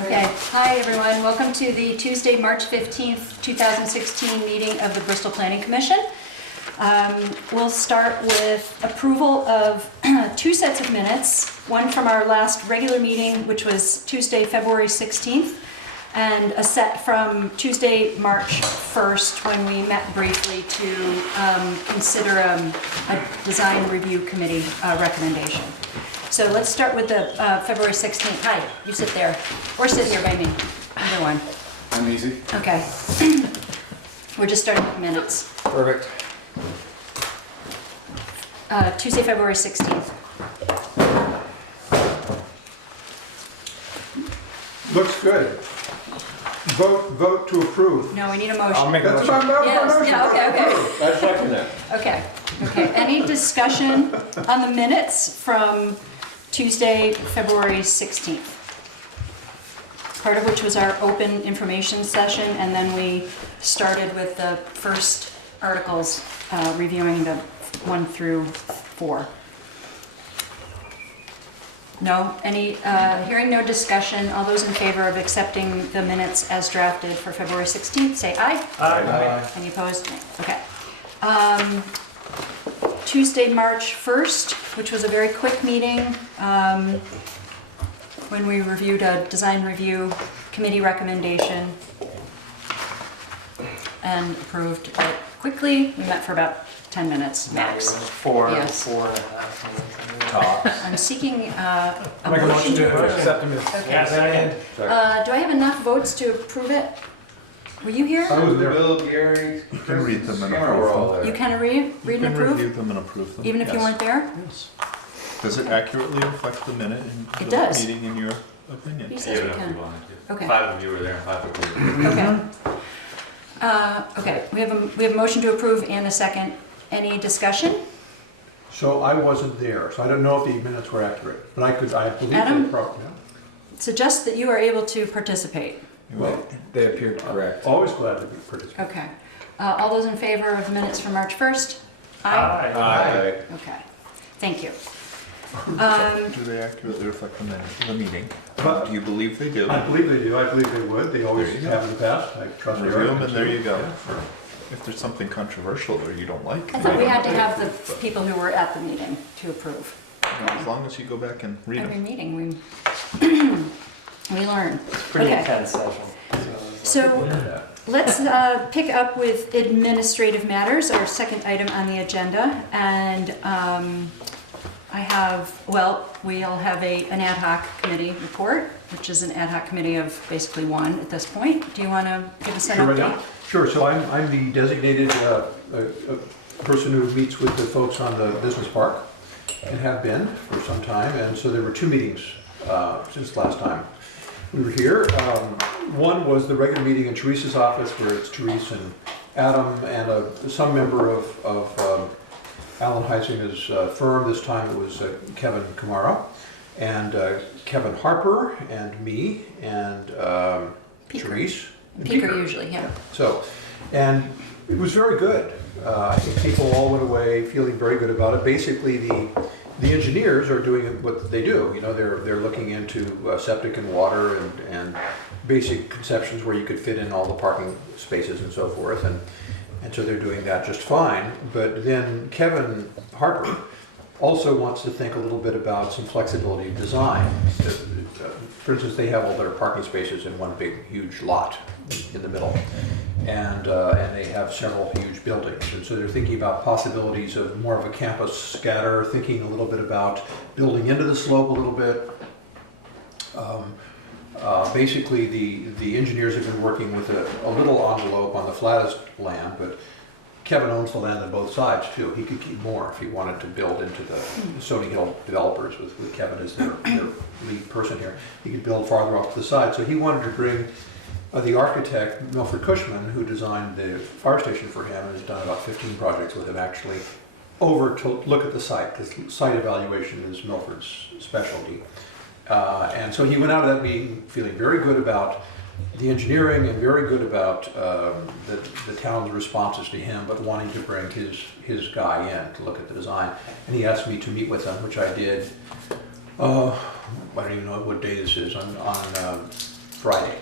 Okay, hi everyone. Welcome to the Tuesday, March 15th, 2016 meeting of the Bristol Planning Commission. We'll start with approval of two sets of minutes, one from our last regular meeting, which was Tuesday, February 16th, and a set from Tuesday, March 1st, when we met briefly to consider a design review committee recommendation. So let's start with the February 16th. Hi, you sit there, or sit here by me, either one. I'm easy. Okay. We're just starting with minutes. Perfect. Tuesday, February 16th. Looks good. Vote to approve. No, we need a motion. I'll make a That's motion. my Yes, motion. yeah, okay. I second that. Okay. Any discussion on the minutes from Tuesday, February 16th? Part of which was our open information session, and then we started with the first articles, reviewing the 1 through 4. No? Hearing no discussion, all those in favor of accepting the minutes as drafted for February 16th, say aye. Aye. Any opposed? Nay. Okay. Tuesday, March 1st, which was a very quick meeting, when we reviewed a design review committee recommendation and approved it quickly. We met for about 10 minutes max. Four and a Yes. half. Top. I'm seeking a Make a motion to approve. accept the minutes. Okay. Yeah, second. Do I have enough votes to approve it? Were you here? I was there. Bill, Gary, You can read them and Skinner were all approve them. You there. kind of read You and can review approve, them and approve them. even if you yes. weren't there? Yes. Does it accurately reflect the minute in It the does. meeting in your opinion? He says we Even if can. you wanted to. Okay. 5 of you were there and 5 of you. Okay. Okay, we have a motion to approve and a second. Any discussion? So I wasn't there, so I don't know if the minutes were accurate, but I believe Adam? they probably. Suggest that you are able to participate. Well, They appeared correct. always glad to be participating. Okay. All those in favor of the minutes from March 1st? Aye. Okay, thank you. Do they accurately reflect the meeting? But- Do you believe they do? I believe they do, I believe they would, they always There you go. have in the past, I trust their Review them and arguments. there you go. Yeah. If there's something controversial or you don't like. I thought we had to don't have approve, the but, people who were at the meeting to approve. As long as you go back and read Every them. meeting, we learn. Pretty Okay. intense session. So Yeah. let's pick up with administrative matters, our second item on the agenda. And we'll have an ad hoc committee report, which is an ad hoc committee of basically one at this point. Do you want to give us an Sure, right update? now? Sure, so I'm the designated person who meets with the folks on the business park, and have been for some time, and so there were 2 meetings since last time we were here. One was the regular meeting in Teresa's office, where it's Teresa and Adam and some member of Alan Heisinger's firm. This time it was Kevin Kamara and Kevin Harper and me and Peter. Therese. and Peter usually, yeah. So, and it was very good. I think people all went away feeling very good about it. Basically, the engineers are doing what they do. You know, they're looking into septic and water and basic conceptions where you could fit in all the parking spaces and so forth. And so they're doing that just fine. But then Kevin Harper also wants to think a little bit about some flexibility of design. For instance, they have all their parking spaces in one big, huge lot in the middle. And they have several huge buildings. And so they're thinking about possibilities of more of a campus scatter, thinking a little bit about building into the slope a little bit. Basically, the engineers have been working with a little envelope on the flattest land, but Kevin owns the land on both sides too. He could keep more if he wanted to build into the Stony Hill developers with Kevin as their lead person here. He could build farther off to the side. So he wanted to bring the architect, Milford Cushman, who designed the fire station for him and has done about 15 projects with him actually, over to look at the site, because site evaluation is Milford's specialty. And so he went out of that meeting feeling very good about the engineering and very good about the town's responses to him, but wanting to bring his guy in to look at the design. And he asked me to meet with him, which I did. I don't even know what day this is. On Friday.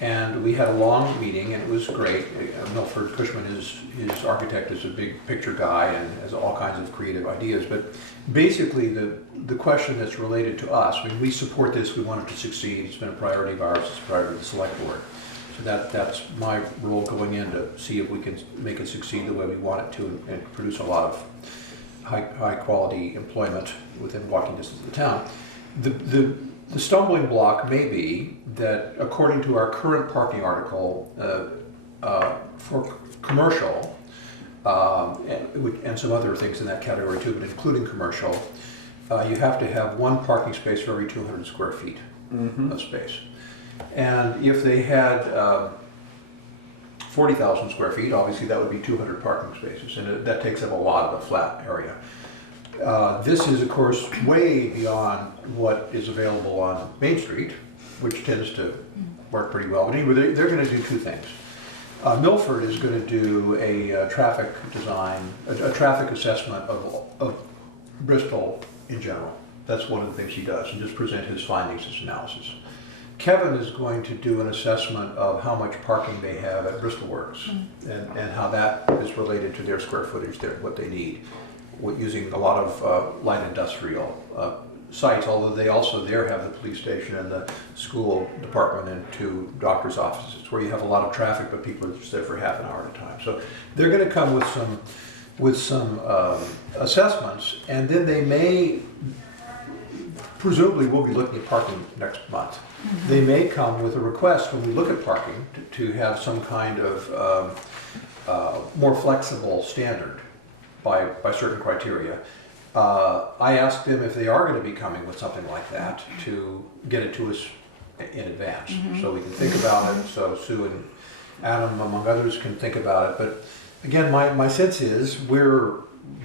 And we had a long meeting, and it was great. Milford Cushman, his architect, is a big picture guy and has all kinds of creative ideas. But basically, the question that's related to us, I mean, we support this, we want it to succeed. It's been a priority of ours, it's a priority of the select board. So that's my role going in, to see if we can make it succeed the way we want it to and produce a lot of high quality employment within walking distance of the town. The stumbling block may be that, according to our current parking article, for commercial, and some other things in that category too, but including commercial, you have to have one parking space for every 200 square feet of space. And if they had 40,000 square feet, obviously that would be 200 parking spaces, and that takes up a lot of the flat area. This is, of course, way beyond what is available on Main Street, which tends to work pretty well. But anyway, they're going to do two things. Milford is going to do a traffic design, a traffic assessment of Bristol in general. That's one of the things he does, and just present his findings, his analysis. Kevin is going to do an assessment of how much parking they have at Bristol Works, and how that is related to their square footage, what they need, using a lot of light industrial sites, although they also there have the police station and the school department and two doctor's offices, where you have a lot of traffic, but people are just there for half an hour at a time. So they're going to come with some assessments, and then they may, presumably we'll be looking at parking next month. They may come with a request, when we look at parking, to have some kind of more flexible standard by certain criteria. I asked them if they are going to be coming with something like that, to get it to us in advance, so we can think about it, so Sue and Adam, among others, can think about it. But again, my sense is we're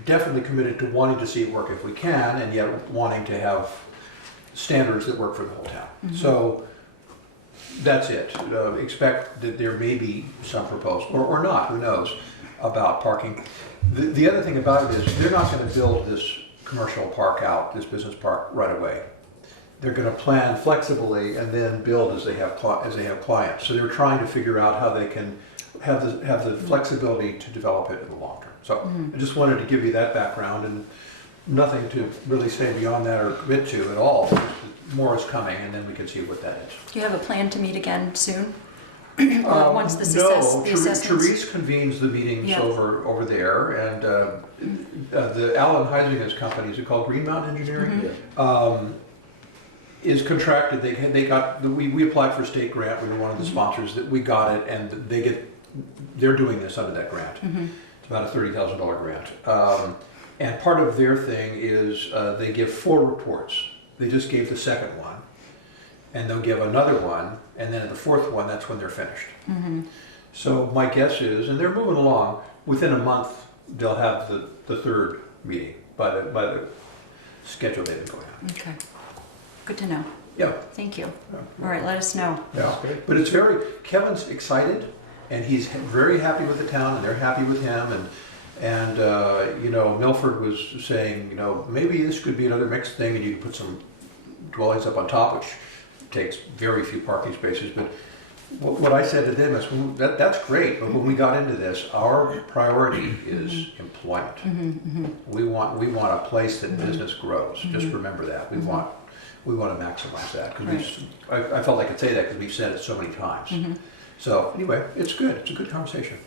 definitely committed to wanting to see it work if we can, and yet wanting to have standards that work for the whole town. So that's it. Expect that there may be some proposal, or not, who knows, about parking. The other thing about it is they're not going to build this commercial park out, this business park, right away. They're going to plan flexibly and then build as they have clients. So they're trying to figure out how they can have the flexibility to develop it in the long term. So I just wanted to give you that background, and nothing to really say beyond that or commit to at all. More is coming, and then we can see what that is. Do you have a plan to meet again soon? Once the assessments? Therese convenes the meetings over there, and the Alan Heisinger's company, is it called Green Mountain Engineering? Is contracted. We applied for a state grant. We were one of the sponsors. That we got it, and they're doing this under that grant. It's about a $30,000 grant. And part of their thing is they give 4 reports. They just gave the second one, and they'll give another one, and then at the 4th one, that's when they're finished. So my guess is, and they're moving along, within a month they'll have the 3rd meeting by the schedule they've been going on. Okay, good to know. Yeah. Thank you. All right, let us know. Yeah, but Kevin's excited, and he's very happy with the town, and they're happy with him, and you know, Milford was saying, you know, maybe this could be another mixed thing, and you can put some dwellings up on top, which takes very few parking spaces. But what I said to them is, that's great, but when we got into this, our priority is employment. We want a place that business grows. Just remember that. We want to maximize that, because I felt I could say that because we've said it so many times. So anyway, it's good. It's a good conversation.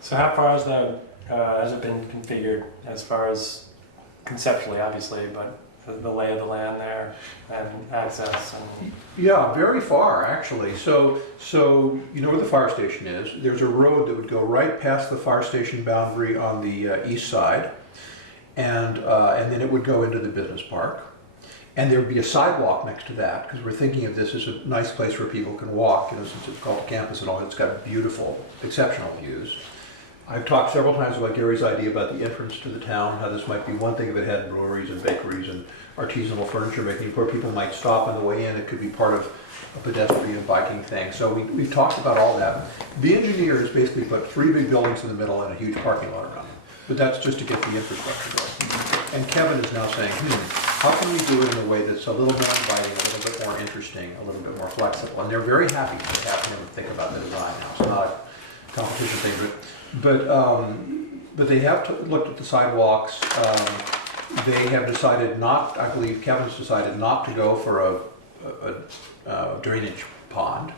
So how far has it been configured, as far as conceptually, obviously, but the lay of the land there and access and... Yeah, very far actually. So you know where the fire station is. There's a road that would go right past the fire station boundary on the east side, and then it would go into the business park. And there would be a sidewalk next to that, because we're thinking of this as a nice place where people can walk, you know, since it's called campus and all. It's got beautiful, exceptional views. I've talked several times about Gary's idea about the entrance to the town, how this might be one thing if it had breweries and bakeries and artisanal furniture making, where people might stop on the way in. It could be part of a pedestrian biking thing. So we've talked about all that. The engineers basically put 3 big buildings in the middle and a huge parking lot around them. But that's just to get the infrastructure going. And Kevin is now saying, how can we do it in a way that's a little more inviting, a little bit more interesting, a little bit more flexible? And they're very happy to have him think about the design now. It's not a competition thing, but they have looked at the sidewalks. They have decided not, I believe Kevin's decided not to go for a drainage pond,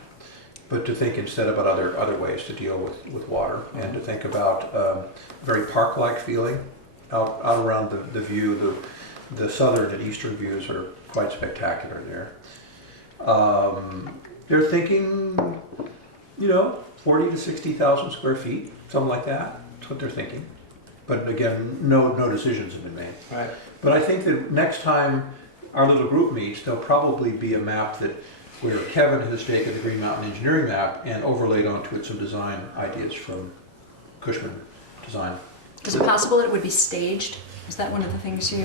but to think instead about other ways to deal with water, and to think about very park-like feeling out around the view. The southern and eastern views are quite spectacular there. They're thinking, 40 to 60,000 square feet, something like that. That's what they're thinking. But again, no decisions have been made. Right. But I think that next time our little group meets, there'll probably be a map where Kevin has taken the Green Mountain Engineering map and overlaid onto it some design ideas from Cushman Design. Is it possible that it would be staged? Is that one of the things you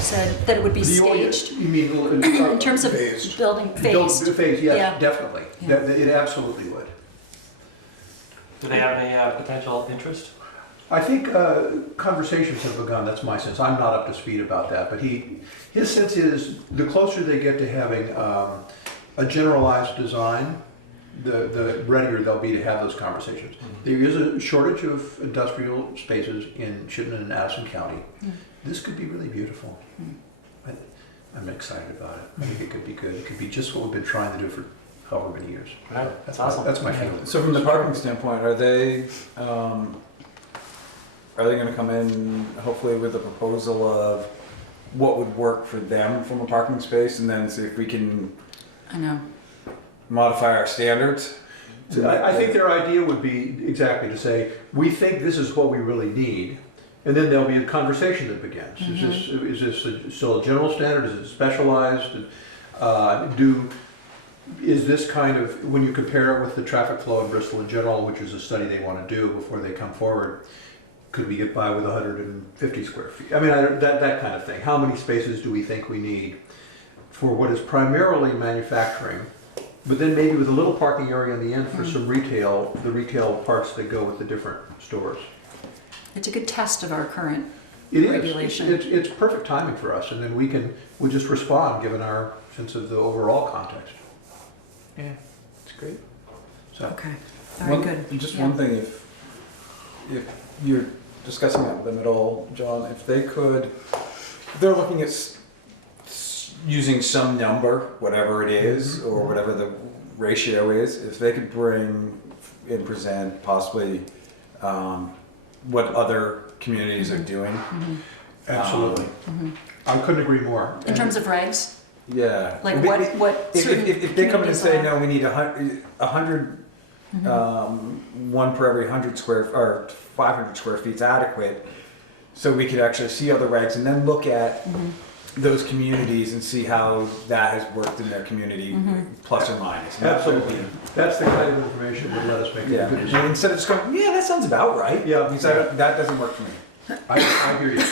said, that it would be staged? You mean In terms of Phased. building phased? Phased, yes, Yeah. definitely. Yeah. It absolutely would. Do they have any potential interest? I think conversations have begun, that's my sense. I'm not up to speed about that, but his sense is the closer they get to having a generalized design, the readier they'll be to have those conversations. There is a shortage of industrial spaces in Chittenden and Addison County. This could be really beautiful. I'm excited about it. I think it could be good. It could be just what we've been trying to do for however many years. Right. That's awesome. That's my feeling. So from the parking standpoint, are they going to come in hopefully with a proposal of what would work for them from a parking space, and then see if we can I know. modify our standards? I think their idea would be exactly to say, we think this is what we really need, and then there'll be a conversation that begins. Is this still a general standard? Is it specialized? Is this kind of, when you compare it with the traffic flow in Bristol in general, which is a study they want to do before they come forward, could we get by with 150 square feet? I mean, that kind of thing. How many spaces do we think we need for what is primarily manufacturing, but then maybe with a little parking area on the end for some retail, the retail parts that go with the different stores. It's a good test of our current It is. regulation. It's perfect timing for us, and then we'll just respond given our sense of the overall context. Yeah, it's great. So, Okay, very good. Just Yeah. one thing, if you're discussing that with them at all, John, if they're looking at using some number, whatever it is, or whatever the ratio is, if they could bring and present possibly what other communities are doing. absolutely. I couldn't agree more. In terms of regs? Yeah. Like If- what certain If they come in and communities say, allow? no, we need 100, one per every 100 square, or 500 square feet is adequate, so we could actually see other regs and then look at those communities and see how that has worked in their community, plus or minus. And that would Absolutely. That's the kind of information that let us make Yeah. a good And decision. instead of just going, yeah, that sounds about right. Yeah. Because that doesn't work for me. I hear you.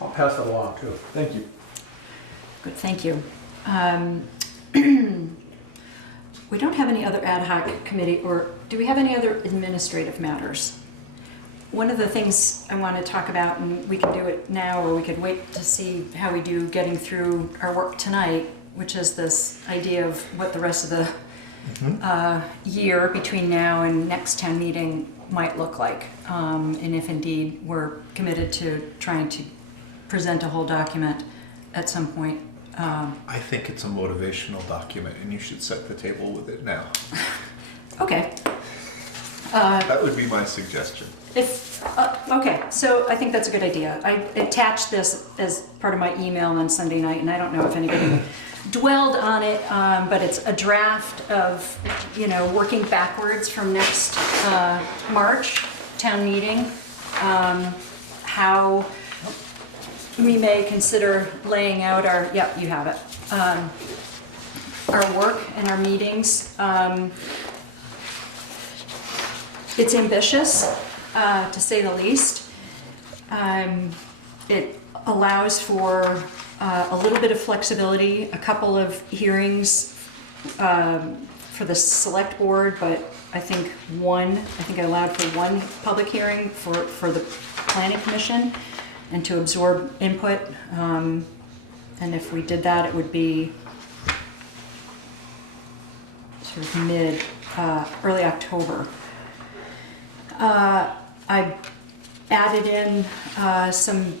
I'll pass that along too. Thank you. Good, thank you. We don't have any other ad hoc committee, or do we have any other administrative matters? One of the things I want to talk about, and we can do it now or we could wait to see how we do getting through our work tonight, which is this idea of what the rest of the year between now and next town meeting might look like. And if indeed we're committed to trying to present a whole document at some point. I think it's a motivational document and you should set the table with it now. Okay. That would be my suggestion. Okay, so I think that's a good idea. I attached this as part of my email on Sunday night, and I don't know if anybody dwelled on it, but it's a draft of, working backwards from next March town meeting, how we may consider laying out our, yep, you have it, our work and our meetings. It's ambitious, to say the least. It allows for a little bit of flexibility, a couple of hearings for the select board, but I think I allowed for one public hearing for the planning commission and to absorb input. And if we did that, it would be sort of early October. I added in some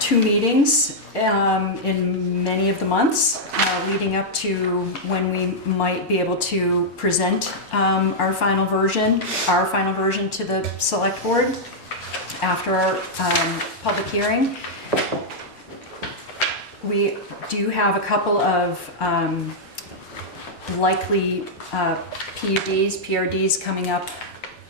2 meetings in many of the months leading up to when we might be able to present our final version to the select board after our public hearing. We do have a couple of likely PRDs coming up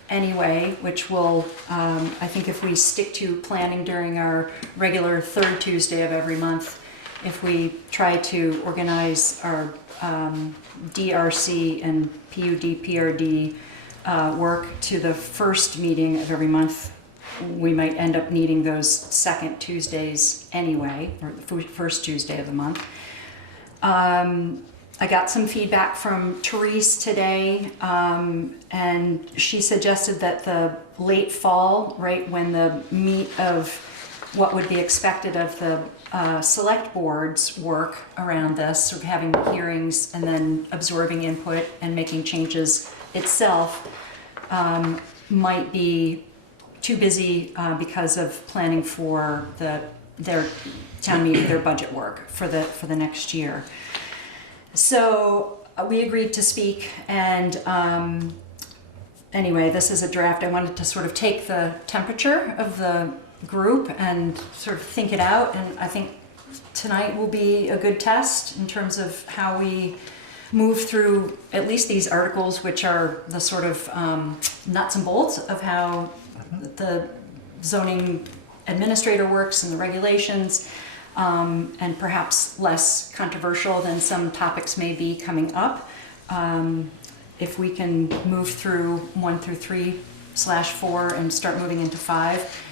anyway, which will, I think if we stick to planning during our regular 3rd Tuesday of every month, if we try to organize our DRC and PRD work to the first meeting of every month, we might end up needing those 2nd Tuesdays anyway, or the first Tuesday of the month. I got some feedback from Therese today, and she suggested that the late fall, right when the meat of what would be expected of the select board's work around this, sort of having hearings and then absorbing input and making changes itself, might be too busy because of planning for their town meeting, their budget work for the next year. So we agreed to speak, and anyway, this is a draft. I wanted to sort of take the temperature of the group and sort of think it out, and I think tonight will be a good test in terms of how we move through at least these articles, which are the sort of nuts and bolts of how the zoning administrator works and the regulations, and perhaps less controversial than some topics may be coming up. If we can move through 1 through 3/4 and start moving into 5,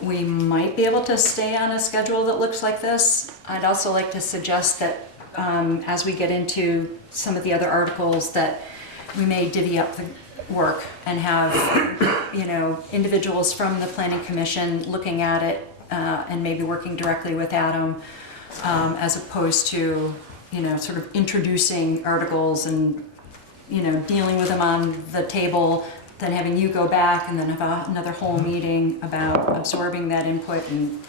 we might be able to stay on a schedule that looks like this. I'd also like to suggest that as we get into some of the other articles, that we may divvy up the work and have, you know, individuals from the planning commission looking at it and maybe working directly with Adam, as opposed to, you know, sort of introducing articles and, you know, dealing with them on the table, then having you go back and then have another whole meeting about absorbing that input. And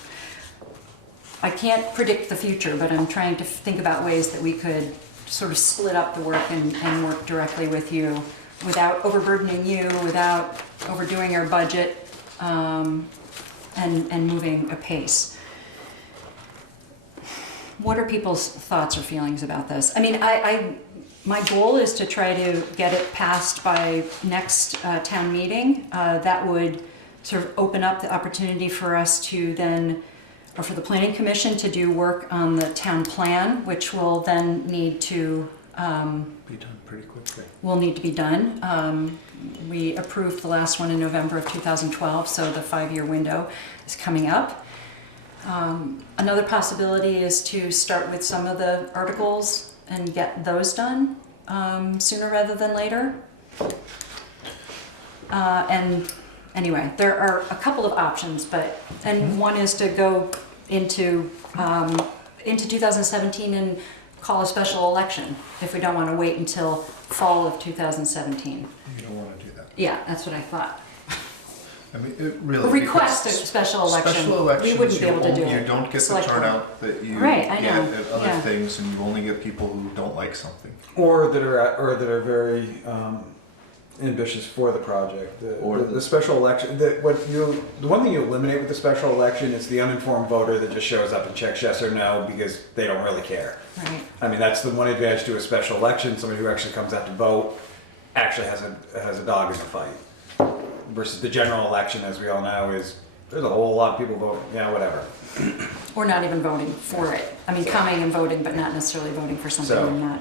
I can't predict the future, but I'm trying to think about ways that we could sort of split up the work and work directly with you without overburdening you, without overdoing our budget, and moving apace. What are people's thoughts or feelings about this? I mean, my goal is to try to get it passed by next town meeting. That would sort of open up the opportunity for us to then, or for the planning commission to do work on the town plan, which will then need to Be done pretty quickly. will need to be done. We approved the last one in November of 2012, so the 5-year window is coming up. Another possibility is to start with some of the articles and get those done sooner rather than later. And anyway, there are a couple of options, and one is to go into 2017 and call a special election if we don't want to wait until fall of 2017. You don't want to do that. Yeah, that's what I thought. I mean, it really. Request a because special election. Special elections, We wouldn't be able to do you it. don't get the Select board. turnout that you Right, I get know. at other Yeah. things, and you only get people who don't like something. Or that are very ambitious for the project. The special election. The one thing you eliminate with the special election is the uninformed voter that just shows up and checks yes or no because they don't really care. Right. I mean, that's the one advantage to a special election. Somebody who actually comes out to vote actually has a dog in the fight. Versus the general election, as we all know, there's a whole lot of people voting. Yeah, whatever. Or not even voting for it. I mean, coming and voting, but not necessarily voting for something So- I'm not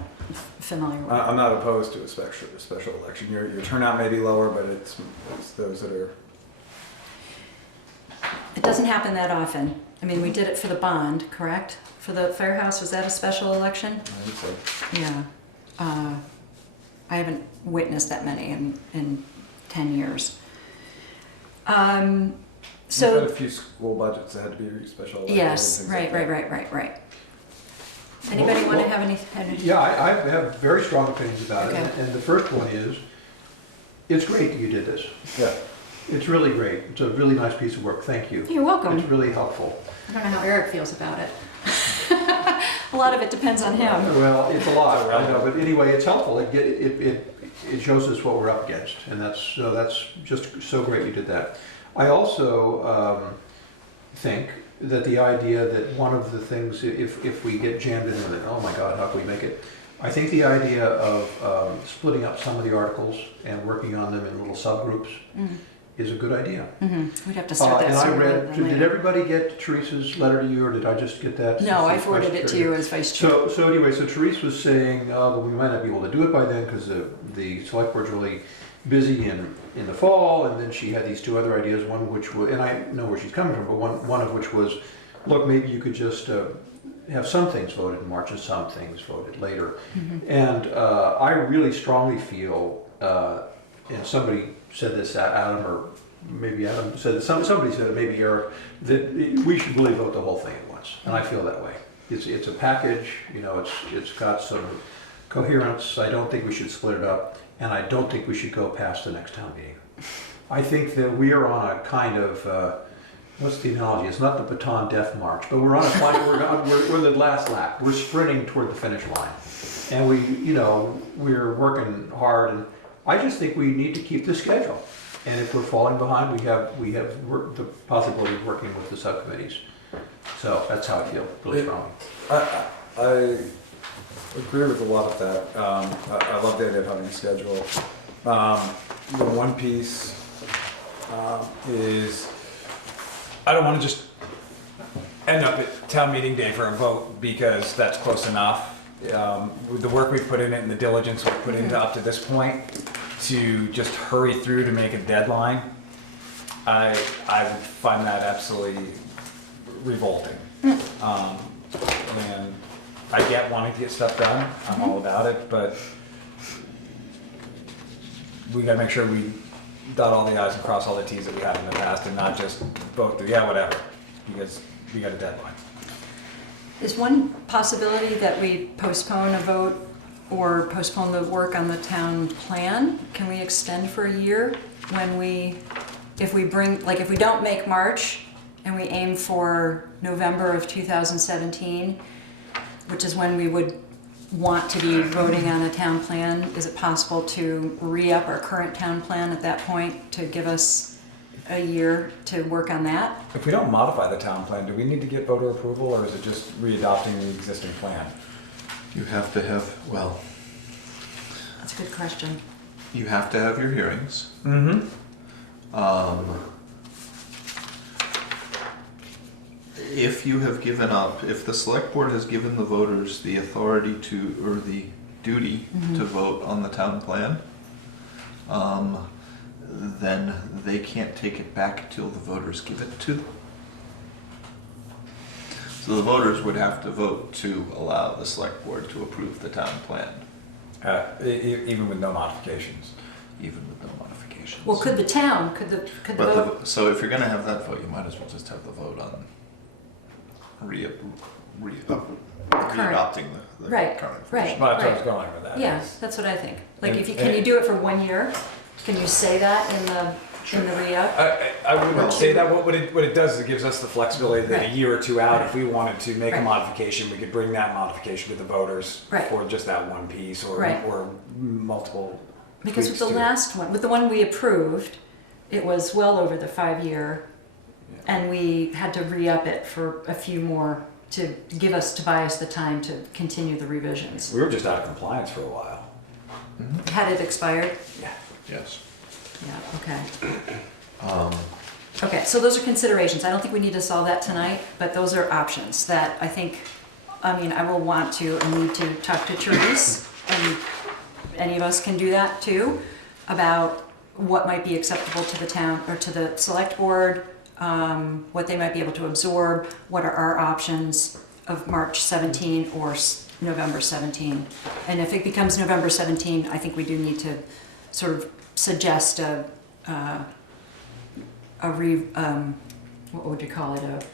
familiar with. I'm not opposed to a special election. Your turnout may be lower, but it's those that are. It doesn't happen that often. I mean, we did it for the bond, correct? For the Fairhouse, was that a special election? I would say. Yeah. I haven't witnessed that many in 10 years. We've had a So, few school budgets that had to be special. elected yes, and things right. like that. Anybody want to Well, have any? Yeah, I have very strong opinions about it, Okay. and the first one is, it's great that you did this. Yeah. It's really great. It's a really nice piece of work. Thank you. You're welcome. It's really helpful. I don't know how Eric feels about it. A lot of it depends on him. Well, it's a lot, I know, but anyway, it's helpful. It shows us what we're up against, and that's just so great you did that. I also think that the idea that one of the things, if we get jammed into it, oh my God, how can we make it? I think the idea of splitting up some of the articles and working on them in little subgroups is a good idea. We'd have to start that And I sooner rather read, than did later. everybody get Teresa's letter to you, or did I just get that? No, I as forwarded vice it to chair? you as vice chair. So anyway, so Therese was saying that we might not be able to do it by then because the select board's really busy in the fall, and then she had these two other ideas, one which was, and I know where she's coming from, but one of which was, look, maybe you could just have some things voted in March and some things voted later. And I really strongly feel, and somebody said this, Adam, or maybe Adam said it, somebody said it, maybe Eric, that we should really vote the whole thing at once, and I feel that way. It's a package, you know, it's got some coherence. I don't think we should split it up, and I don't think we should go past the next town meeting. I think that we are on a kind of, what's the analogy? It's not the baton death march, but we're on a final, we're the last lap. We're sprinting toward the finish line. And we're working hard, and I just think we need to keep the schedule. And if we're falling behind, we have the possibility of working with the subcommittees. So that's how I feel, really strongly. I agree with a lot of that. I love the idea of having a schedule. The one piece is I don't want to just end up at town meeting day for a vote because that's close enough. With the work we've put in it and the diligence we've put into up to this point, to just hurry through to make a deadline, I would find that absolutely revolting. And I get wanting to get stuff done, I'm all about it, but we gotta make sure we dot all the i's and cross all the t's that we have in the past and not just vote through, yeah, whatever, because we got a deadline. Is one possibility that we postpone a vote or postpone the work on the town plan? Can we extend for a year if we don't make March and we aim for November of 2017, which is when we would want to be voting on a town plan, is it possible to re-up our current town plan at that point to give us a year to work on that? If we don't modify the town plan, do we need to get voter approval, or is it just re-adopting the existing plan? You have to have, well, That's a good question. you have to have your hearings. Mm-hmm. If you have given up, if the select board has given the voters the authority to, or the duty to vote on the town plan, then they can't take it back till the voters give it to them. So the voters would have to vote to allow the select board to approve the town plan, Even with no modifications. even with no modifications. Well, could the But vote? so if you're gonna have that vote, you might as well just have the vote on readopting the Right, current right. version. Well, that's where I was going with that. Yes, that's what I think. Like, And- can you do it for 1 year? Can you say that in the re-up? I wouldn't say that. What it does is it gives us the flexibility that Right. a year or two out, if we wanted to make a Right. modification, we could bring that modification to the voters Right. for just that one piece or Right. or multiple. Because with the tweaks to it. last one, with the one we approved, it was well over the 5-year, and we had to re-up it for a few more to buy us the time to continue the revisions. We were just out of compliance for a while. Had it expired? Yeah. Yes. Yeah, okay. Okay, so those are considerations. I don't think we need to solve that tonight, but those are options that I think, I will want to and need to talk to Therese, and any of us can do that too, about what might be acceptable to the town or to the select board, what they might be able to absorb, what are our options of March 17 or November 17. And if it becomes November 17, I think we do need to sort of suggest a what would you call it,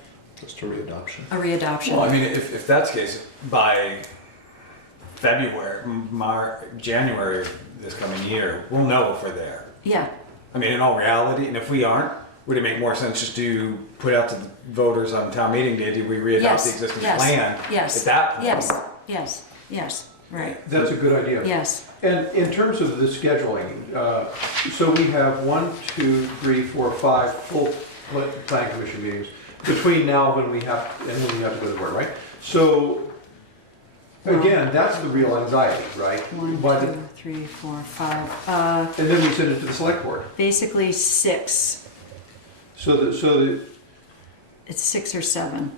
Just a readoption. a readoption. Well, I mean, if that's the case, by February, January this coming year, we'll know if we're there. Yeah, I mean, in all reality, and if we aren't, would it make more sense just to put out to the voters on town meeting day, do we readopt Yes, the existing yes, plan yes, at that point? yes, right, That's a good idea. yes. And in terms of the scheduling, so we have 1, 2, 3, 4, 5 full planning commission meetings between now when we have, and when we have to go to work, right? So, again, that's the real anxiety, right? Why 1, the- 2, 3, 4, 5, And then we send it to the select board. basically 6. So It's 6 or 7.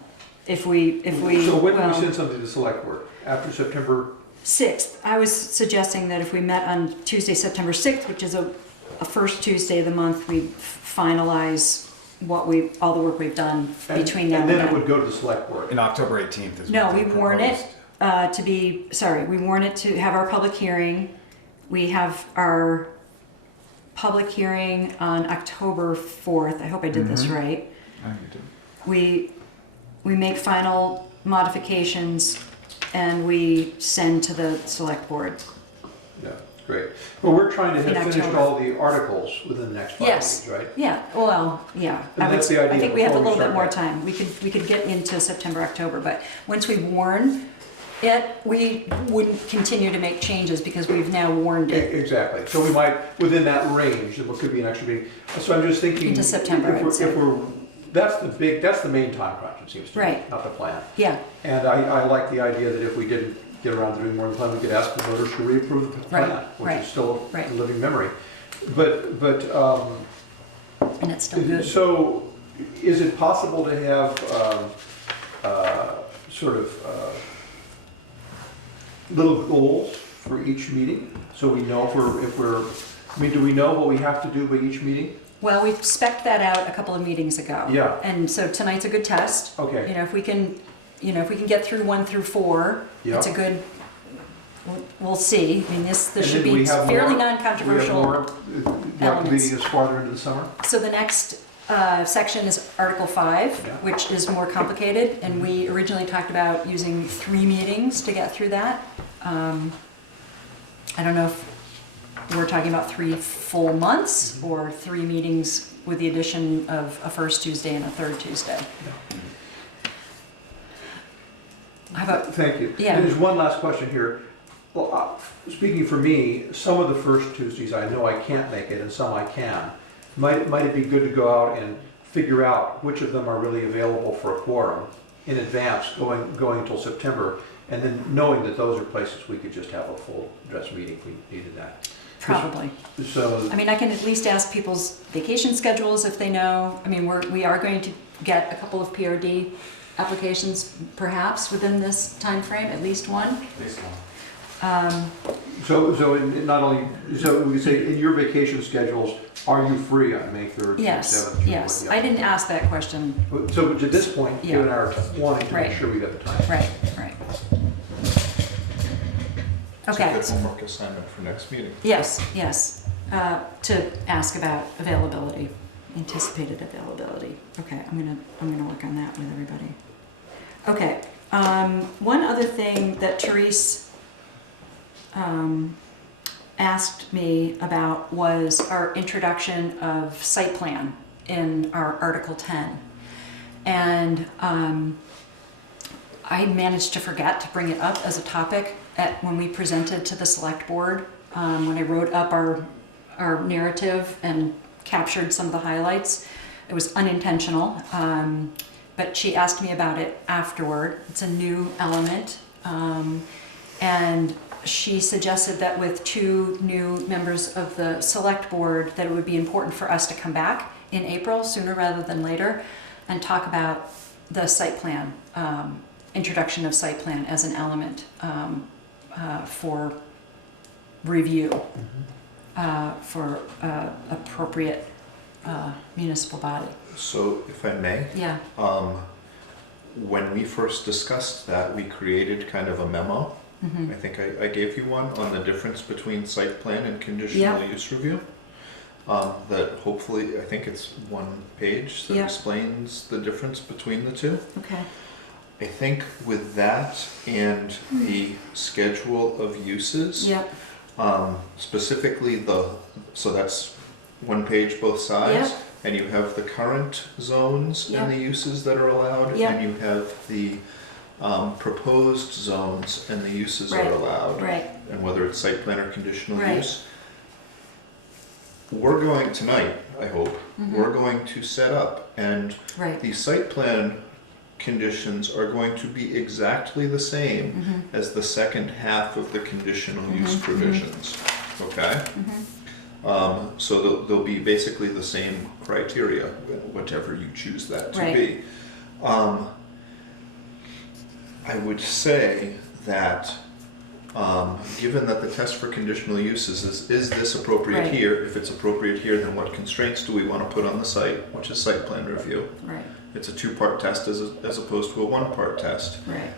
If we, so when do we well, send something to the select board? After September? 6th. I was suggesting that if we met on Tuesday, September 6th, which is a first Tuesday of the month, we finalize all the work we've done between now and And then it then. would go to the select board. In October 18th is No, what we they warn it proposed. we warn it to have our public hearing. We have our public hearing on October 4th. I hope I did this Mhm. right. I think you did. We make final modifications and we send to the select board. Yeah, great. Well, we're trying to In have finished October. all the articles within the next 5 Yes. weeks, right? Yeah, well, yeah. And that's the I idea think we have a before we little bit start more that. time. We could get into September, October, but once we warn it, we wouldn't continue to make changes because we've now warned it. Exactly. So we might, within that range, it could be an extra meeting. So I'm just thinking. Into September, if we're- I'd say. If we're, that's the main time crunch, it seems to me. Right. Not the plan. Yeah, And I like the idea that if we didn't get around to doing more than the plan, we could ask the voters to reapprove the Right, plan, which right, is still a right. living memory. But, and it's still good. so is it possible to have sort of little goals for each meeting? So we know if we're, I mean, do we know what we have to do by each meeting? Well, we spec'd that out a couple of meetings ago. Yeah. And so tonight's a good test. Okay. You know, if we can get through 1 through 4, it's a Yeah. good, we'll see. I mean, this And should then we be have fairly more- non-controversial. We have more, the elements. meeting is farther into the summer? So the next section is Article 5, Yeah. which is more complicated, and we originally talked about using 3 meetings to get through that. I don't know if we're talking about 3 full months or 3 meetings with the addition of a first Tuesday and a third Tuesday. How about, Thank you. Yeah. And there's one last question here. Well, speaking for me, some of the first Tuesdays, I know I can't make it and some I can. Might it be good to go out and figure out which of them are really available for a quorum in advance, going until September, and then knowing that those are places we could just have a full dress meeting if we needed that. probably. So, I mean, I can at least ask people's vacation schedules if they know. I mean, we are going to get a couple of PRD applications perhaps within this time frame, at least one. not only, so we could say, in your vacation schedules, are you free on May 3rd, June 7th? Yes, June yes. 1st? I didn't ask that question. So to this point, Yeah. given our wanting to make Right. sure we get the time. Right. Okay. It's a good homework assignment for next meeting. Yes. To ask about availability, anticipated availability. Okay, I'm gonna work on that with everybody. Okay. One other thing that Therese asked me about was our introduction of site plan in our Article 10. And I managed to forget to bring it up as a topic when we presented to the select board, when I wrote up our narrative and captured some of the highlights. It was unintentional, but she asked me about it afterward. It's a new element. And she suggested that with 2 new members of the select board, that it would be important for us to come back in April, sooner rather than later, and talk about the site plan, introduction of site plan as an element for review for appropriate municipal body. So if I may, Yeah. when we first discussed that, we created kind of a memo. Mhm. I think I gave you one on the difference between site plan and conditional use review. that hopefully, I think it's one page that Yeah. explains the difference between the two. Okay. I think with that and the schedule of uses, Yeah. specifically so that's one page both sides, Yep. and you have the current zones Yep. and the uses that are allowed, Yep. and you have the proposed zones and the uses Right. are allowed, Right. and whether it's site plan or conditional Right. use. We're going tonight, I hope, Mhm. we're going to set up, and Right. the site plan conditions are going to be exactly the same Mhm. as the second half of the conditional use Mhm, provisions, okay? Mhm. So they'll be basically the same criteria, whatever you choose that to Right. be. I would say that, given that the test for conditional uses is this appropriate Right. here? If it's appropriate here, then what constraints do we want to put on the site, which is site plan review? Right. It's a two-part test as opposed to a one-part test. Right.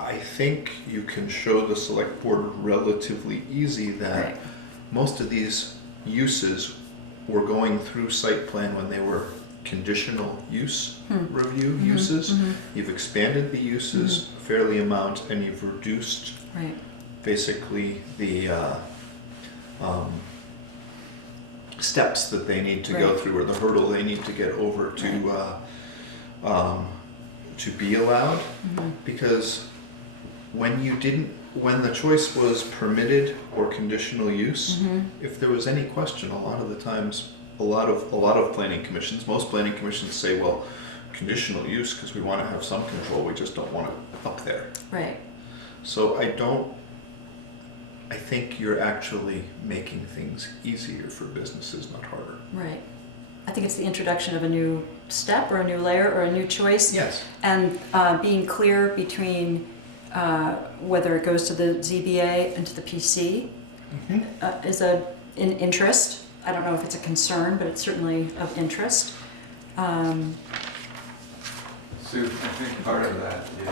I think you can show the select board relatively easy that Right. most of these uses were going through site plan when they were conditional use review Mhm, uses. mhm. You've expanded the uses a fairly amount, and you've reduced Right. basically the steps that they need to go Right. through, or the hurdle they need to get over to be allowed. Mhm. Because when the choice was permitted or conditional use, Mhm. if there was any question, a lot of the times, a lot of planning commissions, most planning commissions say, well, conditional use because we want to have some control, we just don't want it up there. Right. So I think you're actually making things easier for businesses, not harder. Right. I think it's the introduction of a new step or a new layer or a new choice. Yes. And being clear between whether it goes to the ZBA and to the PC is an interest. I don't know if it's a concern, but it's certainly of interest. Sue, I think part of that is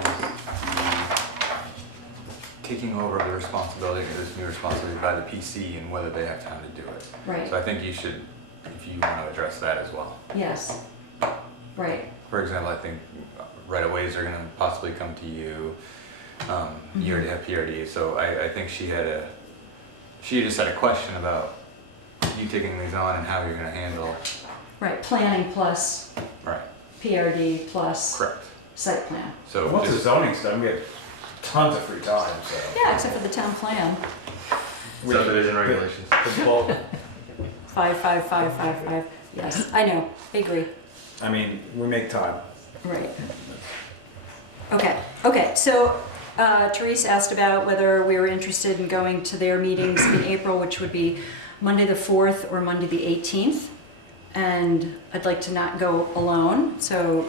taking over the responsibility, this new responsibility by the PC and whether they have time to do it. Right. So I think you should, if you want to address that as well. Yes. Right. For example, I think right-of-ways are going to possibly come to you. You already have PRD, so I think she just had a question about you taking these on and how you're going to handle. Right. Planning plus Right. PRD plus Correct. site plan. So Once the just, zoning's done, we have tons of free time, so. Yeah, except for the town plan. subdivision regulations. The bulk, 55555. Yes, I know. I agree. I mean, we make time. Right. Okay, so Therese asked about whether we were interested in going to their meetings in April, which would be Monday the 4th or Monday the 18th. And I'd like to not go alone, so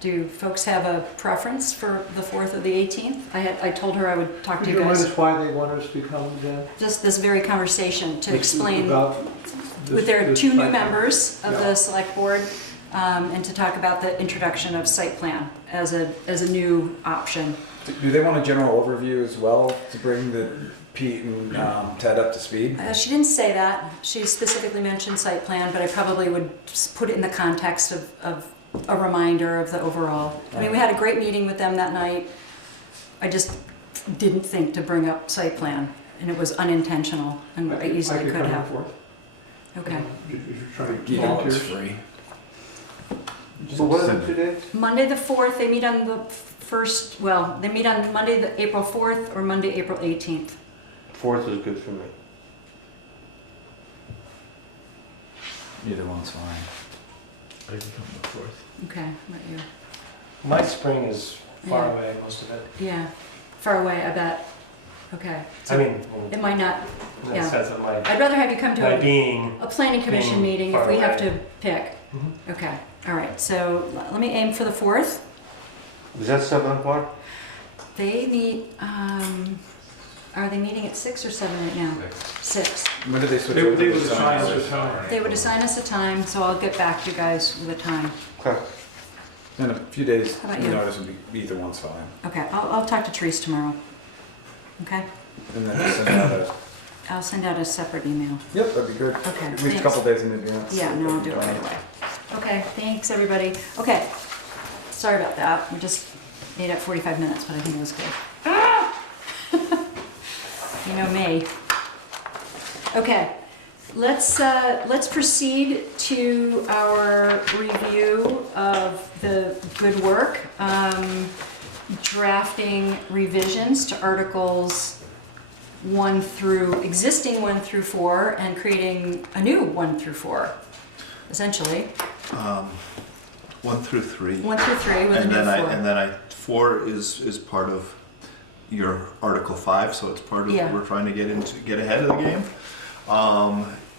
do folks have a preference for the 4th or the 18th? I told her I would talk to Could you you remind guys, us why they want us to come again? just this very conversation to explain About with their this two new site- members of Yeah. the select board, and to talk about the introduction of site plan as a new option. Do they want a general overview as well to bring Pete and Ted up to speed? She didn't say that. She specifically mentioned site plan, but I probably would just put it in the context of a reminder of the overall. I mean, we had a great meeting with them that night. I just didn't think to bring up site plan, and it was unintentional, and I easily could have. Okay. If you're trying to You know, it's volunteer. free. So what are the 2 days? Monday the 4th, they meet on the first, well, they meet on Monday the April 4th or Monday, April 18th. 4th is good for me. Either one's fine. I can come the 4th. Okay, what about you? My spring is far Yeah. away, most of it. Yeah, far away, I bet. Okay. I So mean, it might not, in the yeah. sense of my I'd rather have you come to a being. planning commission meeting if far we have away. to pick. Mhm. Okay, all right, so let me aim for the 4th. Is that 7 o'clock? They meet, are they meeting at 6 or 7 right now? 6. When did they switch They over would to assign sign? us a time. They would assign us a time, so I'll get back to you guys with a time. Okay. In a few days, How about you? notice would be either one's fine. Okay, I'll talk to Therese tomorrow. Okay? And then send out I'll send out a separate email. Yep, that'd be good. Okay, At least thanks. a couple days in advance. Yeah, no, I'll do it right away. Okay, thanks, everybody. Okay, sorry about that. We just made it 45 minutes, but I think it was good. You know me. Okay, let's proceed to our review of the good work. Drafting revisions to Articles 1 through, existing 1 through 4, and creating a new 1 through 4, essentially. 1 through 3. 1 through 3 with a And new then 4. and then 4 is part of your Article 5, so it's part of Yeah. what we're trying to get ahead of the game.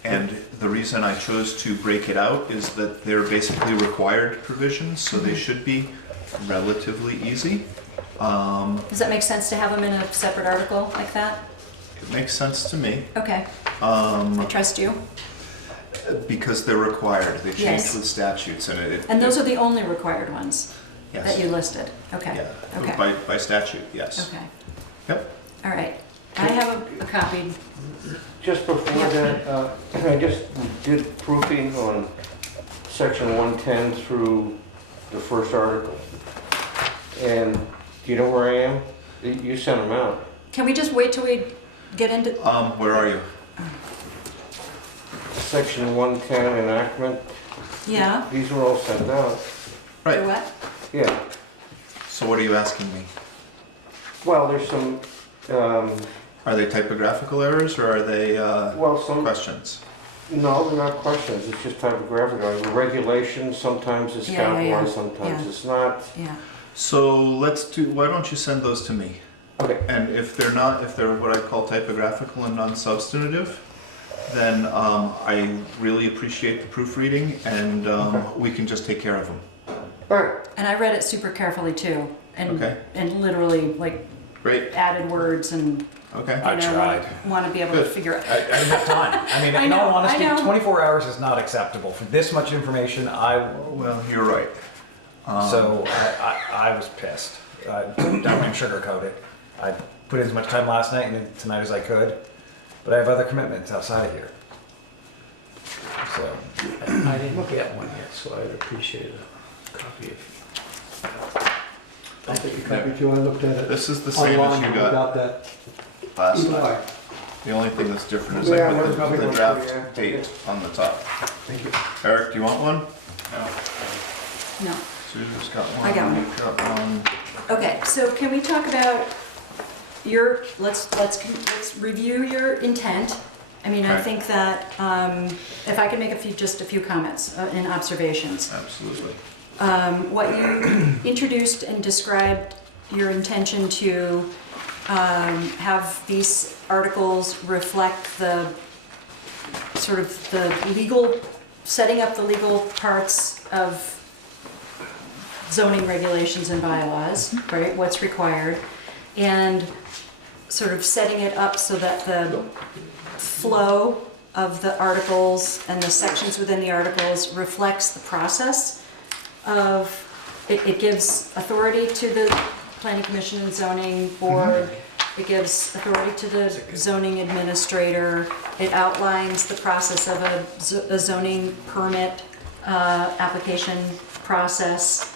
And the reason I chose to break it out is that they're basically required provisions, so they should be relatively easy. Does that make sense to have them in a separate article like that? It makes sense to me, Okay, I trust you. because they're required. They change Yes. with statutes, and And those are the only required ones that yes. you listed? Okay, Yeah, okay, by statute, yes. okay. Yep. All right. I have a copy. Just before Yeah. that, I just did proofing on section 110 through the first article. And do you know where I am? You sent them out. Can we just wait till we get into, Where are you? Section 110 enactment, yeah? these were all sent out. For Right. what? Yeah, So what are you asking me? well, there's some, Are they typographical errors or are they well, some, questions? no, they're not questions, it's just typographical. The regulations, sometimes it's Yeah, yeah, yeah. capitalized, sometimes Yeah. it's not. Yeah. So why don't you send those to me? Okay. And if they're not, if they're what I call typographical and non-substantive, then I really appreciate the proofreading and we can just take care of them. All right, And I read it super carefully too. Okay. And literally like Great, added words and, okay. I tried. want to be able to Good. figure out. I didn't have time. I mean, I in know, all honesty, I know. 24 hours is not acceptable. For this much information, Well, you're right. so I was pissed. I don't want to sugarcoat it. I put in as much time last night and tonight as I could, but I have other commitments outside of here. So, I didn't get one yet, so I'd appreciate a copy of. I'll take a copy too, I looked at it This is the same online, as you and got that. last Either night. way. The only thing that's different is Yeah, I one put copy, the one draft copy, yeah. date on the top. Thank you. Eric, do you want one? No. Susan's got one. I got one. You've got one. Okay, so can we talk about let's review your intent. I mean, I Okay. think that if I can make just a few comments and observations. Absolutely. What you introduced and described your intention to have these articles reflect the sort of the legal, setting up the legal parts of zoning regulations and bylaws, right, what's required, and sort of setting it up so that the flow of the articles and the sections within the articles reflects the process of, it gives authority to the planning commission and zoning board, it gives authority to the zoning administrator, it outlines the process of a zoning permit application process,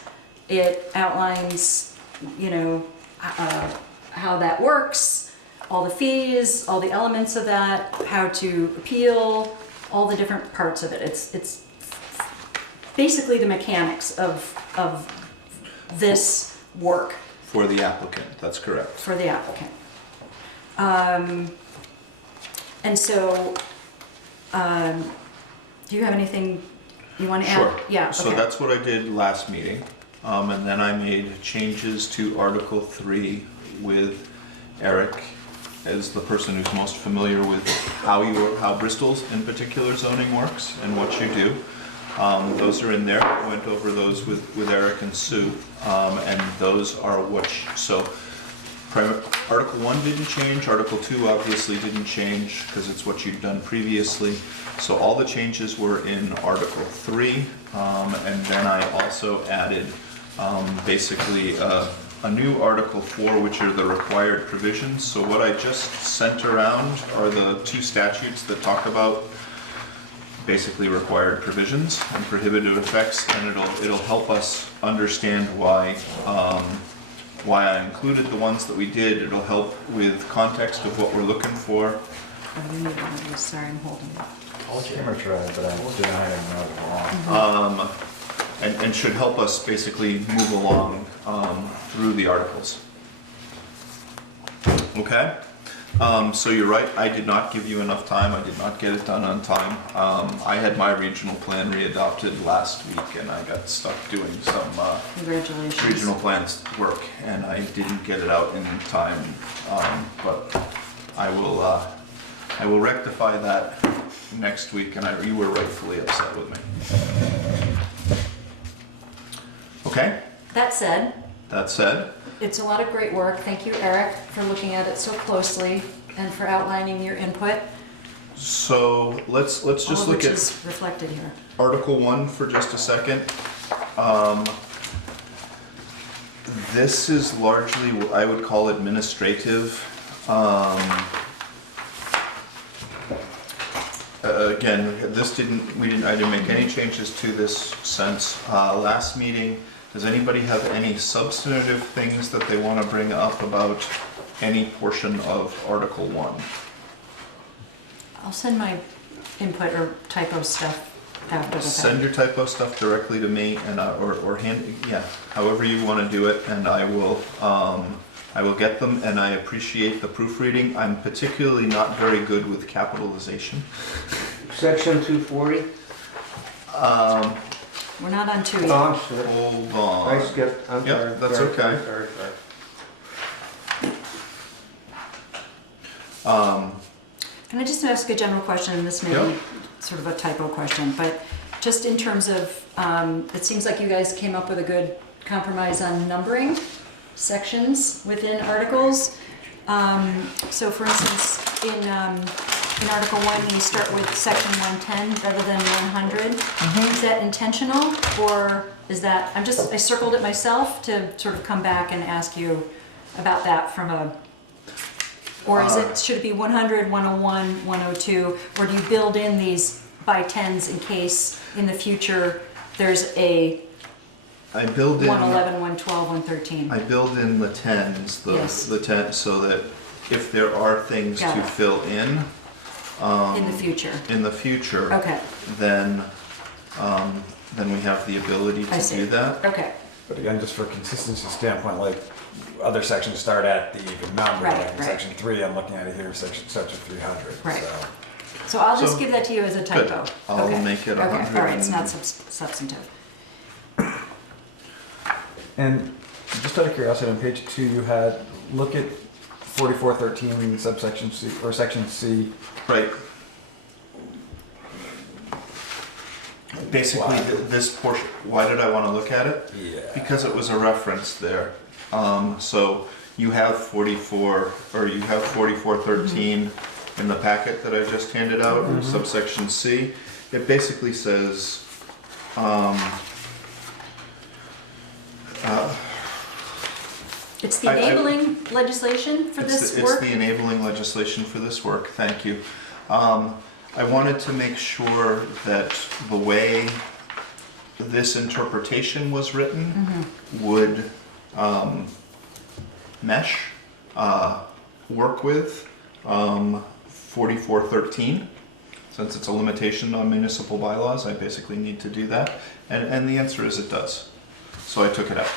it outlines, you know, how that works, all the fees, all the elements of that, how to appeal, all the different parts of it. It's basically the mechanics of this work For the applicant, that's correct. for the applicant. And so, do you have anything you want to add? Sure. Yeah, So okay. that's what I did last meeting. And then I made changes to Article 3 with Eric as the person who's most familiar with how Bristol's in particular zoning works and what you do. Those are in there. I went over those with Eric and Sue. And those are Article 1 didn't change, Article 2 obviously didn't change because it's what you'd done previously. So all the changes were in Article 3, and then I also added basically a new Article 4, which are the required provisions. So what I just sent around are the two statutes that talk about basically required provisions and prohibitive effects, and it'll help us understand why I included the ones that we did. It'll help with context of what we're looking for. Oh, you need one of these. Sorry, I'm holding it. I'll camera try, but I'm denying that. And should help us basically move along through the articles. Okay? So you're right, I did not give you enough time. I did not get it done on time. I had my regional plan readopted last week, and I got stuck doing some Congratulations. regional plans work, and I didn't get it out in time. But I will rectify that next week, and you were rightfully upset with me. Okay, That said, that said, it's a lot of great work. Thank you, Eric, for looking at it so closely and for outlining your input. so let's just all of look which at is reflected here. Article 1 for just a second. This is largely what I would call administrative. Again, I didn't make any changes to this since last meeting. Does anybody have any substantive things that they want to bring up about any portion of Article 1? I'll send my input or typo stuff after the Send fact. your typo stuff directly to me, and or hand, yeah, however you want to do it, and I will get them. And I appreciate the proofreading. I'm particularly not very good with capitalization. Section 240? We're not on 2 Oh, yet. I'm sorry. Hold I on. skipped, I'm Yep, sorry. that's Sorry, okay. Sorry. Can I just ask a general question, and this may Yeah. be sort of a typo question, but just in terms of, it seems like you guys came up with a good compromise on numbering sections within articles. So for instance, in Article 1, you start with section 110 rather than 100. Is that intentional, or is that, I circled it myself to sort of come back and ask you about that from a, or is it, should it be 100, 101, 102, or do you build in these by tens in case in the future there's a I build in 111, 112, 113? I build in the tens, Yes. the 10, so that if there are things Got to it. fill in In the future? in the future, Okay, then we have the ability I to see. do that. okay, But again, just for consistency standpoint, like other sections start at the even number. Right, like in right. Section 3, I'm looking at it here, section 300. Right. So. so I'll just So- give that to you as a typo. I'll Okay. make it Okay, 100 all right, it's not and- substantive. And just out of curiosity, on page 2, you had, look at 4413 subsection C, or section C. Right. Basically, Why? this portion, why did I want to look at it? Yeah. Because it was a reference there. So you have 4413 in the packet that I just handed out, subsection C. It basically says, It's the I- enabling legislation for this It's work? the enabling legislation for this work, thank you. I wanted to make sure that the way this interpretation was written would mesh, work with 4413. Since it's a limitation on municipal bylaws, I basically need to do that. And the answer is it does. So I took it out.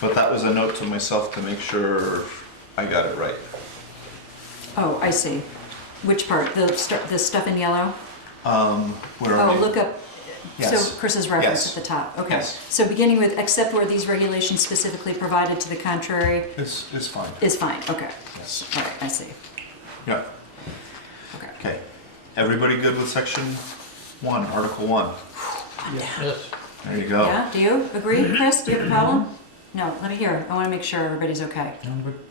But that was a note to myself to make sure I got it right. Oh, I see. Which part? The stuff in yellow? Where Oh, are we? look up, so Yes. Chris's reference Yes. at the top, okay. Yes. So beginning with, except where these regulations specifically provided to the contrary It's fine. is fine, okay. Yes. All right, I see, Yeah. okay. Okay. Everybody good with section 1, Article 1? Yes. There you go. Yeah, do you agree, Chris? Do you have a problem? No, let me hear. I want to make sure everybody's okay.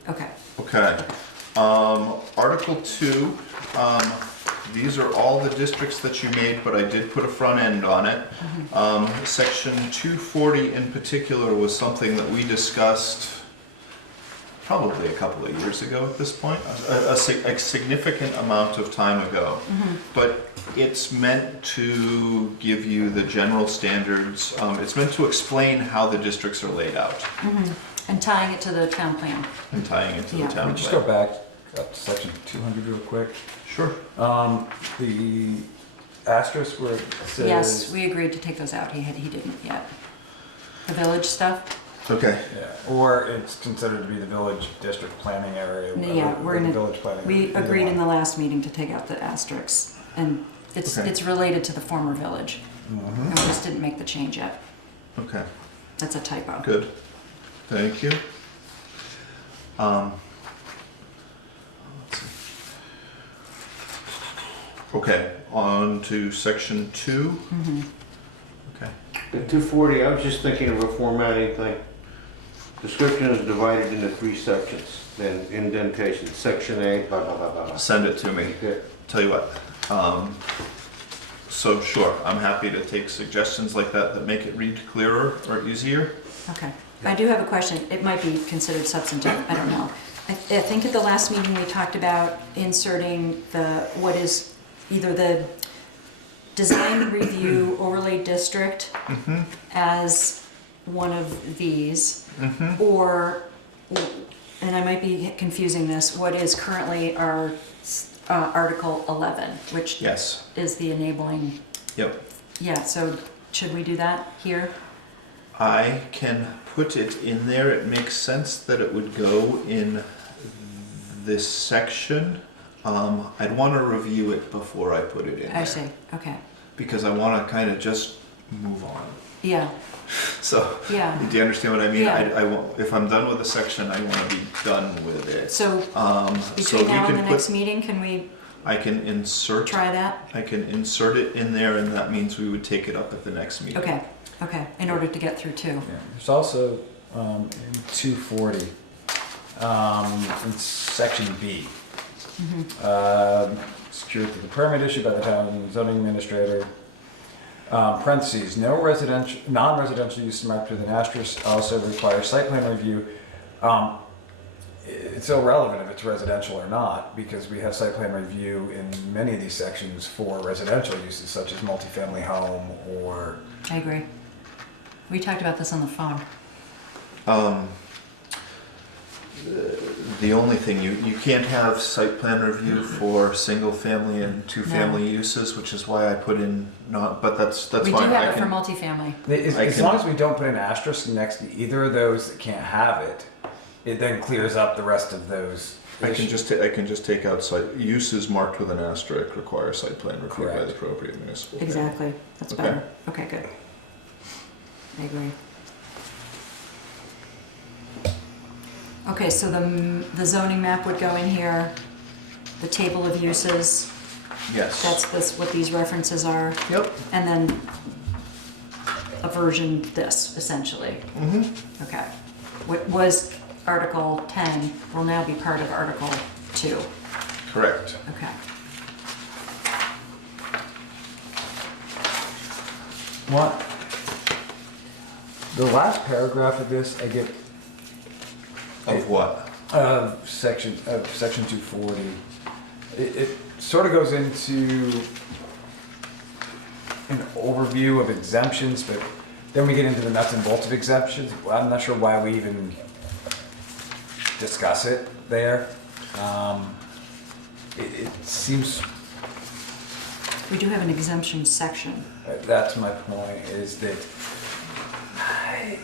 Okay. Okay. Article 2, these are all the districts that you made, but I did put a front end on it. Section 240 in particular was something that we discussed probably a couple of years ago at this point, a significant amount of time ago. But it's meant to give you the general standards. It's meant to explain how the districts are laid out And tying it to the town plan. and tying it to the Yeah. town Can plan. we just go back up to section 200 real quick? Sure. The asterisk where it says. Yes, we agreed to take those out. He didn't yet. The village stuff? Okay. Yeah, or it's considered to be the village district planning area. Yeah, we're or the gonna, village planning. we either agreed in one. the last meeting to take out the asterisks. And it's Okay. related to the former village. Mhm. And we just didn't make the change yet. Okay. That's a typo. Good. Thank you. Let's see. Okay, on to section 2. Okay. The 240, I was just thinking of a formatting thing. Description is divided into 3 sections, then indentation, section A, blah, blah, blah, blah, blah. Send it to me. Good. Tell you what. So sure, I'm happy to take suggestions like that make it read clearer or easier. Okay. I do have a question. It might be considered substantive. I don't know. I think at the last meeting we talked about inserting what is either the design review overlay district as one of these, or, and I might be confusing this, what is currently our Article 11, which Yes. is the enabling. Yep. Yeah, so should we do that here? I can put it in there. It makes sense that it would go in this section. I'd want to review it before I put it in I there. see. Okay. Because I want to kind of just move on. Yeah. So, Yeah. do you understand what I mean? Yeah. I want, if I'm done with a section, I want to be done with it. So So between we now and can the next put, meeting, can we I can insert, try that? I can insert it in there, and that means we would take it up at the next meeting. Okay. Okay. In order to get through 2. Yeah, there's also in 240, in section B, security the permit issued by the town zoning administrator. Parentheses, no residential, non-residential use marked with an asterisk also requires site plan review. It's irrelevant if it's residential or not, because we have site plan review in many of these sections for residential uses such as multifamily home or. I agree. We talked about this on the phone. The only thing, you can't have site plan review for single family and two family uses, which is why I put in not, but that's fine. We do I have it for can- multifamily. As can- long as we don't put an asterisk next to either of those that can't have it, it then clears up the rest of those. I can issues. just take out site, uses marked with an asterisk require site plan review by Correct. the appropriate municipal. Exactly. That's Okay. better. Okay, good. I agree. Okay, so the zoning map would go in here, the table of uses, Yes. that's what these references are, Yep. and then a version this, essentially. Mm-hmm. Okay. What was Article 10 will now be part of Article 2. Correct. Okay. What? The last paragraph of this, I get Of what? section 240. It sort of goes into an overview of exemptions, but then we get into the nuts and bolts of exemptions. Well, I'm not sure why we even discuss it there. It seems, We do have an exemption section. that's my point, is that I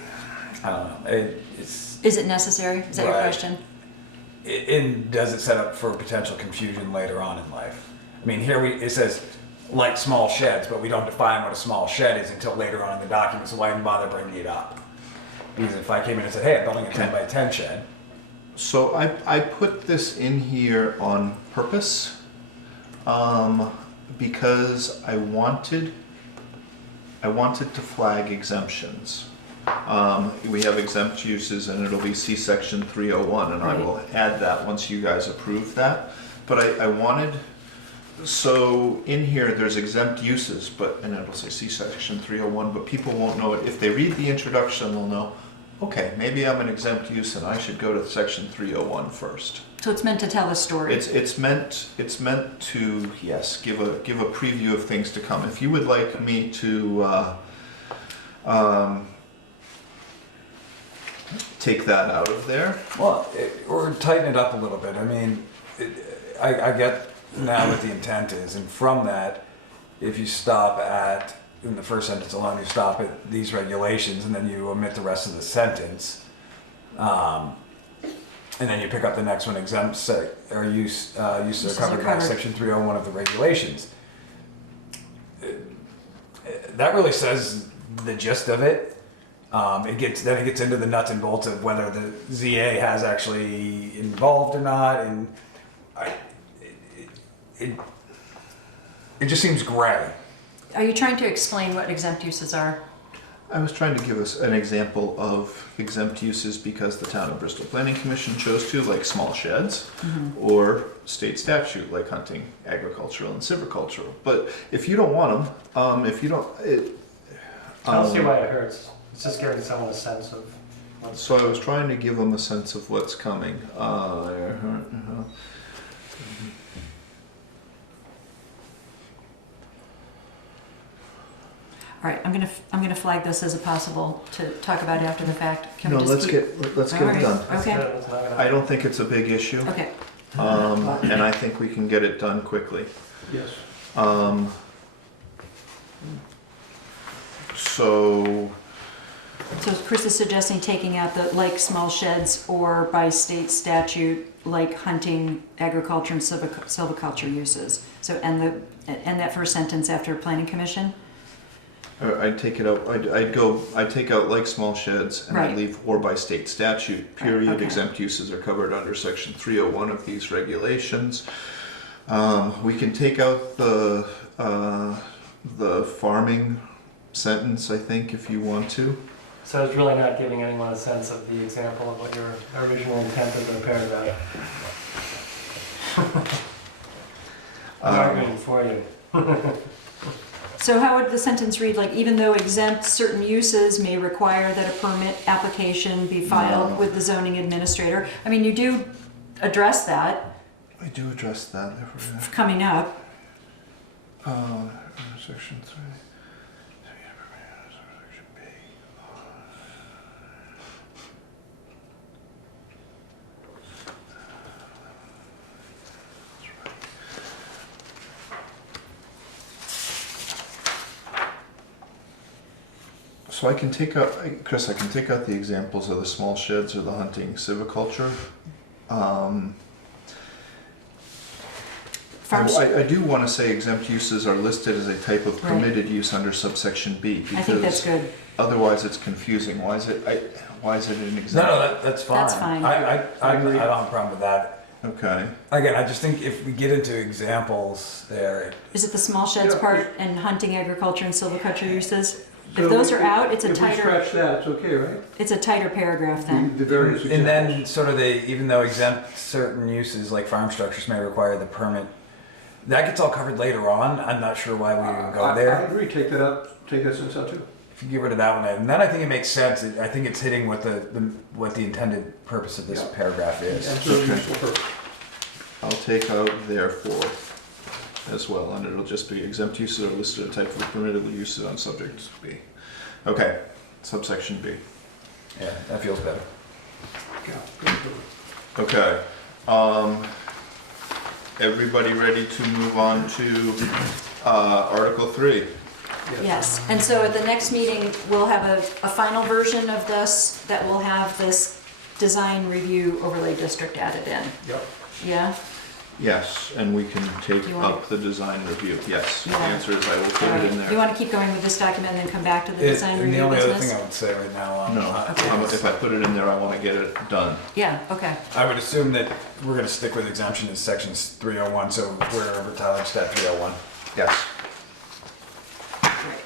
don't know. It's Is it necessary? Is that your Right. question? and does it set up for potential confusion later on in life? I mean, here it says like small sheds, but we don't define what a small shed is until later on in the document, so why even bother bringing it up? Because if I came in and said, hey, I'm building a 10 by 10 shed, So I put this in here on purpose, because I wanted to flag exemptions. We have exempt uses and it'll be C section 301, and I will add that once you guys approve that. But I wanted So in here, there's exempt uses, and it'll say see section 301, but people won't know it. If they read the introduction, they'll know, okay, maybe I'm an exempt use and I should go to section 301 first. So it's meant to tell a story. It's meant to, yes, give a preview of things to come. If you would like me to take that out of there. Well, or tighten it up a little bit. I mean, I get now what the intent is, and from that, if you stop at, in the first sentence alone, you stop at these regulations, and then you omit the rest of the sentence, and then you pick up the next one, exempt or uses are covered by section 301 of the regulations. That really says the gist of it. It gets into the nuts and bolts of whether the ZA has actually involved or not, and it just seems gray. Are you trying to explain what exempt uses are? I was trying to give us an example of exempt uses because the town of Bristol Planning Commission chose to, like small sheds, or state statute like hunting, agricultural, and silvicultural. But if you don't want them, I don't see why it hurts. It's just giving someone a sense of what's. So I was trying to give them a sense of what's coming. All right, I'm gonna flag this as a possible to talk about after the fact. Can we No, just let's keep- get it All right. done. Okay. It's not gonna- I don't think it's a big issue, Okay. and I think we can get it done quickly. Yes. So So Chris is suggesting taking out the like small sheds or by state statute like hunting, agriculture, and silviculture uses. So and that first sentence after planning commission. I'd take it out. I'd take out like small sheds, and Right. I'd leave or by state statute. Period. okay. Exempt uses are covered under section 301 of these regulations. We can take out the farming sentence, I think, if you want to. So it's really not giving anyone a sense of the example of what your original intent of the paragraph. I'm arguing for you. So how would the sentence read? Like, even though exempt, certain uses may require that a permit application be filed with the zoning administrator. I mean, you do address that I do address that. coming up. Section 3. Section B. So I can take out, Chris, I can take out the examples of the small sheds or the hunting silviculture. Farms, I do want to say exempt uses are listed as a type of permitted use under subsection B. I think that's Because good. otherwise it's confusing. Why is it an No, exempt? that's fine. That's fine. I don't have a problem with that. Okay. Again, I just think if we get into examples there, Is it the small sheds Yeah. part and hunting, agriculture, and silviculture uses? If those are out, it's a If we tighter, scratch that, it's okay, right? it's a tighter paragraph then. The various and examples. then sort of even though exempt certain uses like farm structures may require the permit, that gets all covered later on. I'm not sure why we even go I there. agree, take that out, take that sentence out too. If you get rid of that one, and then I think it makes sense. I think it's hitting what the intended purpose of this Yeah. paragraph is. And so Okay. useful purpose. I'll take out therefore as well, and it'll just be exempt uses are listed as type of permitted uses on subject B. Okay, subsection B. Yeah, that feels better. Yeah, good, good. Okay. Everybody ready to move on to Article 3? Yes, and so at the next meeting, we'll have a final version of this that will have this design review overlay district added in. Yep. Yeah? Yes, and we can take Do you want- up the design review. Yes, the Yeah. answer is I will put All it right. in You there. want to keep going with this document and then come back to the design And the review only other business? thing I would say right now, No, if I put it in there, I want to get it done. Yeah, okay. I would assume that we're going to stick with exemption in sections 301, so wherever Tyler stat 301. Yes. Great.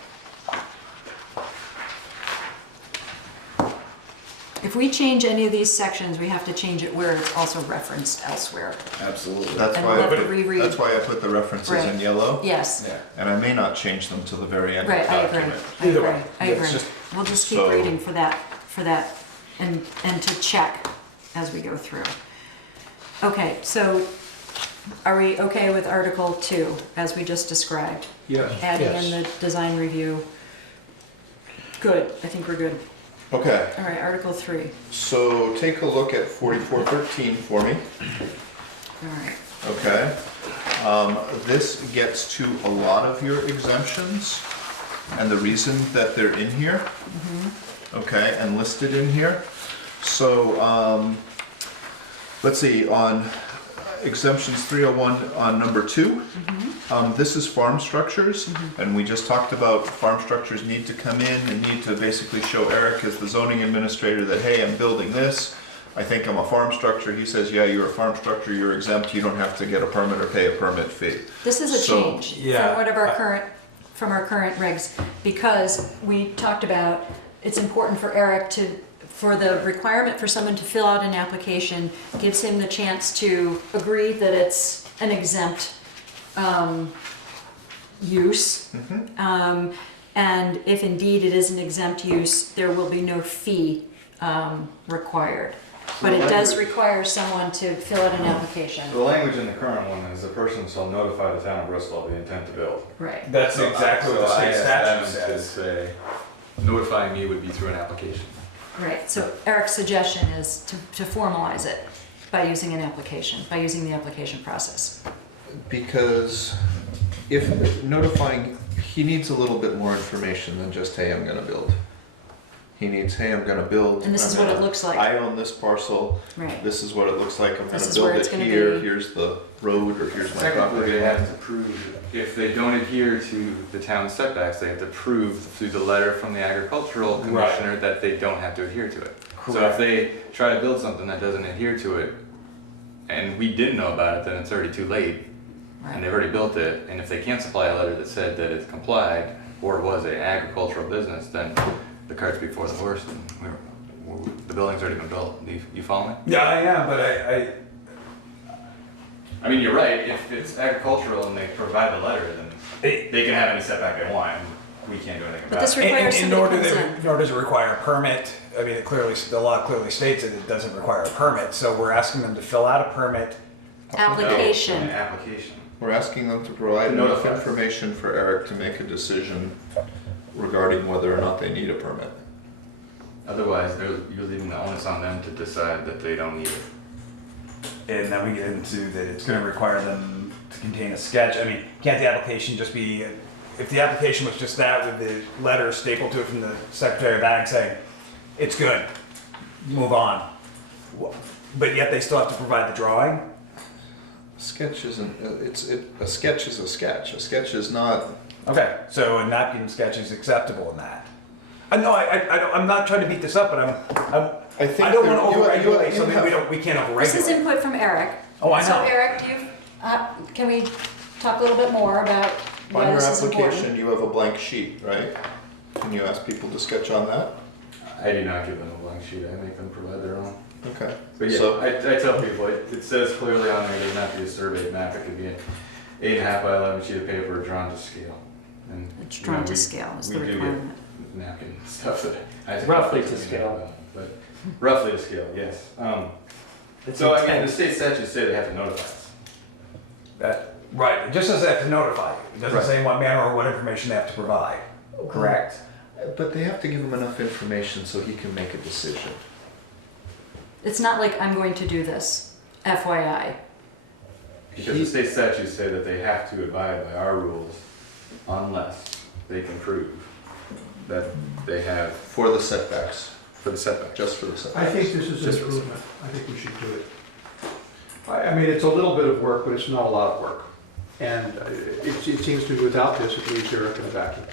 if we change any of these sections, we have to change it where it's also referenced elsewhere. Absolutely. That's And why we'll I have to put, reread. that's why I put the references Right. in yellow. Yes, Yeah. And I may not change them till the very end of right, the I agree, document. I Either agree, way, I it's agree. just- We'll just keep So- reading for that, and to check as we go through. Okay, so are we okay with Article 2, as we just described? Yes. Adding in Yes. the design review? Good, I think we're good. Okay, All right, Article 3, so take a look at 4413 for me. all right. Okay, this gets to a lot of your exemptions and the reason that they're in here. Okay, and listed in here. So, let's see, on exemptions 301 on number 2, this is farm structures, and we just talked about farm structures need to come in and need to basically show Eric as the zoning administrator that, hey, I'm building this. I think I'm a farm structure. He says, yeah, you're a farm structure, you're exempt, you don't have to get a permit or pay a permit fee. This is a So, change yeah, from one of our current regs, because we talked about, it's important for Eric for the requirement for someone to fill out an application, gives him the chance to agree that it's an exempt use. And if indeed it is an exempt use, there will be no fee required. But it does require someone to fill out an application. The language in the current one is the person shall notify the town of Bristol of the intent to build. Right. That's exactly what the So I state asked statute them to says. say, notifying me would be through an application. Right, so Eric's suggestion is to formalize it by using an application, by using the application process. Because if notifying, he needs a little bit more information than just, hey, I'm gonna build. He needs, hey, I'm gonna build. And this is what it looks like. I own this parcel, Right. this is what it looks like, I'm This gonna is where build it's it gonna here, be. here's the road, or here's my Technically, property. they have to prove, if they don't adhere to the town setbacks, they have to prove through the letter from the agricultural Right. commissioner that they don't have to adhere to it. So if Correct. they try to build something that doesn't adhere to it, and we didn't know about it, then it's already too late. And they've already built it, and if they can't supply a letter that said that it complied, or was an agricultural business, then the cart's before the horse, and the building's already been built. You follow me? Yeah, I am, but I mean, you're right, if it's agricultural and they provide the letter, then they can have any setback they want, and we can't do anything But about this it. requires and somebody nor comes in. nor does it require a permit. I mean, the law clearly states that it doesn't require a permit, so we're asking them to fill out a permit. Application. An application. We're asking them to provide enough Notify. information for Eric to make a decision regarding whether or not they need a permit. Otherwise, you're leaving the onus on them to decide that they don't need it. And then we get into that it's gonna require them to contain a sketch. I mean, can't the application just be, if the application was just that with the letter stapled to it from the Secretary of Ag saying, it's good, move on. But yet they still have to provide the drawing? Sketch isn't, a sketch is a sketch. A sketch is not, Okay, so a napkin sketch is acceptable in that. No, I'm not trying to beat this up, but I think I don't there- want to you- overregulate you something have- we can't This is overregulate. input from Eric. Oh, I So know. Eric, can we talk a little bit more about on why your this is application, important? you have a blank sheet, right? Can you ask people to sketch on that? I do not give them a blank sheet, I make them provide their own. Okay. But yeah, So- I tell people, it says clearly on there, it doesn't have to be a surveyed map, it could be an 8.5 by 11 sheet of paper drawn to scale. And, It's you drawn know, to we- scale is we the do get requirement. Napkin stuff that I have Roughly to copy, scale. But roughly to scale, yes. It's So I mean, the intense. state statutes say they have to notify us. Right, it just says they have to notify you. It doesn't Right. say in what manner or what information they have to provide. Correct? But they have to give him enough information so he can make a decision. It's not like I'm going to do this, FYI. Because the state statutes say that they have to abide by our rules unless they can prove that they have For the setbacks, for the setback. just for the I setbacks. think this is an Just- improvement. I think we should do it. I mean, it's a little bit of work, but it's not a lot of work. And it seems to me without this, it leaves Eric in a vacuum.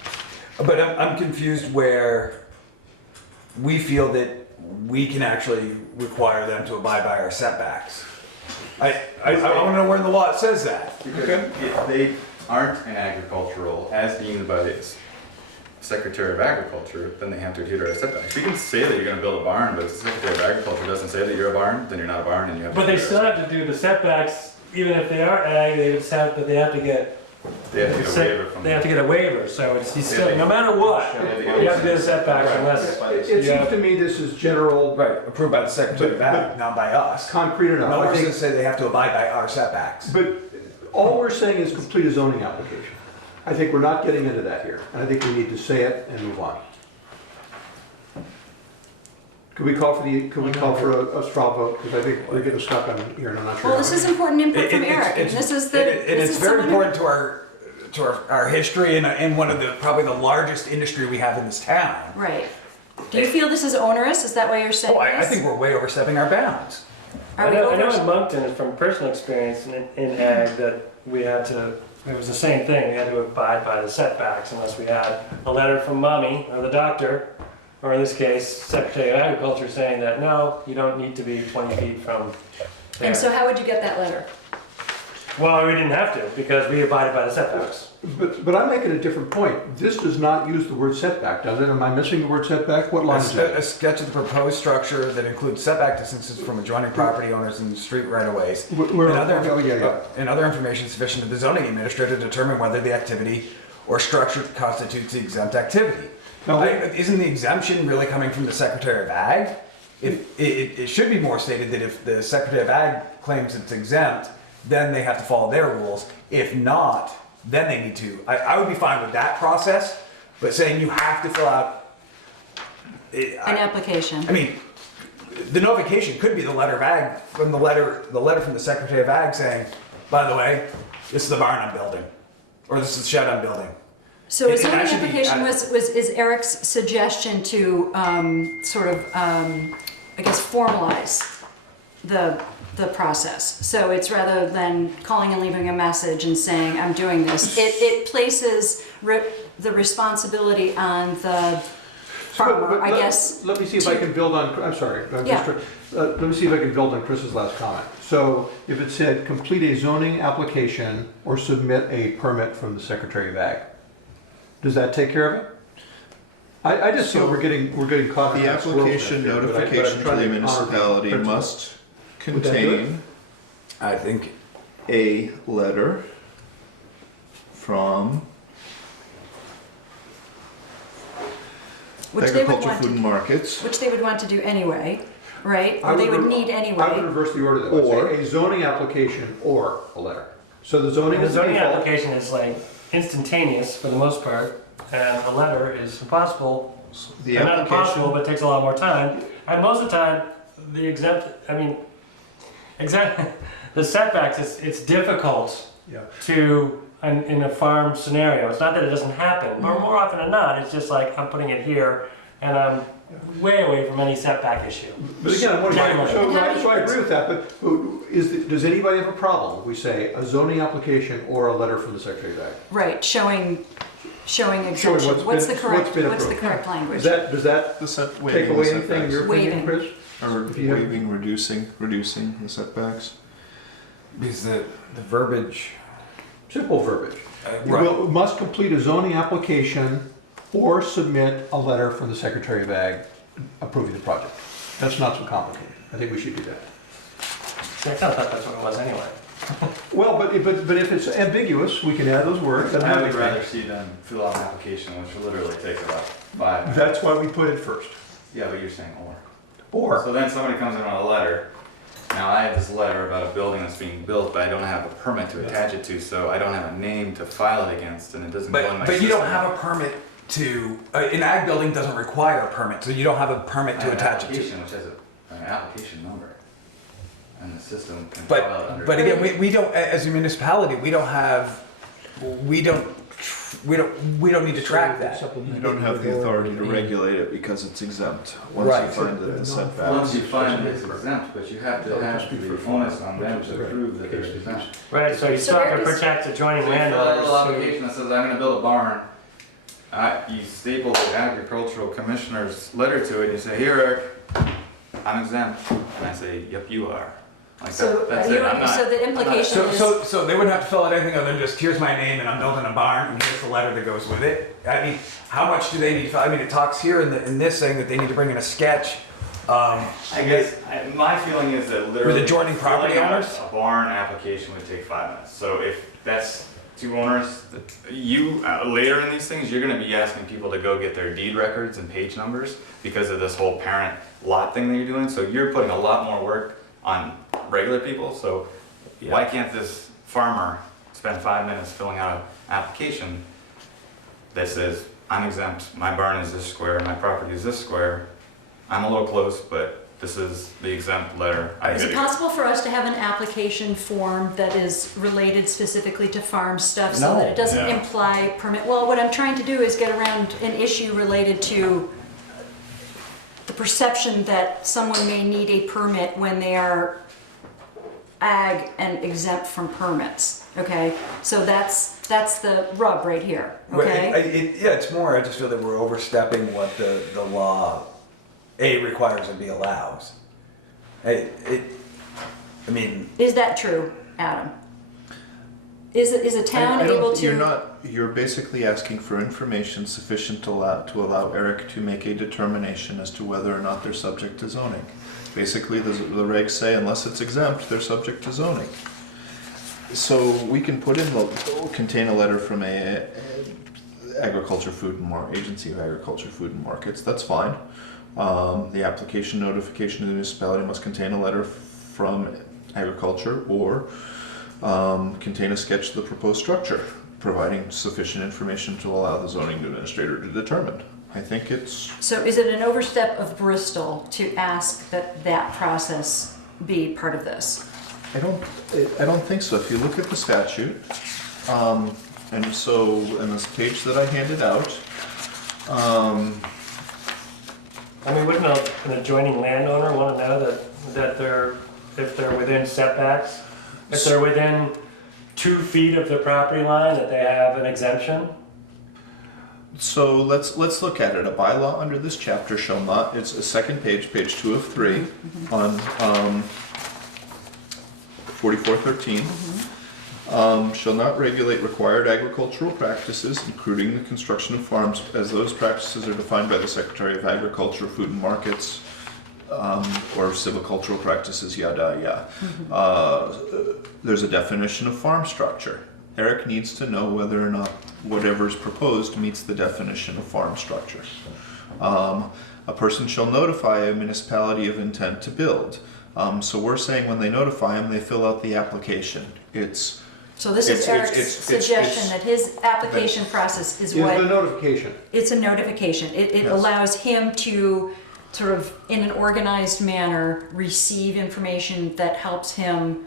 But I'm confused where we feel that we can actually require them to abide by our setbacks. I want to know where in the law it says that. Because if they aren't an agricultural, as deemed by this, Secretary of Agriculture, then they have to adhere to our setbacks. You can say that you're gonna build a barn, but if the Secretary of Agriculture doesn't say that you're a barn, then you're not a barn and you have to. But they adhere to still our- have to do the setbacks, even if they are ag, they would have, but they have to get. They have to get a waiver from. They have to get a waiver, so it's, you still, Yeah, no matter what, you have to do the setbacks unless. It seems to me this is general, Right, approved by the Secretary of Ag, not by us. concrete enough. No I one's think- gonna say they have to abide by our setbacks. But all we're saying is complete a zoning application. I think we're not getting into that here, and I think we need to say it and move on. Could we call for a straw vote? Because I think we're getting stuck on here, and I'm not sure. Well, this is important input from It- it's- Eric, and it's- this is and the. it- and this it's is very someone who- important to our history and one of the, probably the largest industry we have in this town. Right. Do you feel this is onerous? Is that why you're saying Oh, I this? think we're way overstepping our bounds. Are I we know in over? Moncton, from personal experience in ag, that we had to, it was the same thing, we had to abide by the setbacks unless we had a letter from mommy or the doctor, or in this case, Secretary of Agriculture saying that, no, you don't need to be 20 feet from there. And so how would you get that letter? Well, we didn't have to, because we abided by the setbacks. But I'm making a different point. This does not use the word setback, does it? Am I missing the word setback? What line is A it? sketch of the proposed structure that includes setback distances from adjoining property owners and street right-of-ways. Where- And other, oh, yeah. and other information sufficient to the zoning administrator to determine whether the activity or structure constitutes the exempt activity. Now, Isn't the exemption really coming from the Secretary of Ag? It should be more stated that if the Secretary of Ag claims it's exempt, then they have to follow their rules. If not, then they need to. I would be fine with that process, but saying you have to fill out. An application? I mean, the notification could be the letter of ag, from the letter from the Secretary of Ag saying, by the way, this is the barn I'm building, or this is the shed I'm building. So a And zoning that should be application adequate. is Eric's suggestion to I guess, formalize the process. So it's rather than calling and leaving a message and saying, I'm doing this, it places the responsibility on the farmer, But I let- guess. Let me see if I can build on, I'm sorry. Yeah. Let me see if I can build on Chris's last comment. So if it said, complete a zoning application or submit a permit from the Secretary of Ag, does that take care of it? I just feel So, we're getting caught in The that squirrel's application nest here, but I'm notification to trying the honor municipality principle. must Would that do it? contain I think a letter from Which they would Agriculture, want Food and to, Markets. which they would want to do anyway, right? I Or they would re- need I would anyway. reverse the order though. Or- I'd say a zoning application or a letter. So the zoning The is the zoning default. application is like instantaneous for the most part, and a letter is impossible. The Or not impossible, application, but it takes a lot more time. And most of the time, the the setbacks, it's difficult Yeah. to, in a farm scenario. It's not that it doesn't happen, but more often than not, it's just like, I'm putting it here, and I'm way away from any setback issue. But again, I'm wondering, Generally. so And how do so I you- agree with that, but does anybody have a problem if we say a zoning application or a letter from the Secretary of Ag? Right, showing exemption. what's What's the been- correct, what's been what's the approved. correct language? Does that the set, take waiving the away anything in your setbacks. opinion, Chris? Or if you have- waiving, reducing the setbacks. because the verbiage. Simple verbiage. Right. Will, must complete a zoning application or submit a letter from the Secretary of Ag approving the project. That's not so complicated. I think we should do that. I thought that's what it was anyway. Well, but if it's ambiguous, we can add those words. Doesn't have I to would be. rather see them fill out an application, which literally takes about 5 minutes. That's why we put it first. Yeah, but you're saying or. Or, So then somebody comes in on a letter. Now I have this letter about a building that's being built, but I don't have a permit to attach it to, so I don't have a name to file it against, and it doesn't go in my But system. you don't have a permit to, an ag building doesn't require a permit, so you don't have a permit I to have an attach it to. application which has an application number, and the system can file it under. But again, we don't, as a municipality, we don't need to track that. You don't have the authority to regulate it because it's exempt, once Right. you find that the Once setbacks. you find that it's exempt, but you have to have the onus on them to prove that they're exempt. Right, so you So still have to where does- protect adjoining So you fill out a landowners. little so- application that says, I'm gonna build a barn. You staple the agricultural commissioner's letter to it, and you say, here, Eric, I'm exempt. And I say, yep, you are. Like So, that's you it. know, so the implication is. So they wouldn't have to fill out anything other than just, here's my name and I'm building a barn and here's the letter that goes with it. I mean, how much do they need to fill? I mean, it talks here in this saying that they need to bring in a sketch. I guess my feeling is that literally adjoining property filling out owners? a barn application would take 5 minutes. So if that's 2 owners, you later in these things, you're going to be asking people to go get their deed records and page numbers because of this whole parent lot thing that you're doing. So you're putting a lot more work on regular people. So why can't this farmer spend 5 minutes filling out an application that says, I'm exempt, my barn is this square, my property is this square, I'm a little close, but this is the exempt letter. Is it possible for us to have an application form that is related specifically to farm stuff so that it doesn't Yeah. imply permit? Well, what I'm trying to do is get around an issue related to the perception that someone may need a permit when they are ag and exempt from permits, okay? So that's the rub right here, okay? Yeah, it's more, I just feel that we're overstepping what the law, A, requires and B, allows. I mean, Is that true, Adam? Is a town I don't- able to? You're basically asking for information sufficient to allow Eric to make a determination as to whether or not they're subject to zoning. Basically, the regs say unless it's exempt, they're subject to zoning. So we can put in contain a letter from a agriculture, food and agency of agriculture, food and markets. That's fine. The application notification to the municipality must contain a letter from agriculture or contain a sketch of the proposed structure, providing sufficient information to allow the zoning administrator to determine. I think it's... So is it an overstep of Bristol to ask that that process be part of this? I don't think so. If you look at the statute, and so in this page that I handed out, I mean, wouldn't an adjoining landowner want to know that if they're within setbacks, if they're within 2 feet of the property line, that they have an exemption? so let's look at it. A bylaw under this chapter shall not, it's a second page, page 2 of 3, on 4413. Shall not regulate required agricultural practices, including the construction of farms, as those practices are defined by the Secretary of Agriculture, Food and Markets, or silvicultural practices, yada yada. There's a definition of farm structure. Eric needs to know whether or not whatever's proposed meets the definition of farm structure. A person shall notify a municipality of intent to build. So we're saying when they notify him, they fill out the application. So this is Eric's suggestion it's- that his application process is Is the what, notification. it's a notification. It Yes. allows him to sort of, in an organized manner, receive information that helps him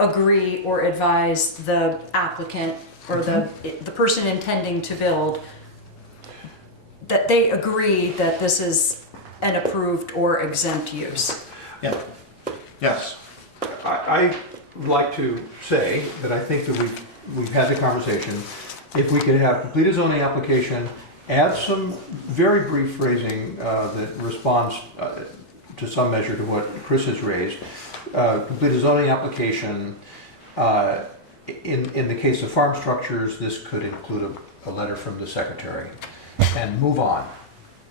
agree or advise the applicant or the person intending to build that they agree that this is an approved or exempt use. Yeah. Yes. I would like to say that I think that we've had the conversation. If we could have complete a zoning application, add some very brief phrasing that responds to some measure to what Chris has raised. Complete a zoning application. In the case of farm structures, this could include a letter from the secretary, and move on.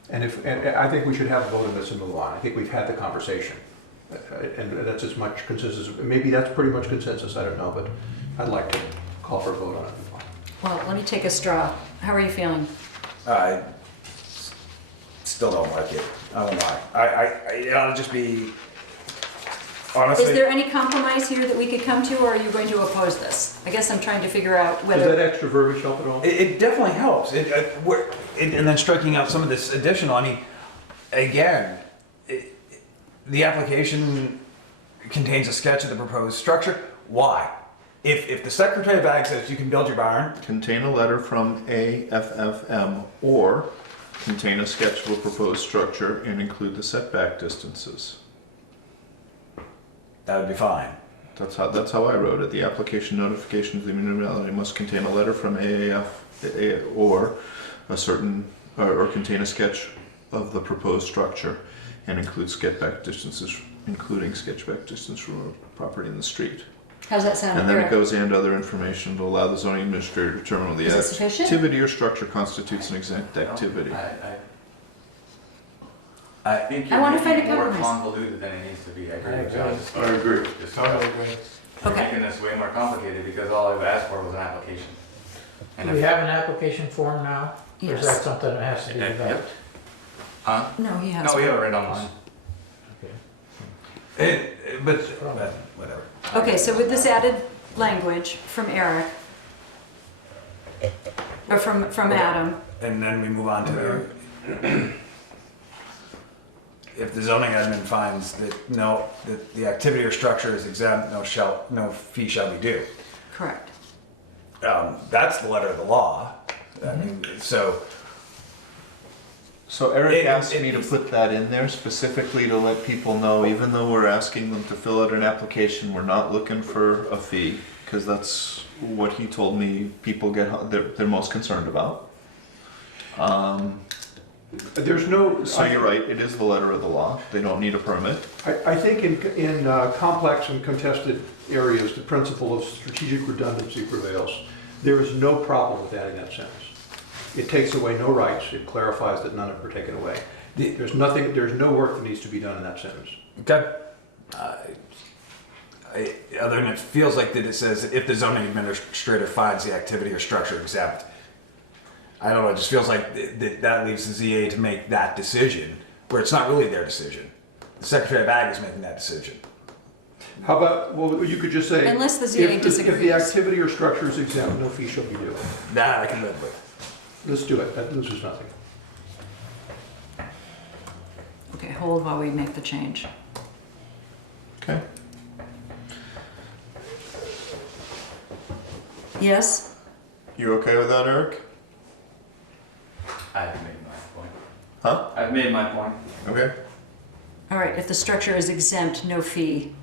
And I think we should have a vote on this and move on. I think we've had the conversation. And that's as much consensus, maybe that's pretty much consensus, I don't know, but I'd like to call for a vote on it. Well, let me take a straw. How are you feeling? I still don't like it. I don't know why. It ought to just be, honestly. Is there any compromise here that we could come to, or are you going to oppose this? I guess I'm trying to figure out Does whether. that extra verbiage help at all? It definitely helps. And then striking out some of this additional, I mean, again, the application contains a sketch of the proposed structure. Why? If the Secretary of Ag says you can build your barn, Contain a letter from AFFM or contain a sketch of a proposed structure and include the setback distances. that would be fine. That's how I wrote it. The application notification to the municipality must contain a letter from AAF or or contain a sketch of the proposed structure and include setback distances including sketchback distance from a property in the street. How's that sound? And then it Eric? goes and other information to allow the zoning administrator to determine whether Is it the sufficient? activity or structure constitutes an exempt activity. I think I you're wanna making find it a more compromise. convoluted than it needs to be. I agree with John. I agree. Just Totally agree. You're Okay. making this way more complicated because all I've asked for was an application. Do And we if, have an application form now? Or is that Yes. something that has to be Yep. developed? huh? No, he has. No, we one. have it right online. Okay. But whatever. Okay, so with this added language from Eric, or from Adam, And then we move on to the, if the zoning admin finds that the activity or structure is exempt, no fee shall be due. correct. That's the letter of the law. I mean, so, So Eric asked it- me to put that in there specifically to let people know, even though we're asking them to fill out an application, we're not looking for a fee, because that's what he told me people they're most concerned about. There's no. So you're right, it is the letter of the law. They don't need a permit. I think in complex and contested areas, the principle of strategic redundancy prevails. There is no problem with adding that sentence. It takes away no rights, it clarifies that none of them are taken away. There's no work that needs to be done in that sentence. okay. Other than it feels like that it says, if the zoning administrator finds the activity or structure exempt. I don't know, it just feels like that leaves the ZA to make that decision, where it's not really their decision. The Secretary of Ag is making that decision. How about, well, you could just say. Unless the ZA if If disagrees. the activity or structure is exempt, no fee shall be due. That I can live with. Let's do it, that loses nothing. Okay, hold while we make the change. Okay. Yes? You okay with that, Eric? I've made my point. Huh? I've made my point. Okay. All right, if the structure is exempt, no fee.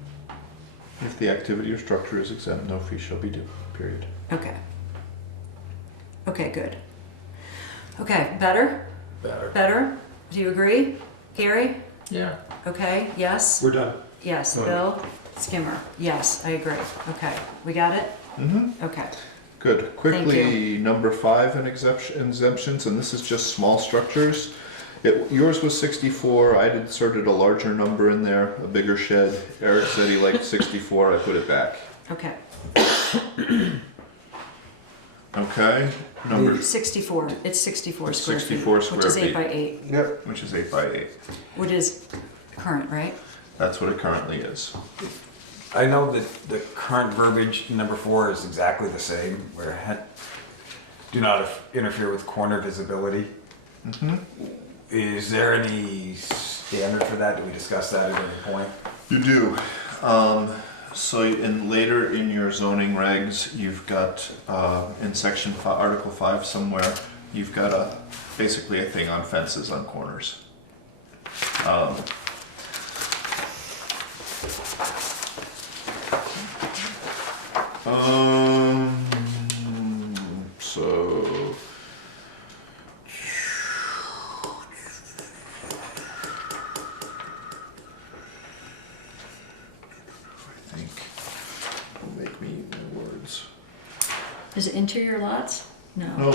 If the activity or structure is exempt, no fee shall be due, period. Okay. Okay, good. Okay, better? Better. Better? Do you agree? Gary? Yeah. Okay, yes? We're done. Yes. Good. Bill? Skimmer? Yes, I agree. Okay, we got it? Mm-hmm. Okay. Good. Quickly, number 5 in exemptions, and this is just small structures. Yours was 64. I'd inserted a larger number in there, a bigger shed. Eric said he liked 64. I put it back. Okay. Okay. Number 64. It's 64 It's square 64 feet. Which is square 8 by 8. Yep. which is 8 by 8. Which is current, right? That's what it currently is. I know that the current verbiage in number 4 is exactly the same, where do not interfere with corner visibility. Mm-hmm. Is there any standard for that? Do we discuss that at any point? You do. So later in your zoning regs, you've got in section Article 5 somewhere, you've got basically a thing on fences on corners. So I think will make me eat my words. Is it interior lots? No. No,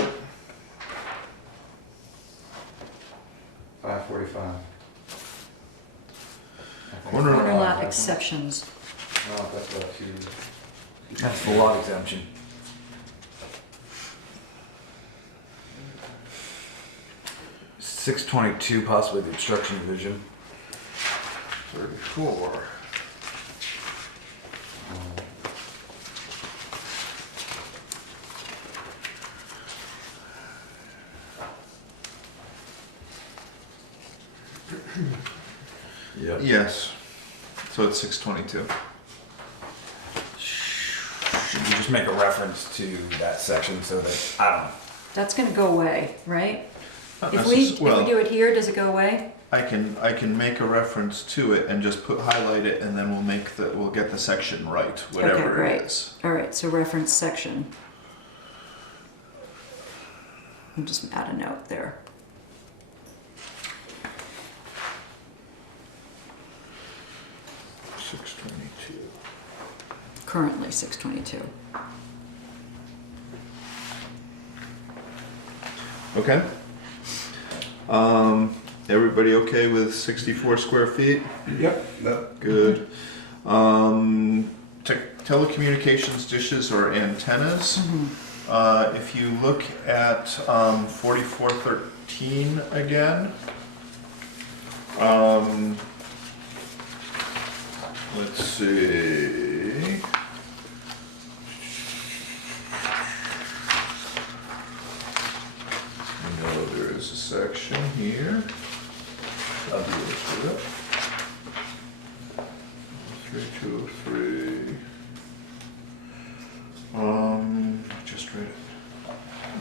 545. Corner Corner lot exceptions. No, that's what she. That's the lot exemption. .622, possibly the obstruction division. 34. Yep. Yes. So it's 622. Should we just make a reference to that section so that, I don't know. That's gonna go away, right? Not If we well, do it here, does it go away? I can make a reference to it and just highlight it, and then we'll get the section right, whatever Okay, right. it is. All right, so reference section. I'll just add a note there. currently 622. Okay. Everybody okay with 64 square feet? Yep. Good. Telecommunications dishes or antennas. If you look at 4413 again, let's see. I know there is a section here. I'll be able to do it. 3203. Just read it.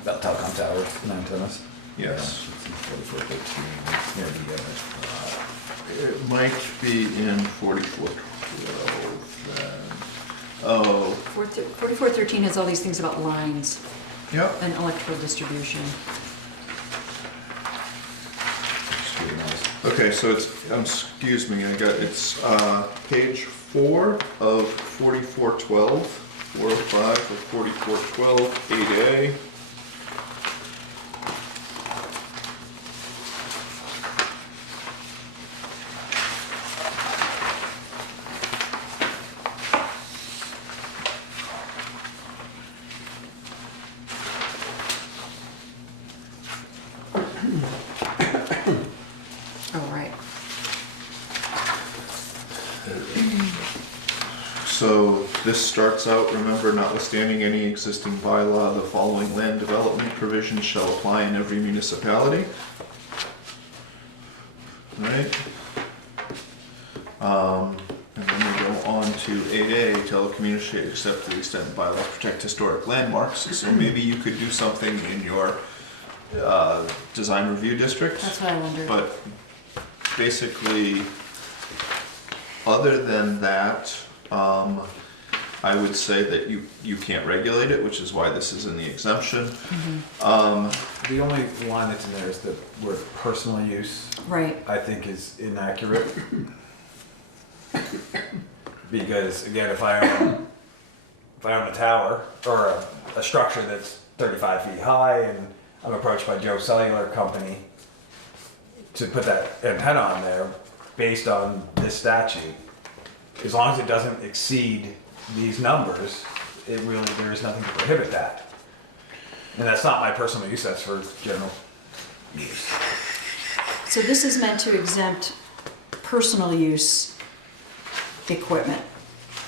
About telecom towers and antennas. Yes. 4413. It might be in 4412 then. Oh, 4413 has all these things about lines yep. and electrical distribution. Okay, so it's, excuse me, it's page 4 of 4412, 4 of 5 of 4412, 8A. Oh, right. So this starts out, remember, notwithstanding any existing bylaw, the following land development provisions shall apply in every municipality. Right? And then we go on to 8A, telecommunications except to the extent bylaw protect historic landmarks. So maybe you could do something in your design review district. That's what I wondered. But basically, other than that, I would say that you can't regulate it, which is why this is in the exemption. The only line that's in there is the word personal use, Right. I think is inaccurate. Because again, if I own a tower or a structure that's 35 feet high and I'm approached by Joe Cellular Company to put that antenna on there based on this statute, as long as it doesn't exceed these numbers, there is nothing to prohibit that. And that's not my personal use, that's for general use. So this is meant to exempt personal use equipment,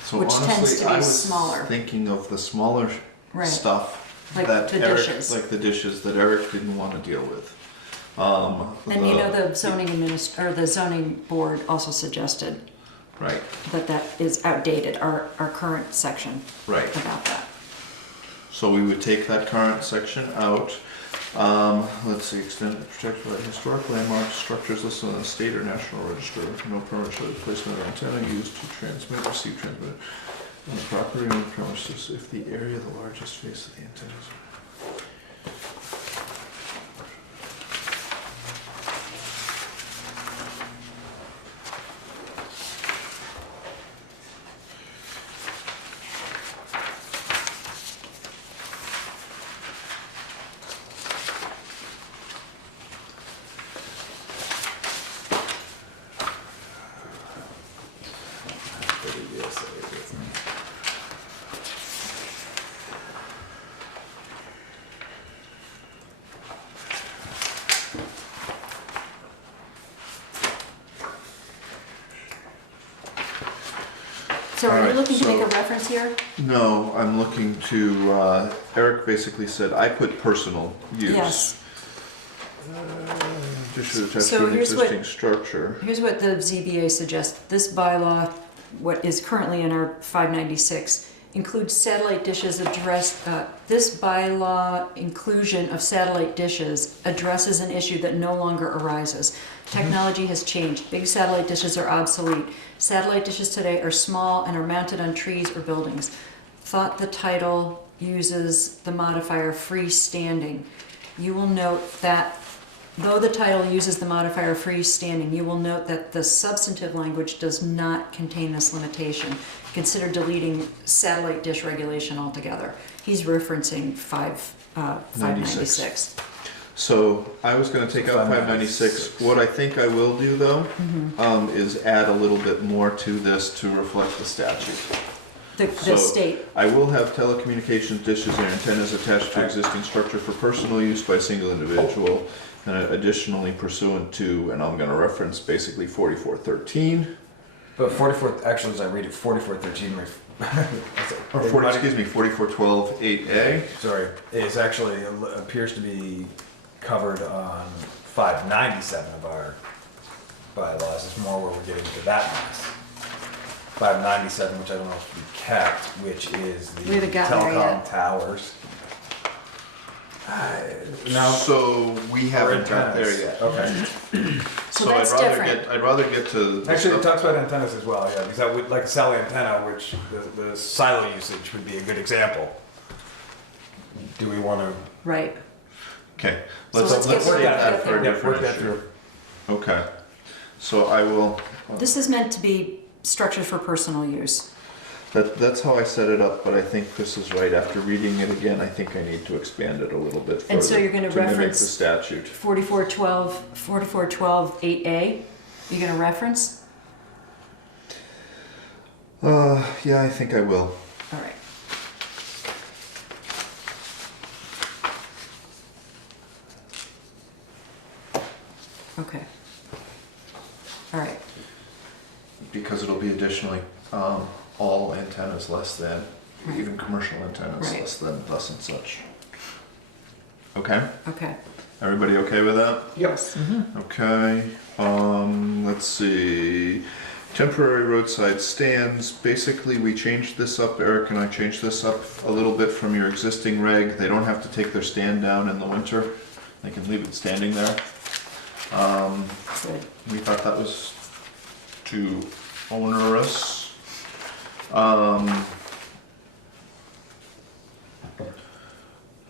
So which tends honestly, to be I was smaller. thinking of the smaller Right. stuff Like that the Eric, dishes. like the dishes that Eric didn't want to deal with. And you know, the the zoning board also suggested Right, that is outdated, our current section right. about that. So we would take that current section out. Let's see, extend protected by historic landmarks, structures listed on the state or national register. No permit shall be placed on an antenna used to transmit, receive, transmit on the property on the premises if the area, the largest face of the antennas. So are you Alright, looking to make a so- reference here? No, I'm looking to, Eric basically said, I put personal use. Yes. Just should attach So to an here's what- existing structure. Here's what the ZBA suggests. This bylaw, what is currently in our 596, includes satellite dishes this bylaw inclusion of satellite dishes addresses an issue that no longer arises. Technology has changed. Big satellite dishes are obsolete. Satellite dishes today are small and are mounted on trees or buildings. Thought the title uses the modifier freestanding. You will note that though the title uses the modifier freestanding, you will note that the substantive language does not contain this limitation. Consider deleting satellite dish regulation altogether. He's referencing 596. So I was gonna take out 596. What I think I will do though, is add a little bit more to this to reflect the statute. The So, state, I will have telecommunications dishes and antennas attached to existing structure for personal use by a single individual. And additionally pursuant to, and I'm gonna reference basically 4413, But 44, actually, as I read it, 4413, or 4412 8A. sorry, is actually, appears to be covered on 597 of our bylaws. It's more where we're getting to that mess. 597, which I don't know if we kept, which is the We haven't gotten there telecom yet. towers. No, So we haven't got there antennas. yet. Okay. so that's different. I'd rather get to. the Actually, it stuff- talks about antennas as well, yeah, because that would, like a Sally antenna, which the silo usage would be a good example. Do we want to Right. Okay, So let's let's get save rid of that that for a there. different work that issue. through? Okay, so I will, This is meant to be structured for personal use. that's how I set it up, but I think Chris is right. After reading it again, I think I need to expand it a little bit further. And so you're gonna to mimic reference- the statute. 4412 8A, you're gonna reference? Yeah, I think I will. All right. Okay. All right. Because it'll be additionally, all antennas less than, Right. even commercial antennas Right. less than, thus and such. Okay, Okay. everybody okay with that? Yes. Okay, let's see. Temporary roadside stands, basically we changed this up, Eric and I changed this up a little bit from your existing reg. They don't have to take their stand down in the winter. They can leave it standing there. Good. We thought that was too onerous.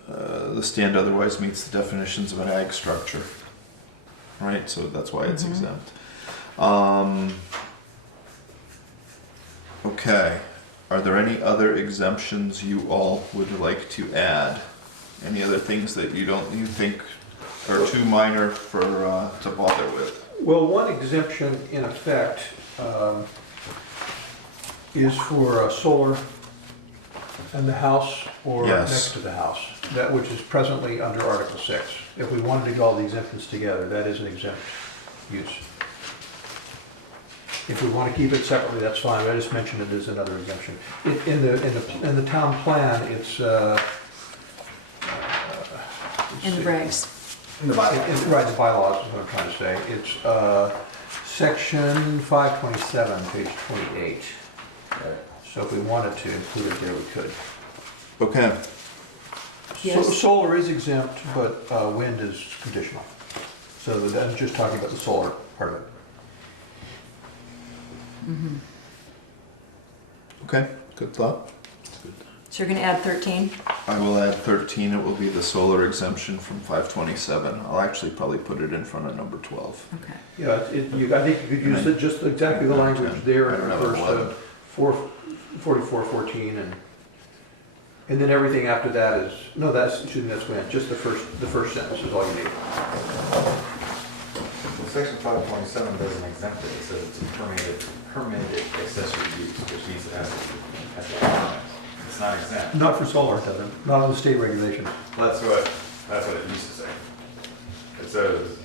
The stand otherwise meets the definitions of an ag structure, right? So that's why it's exempt. Okay, are there any other exemptions you all would like to add? Any other things that you think are too minor for, to bother with? Well, one exemption in effect is for solar in the house or Yes. next to the house, that which is presently under Article 6. If we wanted to get all the exemptions together, that is an exempt use. If we want to keep it separately, that's fine, I just mentioned it as another exemption. In the town plan, it's In the regs. In the bylaw. Right, the bylaws is what I'm trying to say. It's section 527, page 28. So if we wanted to include it there, we could. Okay, Yes. Solar is exempt, but wind is conditional. So I'm just talking about the solar part of it. okay, good thought. So you're gonna add 13? I will add 13, it will be the solar exemption from 527. I'll actually probably put it in front of number 12. Okay. Yeah, I think you could use it, just exactly the language there I in don't have refers 11. to 4414 and then everything after that is, no, that's wind, just the first sentence is all you need. Well, section 527 doesn't exempt it, it says it's a permitted accessory use, which means it has to be it's not exempt. Not for solar, it doesn't, not on the state regulations. That's what it used to say. It says,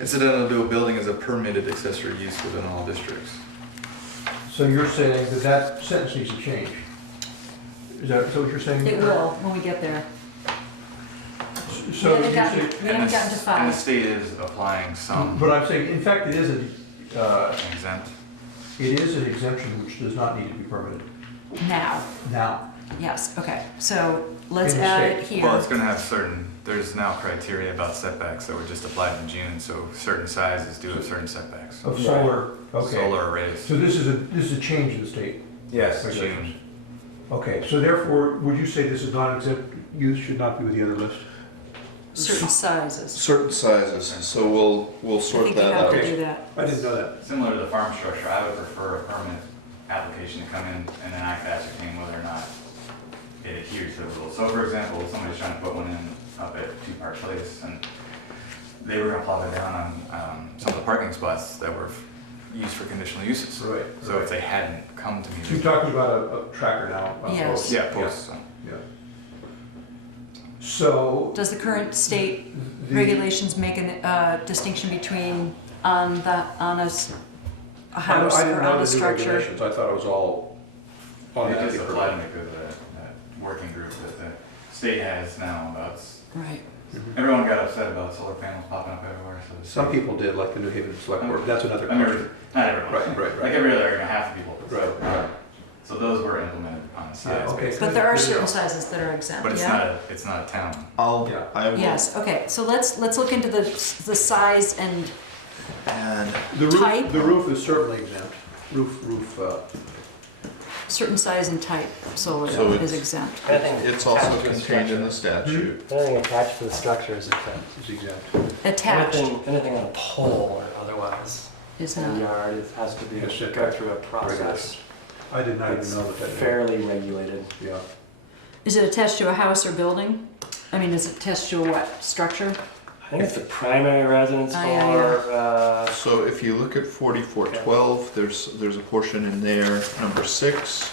incidental to a building is a permitted accessory use within all districts. So you're saying that sentence needs to change? Is that what you're saying? It will, when we get there. So We you haven't say, We haven't gotten to And the 5. state is applying some but I'm saying, in fact, it is an exemption which does not need to be permitted Now, now. yes, okay. So let's In the add it state. here. Well, it's gonna have there's now criteria about setbacks that were just applied in June, so certain sizes do have certain setbacks. Of solar, okay. Solar arrays, So this is a change in the state. Yes. June. Okay, so therefore, would you say this is non-exempt use should not be with the other list? certain sizes. Certain sizes, so we'll I sort think you that have out. to do that. I didn't know that. Similar to the farm structure, I would prefer a permit application to come in and then I could ascertain whether or not it adheres to the rules. So for example, somebody's trying to put one in up at Two Park Place and they were gonna plop it down on some of the parking spots that were used for conditional uses. Right. So if they hadn't come to me. So you're talking about a tracker now? Yes. post. Yeah, posts. Yeah. So. Does the current state the- regulations make a distinction between on a house I or didn't know on a the new structure? regulations. I thought it was all It automatic. just applied to me because of that working group that the state has now about, Right. everyone got upset about solar panels popping up everywhere, so. the Some state- people did, like the New Haven Select Board. That's another I mean, question. not everyone. Right. Like every other, half the people. Right, right. So those were implemented on the Yeah, size okay. basis. But there are Good to certain know. sizes that are exempt, But yeah? it's not a town. I will, Yes, okay, so let's look into the size and, and Type? The roof is certainly exempt. certain size and type solar So is it's- exempt. Anything it's also attached to the contained in the structure. statute. Anything attached to the structure is exempt. is exempt. Attached Anything on a pole or otherwise is in the not. yard, it has to be, Yes, it- go through a process. I did not It's even know that. fairly regulated. Yeah. Is it attached to a house or building? I mean, is it attached to a what, structure? I think it's the primary residence Oh, yeah, for, So if you look at 4412, there's a portion in there, number 6,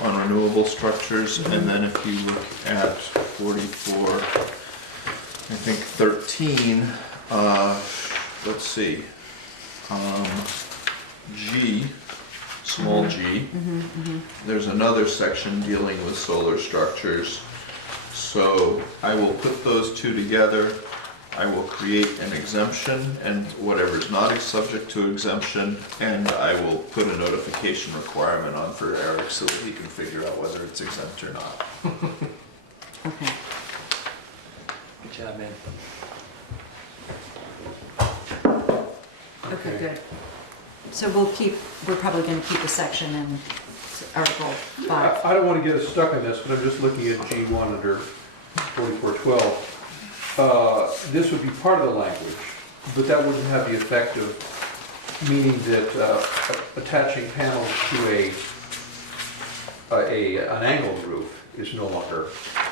on renewable structures, and then if you look at 44, I think 13, let's see, G, small g, there's another section dealing with solar structures. So I will put those two together. I will create an exemption and whatever's not subject to exemption, and I will put a notification requirement on for Eric so that he can figure out whether it's exempt or not. Okay. good job, man. Okay, good. So we're probably gonna keep a section in Article 5. I don't want to get us stuck on this, but I'm just looking at G1 under 4412. This would be part of the language, but that wouldn't have the effect of meaning that attaching panels to an angled roof is no longer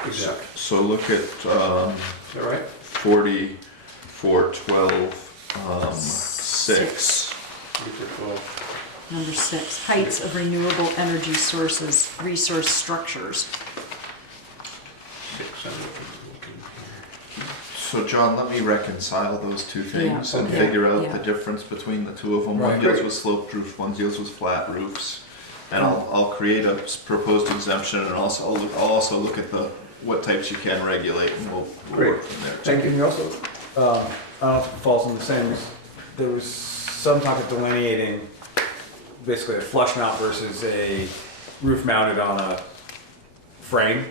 exempt. So look at Is that right? 4412, 6. 4412. Number 6, heights of renewable energy sources, resource structures. 6. I'm looking. So John, let me reconcile those two things Yeah, and okay, figure out yeah. the difference between the two of them. One Right. deals with sloped roofs, one deals with flat roofs. And I'll create a proposed exemption, and also I'll also look at what types you can regulate, and we'll work from there. And can you also, I don't know if it falls in the same, there was some talk of delineating basically a flush mount versus a roof mounted on a frame,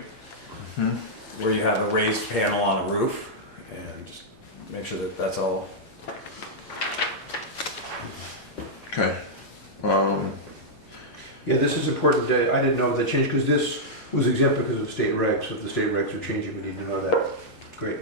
where you have a raised panel on a roof, and just make sure that that's all. Okay. Yeah, this is important. I didn't know the change because this was exempt because of state regs. So if the state regs are changing, we need to know that. Great.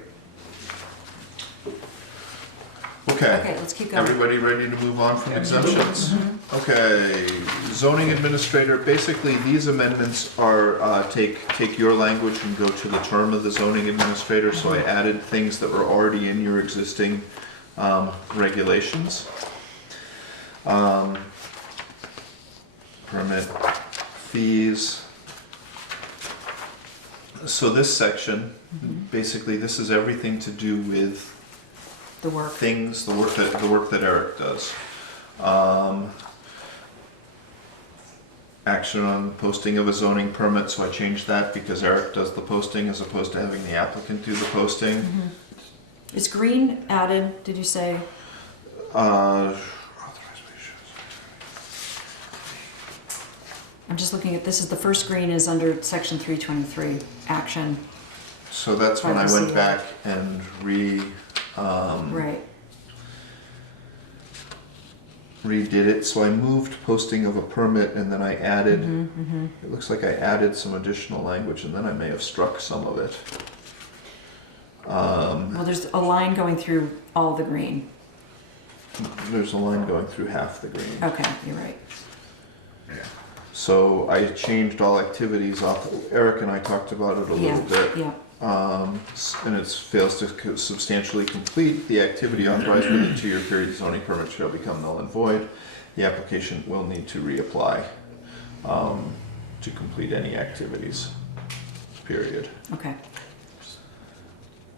Okay. Let's keep going. Everybody ready to move on from Absolutely. exemptions? Okay, zoning administrator, basically these amendments are, take your language and go to the term of the zoning administrator, so I added things that were already in your existing, regulations. Permit fees. So this section, basically this is everything to do with The work. things, the work that Eric does. Action on posting of a zoning permit, so I changed that because Eric does the posting as opposed to having the applicant do the posting. Is green added, did you say? I'm just looking at, this is the first green is under section 323, action, So that's when I Privacy. went back and right. redid it. So I moved posting of a permit, and then I added, it looks like I added some additional language, and then I may have struck some of it. Well, there's a line going through all the green. There's a line going through half the green. Okay, you're right. So I changed all activities off. Eric and I talked about it a Yeah, little bit. yeah. And it fails to substantially complete the activity authorized within a 2-year period, the zoning permit shall become null and void. The application will need to reapply to complete any activities, period. Okay.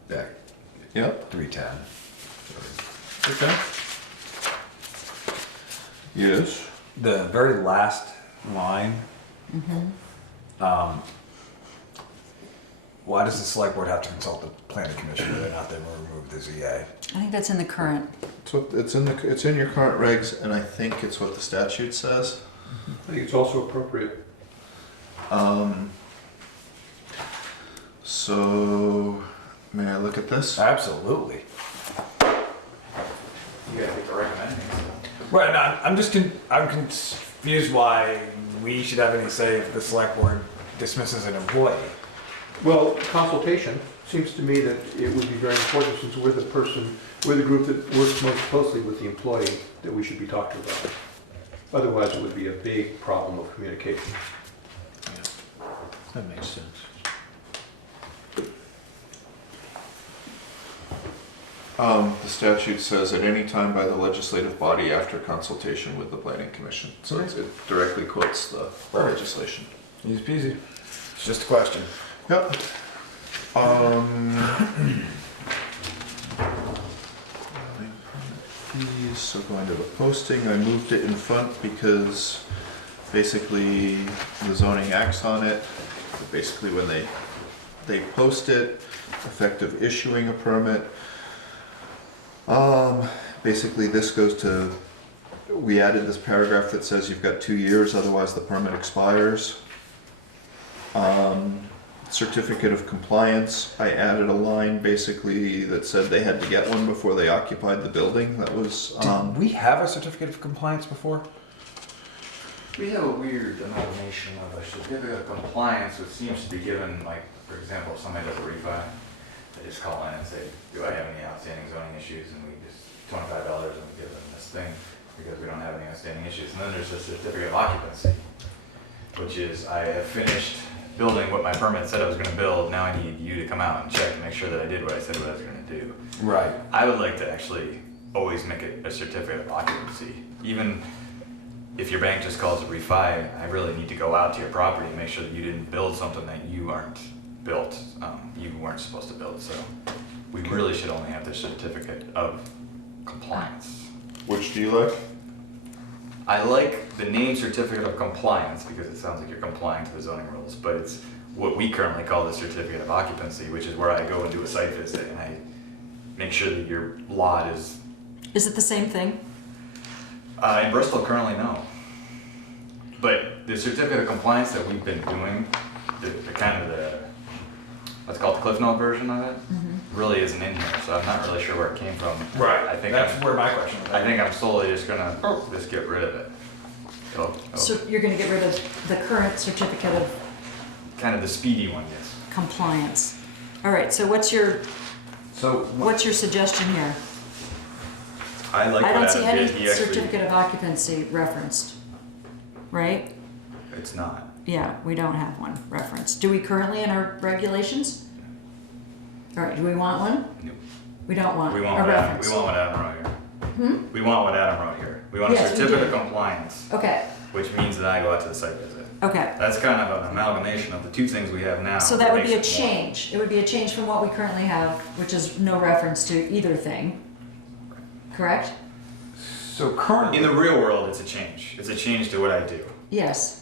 Back Yep. 310. Okay. Yes. The very last line. Why does the select board have to consult the planning commission whether or not they will remove the ZA? I think that's in the current. It's in your current regs, and I think it's what the statute says. I think it's also appropriate. So may I look at this? Absolutely. You gotta get the recommending. Right, no, I'm confused why we should have any say if the select board dismisses an employee. Well, consultation seems to me that it would be very important, since we're the group that works most closely with the employee, that we should be talking about. Otherwise, it would be a big problem of communication. That makes sense. The statute says at any time by the legislative body after consultation with the planning commission. So it directly quotes the legislation. Easy peasy. It's just a question. Yep. So going to the posting, I moved it in front because basically the zoning acts on it. Basically when they post it, effective issuing a permit. Basically this goes to, we added this paragraph that says you've got 2 years, otherwise the permit expires. Certificate of compliance, I added a line basically that said they had to get one before they occupied the building. That was, Did we have a certificate of compliance before? We have a weird amalgamation of a certificate of compliance, which seems to be given, like, for example, if somebody does a refi, they just call in and say, do I have any outstanding zoning issues? And we just $25 and we give them this thing because we don't have any outstanding issues. And then there's a certificate of occupancy, which is I have finished building what my permit said I was gonna build. Now I need you to come out and check to make sure that I did what I said what I was gonna do. Right. I would like to actually always make it a certificate of occupancy. Even if your bank just calls it refi, I really need to go out to your property and make sure that you didn't build something that you aren't built, you weren't supposed to build. So we really should only have the certificate of compliance. which do you like? I like the name certificate of compliance because it sounds like you're complying to the zoning rules, but it's what we currently call the certificate of occupancy, which is where I go and do a site visit and I make sure that your lot is. Is it the same thing? In Bristol, currently no. But the certificate of compliance that we've been doing, the kind of the, what's called the Cliff Note version of it, really isn't in here, so I'm not really sure where it came from. Right. I think That's where my question was. I think I'm slowly just gonna just get rid of it. So you're gonna get rid of the current certificate of Kind of the speedy one, yes. compliance. All right, so what's your So suggestion here? I like I what don't see Adam any did. He actually, certificate of occupancy referenced, right? it's not. Yeah, we don't have one referenced. Do we currently in our regulations? All right, do we want one? No. We don't want We a want what Adam, reference. we want what Adam wrote here. We want what Adam wrote here. We want a Yes, we certificate do. of compliance, Okay, which means that I go out to the site visit. okay. That's kind of an amalgamation of the two things we have now. So that would be a makes it more. change. It would be a change from what we currently have, which is no reference to either thing. Correct? So currently, In the real world, it's a change. It's a change to what I do. Yes.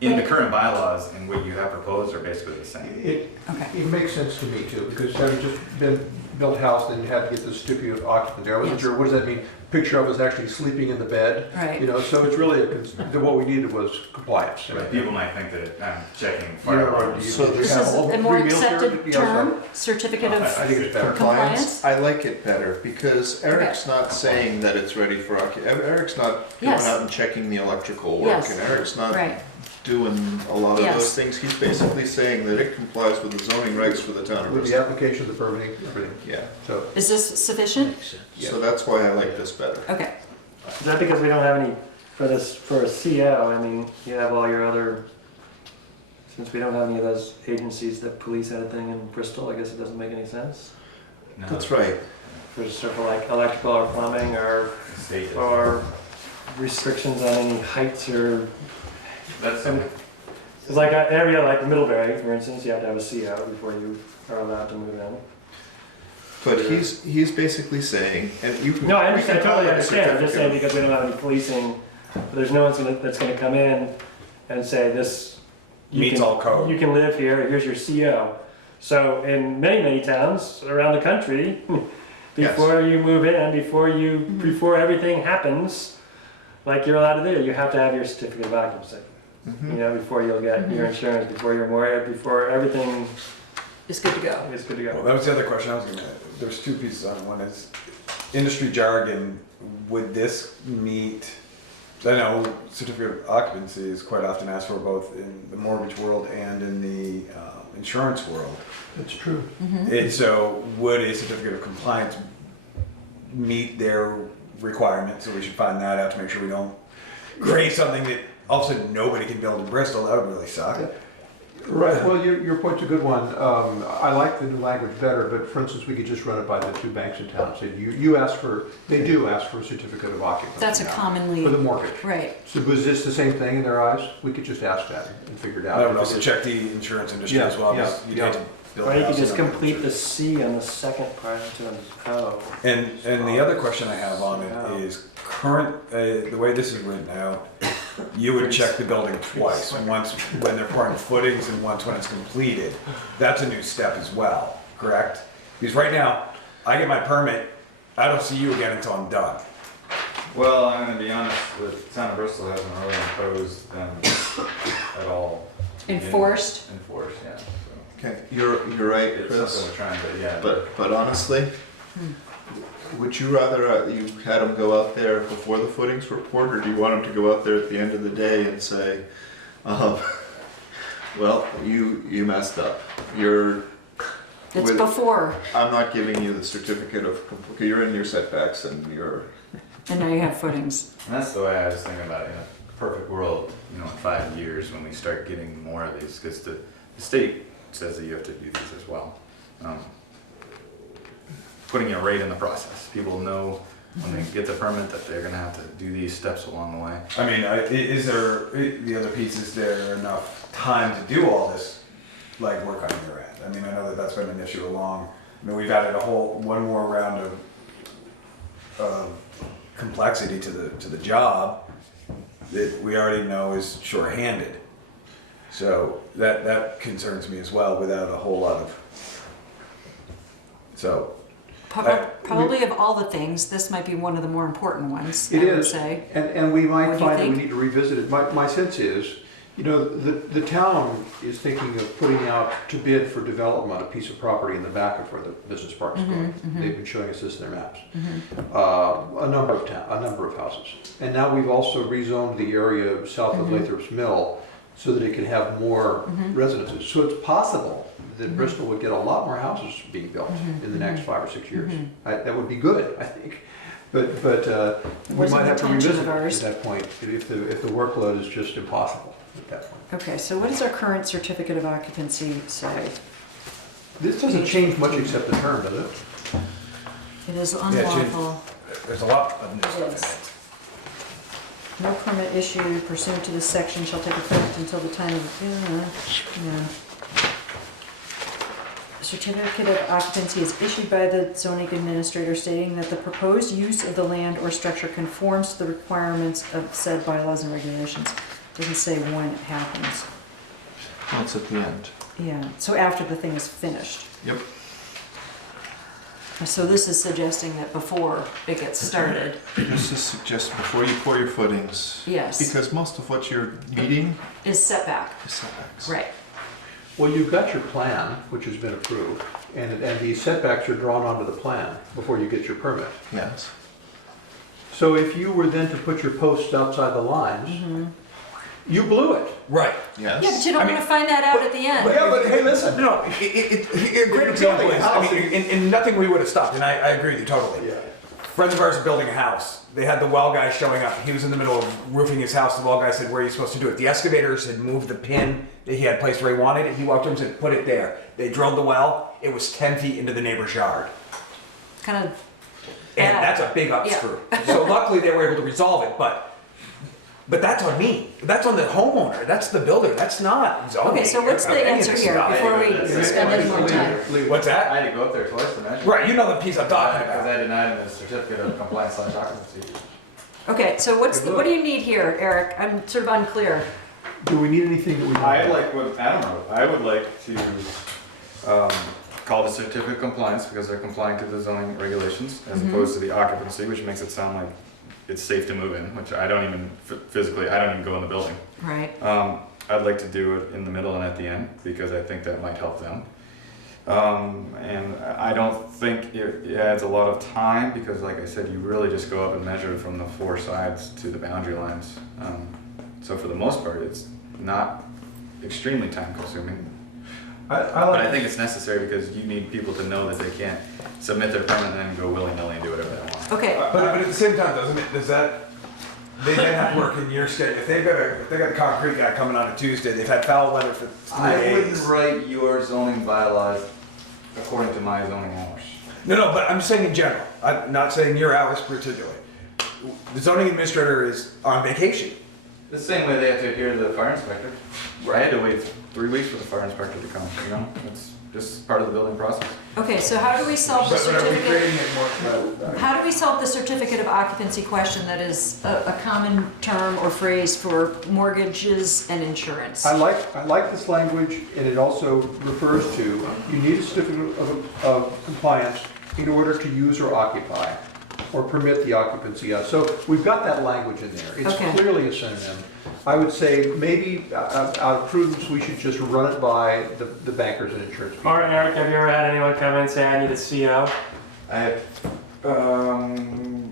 In the current bylaws and what you have proposed are basically the same. It Okay. makes sense to me too, because having just been built a house, then had to get the certificate of occupancy. I wasn't Yes. sure, what does that mean? Picture of us actually sleeping in the bed? Right. You know, so it's really, what we needed was compliance. People might think that I'm checking You know, fire. or do you- So do you This have is all a more 3 meals there? accepted You know, term, certificate I of think it's better. compliance. I like it better because Eric's not saying that it's ready for Eric's not going Yes. out and checking the electrical work, Yes. and Eric's not Right, doing a lot of Yes. those things. He's basically saying that it complies with the zoning regs for the town of With the Bristol. application, the permitting, everything. Yeah, So, is this sufficient? so that's why I like this better. Okay, Is that because we don't have any, for a CO, I mean, you have all your other, since we don't have any of those agencies, the police had a thing in Bristol, I guess it doesn't make any sense. No, That's right. For like electrical or plumbing or, the state does. or restrictions on any heights or, That's, it's like an area like Middlebury, for instance, you have to have a CO before you are allowed to move in. But he's basically saying, and you can. No, I we understand, can I call totally it a understand, I'm just saying certificate because we don't have any policing, there's no one that's gonna come in and say this. you Meets can- all code. You can live here, here's your CO. So in many, many towns around the country, before you move in, before everything happens, like you're allowed to do, you have to have your certificate of occupancy. Mhm. You know, before you'll get your insurance, before your mortgage, before everything it's good to go. is good to Well, go. that was the other question I was gonna, there's two pieces on it. One is industry jargon, would this meet, I know certificate of occupancy is quite often asked for both in the mortgage world and in the insurance world. it's true. And so would a certificate of compliance meet their requirements? So we should find that out to make sure we don't create something that all of a sudden nobody can build in Bristol. That would really suck. Right, well, your point's a good one. I like the new language better, but for instance, we could just run it by the 2 banks in town. Say, you ask for, they do ask for a certificate of occupancy That's a now, commonly, for the mortgage. right, So was this the same thing in their eyes? We could just ask that and figure it out. I would also check the insurance industry Yeah, as well. yeah, because you'd yeah. hate to build Or a you could house just and not complete have the C on the second part to an O. And the other question I have on it is current, the way this is written out, you would check the building twice, once when they're pouring footings and once when it's completed. That's a new step as well, correct? Because right now, I get my permit, I don't see you again until I'm done. well, I'm gonna be honest, the town of Bristol hasn't really imposed them at all. enforced. Enforced, yeah, so. Okay, you're right, It's Chris. something we're trying to, yeah. But honestly, would you rather you had them go out there before the footings were poured, or do you want them to go out there at the end of the day and say, well, you messed up. It's with- before, I'm not giving you the certificate of, you're in your setbacks and you're, and now you have footings. And that's the way I was thinking about it, in a perfect world, in 5 years when we start getting more of these, because the state says that you have to do these as well. Putting it right in the process. People know when they get the permit that they're gonna have to do these steps along the way. I mean, is there, the other piece, is there enough time to do all this, like, work on your end? I mean, I know that that's been an issue along, I mean, we've added one more round of complexity to the job that we already know is shorthanded. So that concerns me as well, without a whole lot of, so. Probably of all the things, this might be one of the more important ones, I It would is, say. and we might What do you find that we think? need to revisit it. My sense is, the town is thinking of putting out to bid for development a piece of property in the back of where the business park is going. They've been showing us this in their maps. A number of houses. And now we've also rezoned the area south of Lathrop's Mill so that it can have more residences. So it's possible that Bristol would get a lot more houses being built in the next 5 or 6 years. That would be good, I think. But we Was might an have to intention revisit of it ours. at that point, if the workload is just impossible at that point. Okay, so what does our current certificate of occupancy say? This doesn't change much except the term, does it? It is Yeah, change- unlawful. There's a lot of new It stuff is. in it. No permit issued pursuant to this section shall take effect until the time of, yeah. A certificate of occupancy is issued by the zoning administrator stating that the proposed use of the land or structure conforms to the requirements of said bylaws and regulations. Doesn't say when it happens. well, it's at the end. Yeah, so after the thing is finished. Yep. So this is suggesting that before it gets started, This is suggested before you pour your footings. yes, Because most of what you're meeting is setback, is setbacks. right. Well, you've got your plan, which has been approved, and these setbacks are drawn onto the plan before you get your permit. Yes. So if you were then to put your posts outside the lines, you blew it. Right. Yes. Yeah, but you don't I want mean- to find that out at the end. Yeah, but hey, listen, no, a great example is, I mean, in nothing we would have stopped, and I agree with you totally. Friends of ours are building a house. They had the well guy showing up. He was in the middle of roofing his house. The well guy said, where are you supposed to do it? The excavators had moved the pin that he had placed where he wanted it. He walked over and said, put it there. They drilled the well. It was 10 feet into the neighbor's yard. Kind of, And Yeah. that's a big upscrew. So luckily they were able to resolve it, but that's on me. That's on the homeowner. That's the builder. That's not zoning. okay, so what's the Any of answer this here stuff. before we spend any more time? What's that? I had to go up there twice to measure. Right, you know the piece I'm talking Because about. I denied him his certificate of compliance / occupancy. Okay, so what do you need here, Eric? I'm sort of unclear. Do we need anything that we? I like what Adam wrote. I would like to call the certificate of compliance because they're complying to the zoning regulations as opposed to the occupancy, which makes it sound like it's safe to move in, which I don't even physically, I don't even go in the building. Right. I'd like to do it in the middle and at the end because I think that might help them. And I don't think it adds a lot of time because, like I said, you really just go up and measure from the four sides to the boundary lines. So for the most part, it's not extremely time consuming. But I think it's necessary because you need people to know that they can't submit their permit and then go willy-nilly and do whatever they want. Okay, But at the same time, does that, they then have to work in your schedule. If they got a concrete guy coming on a Tuesday, they've had foul weather for 3 I days. wouldn't write your zoning bylaws according to my zoning hours. No, but I'm just saying in general. I'm not saying your hours particularly. The zoning administrator is on vacation. The same way they have to adhere to the fire inspector. I had to wait 3 weeks for the fire inspector to come, you know? It's just part of the building process. okay, so how do we solve the But are we certificate? creating it more? How do we solve the certificate of occupancy question that is a common term or phrase for mortgages and insurance? I like this language, and it also refers to, you need a certificate of compliance in order to use or occupy, or permit the occupancy of. So we've got that language in there. It's Okay. clearly a synonym. I would say maybe out of prudence, we should just run it by the bankers and insurance people. Or Eric, have you ever had anyone come in and say, I need a CO? I have,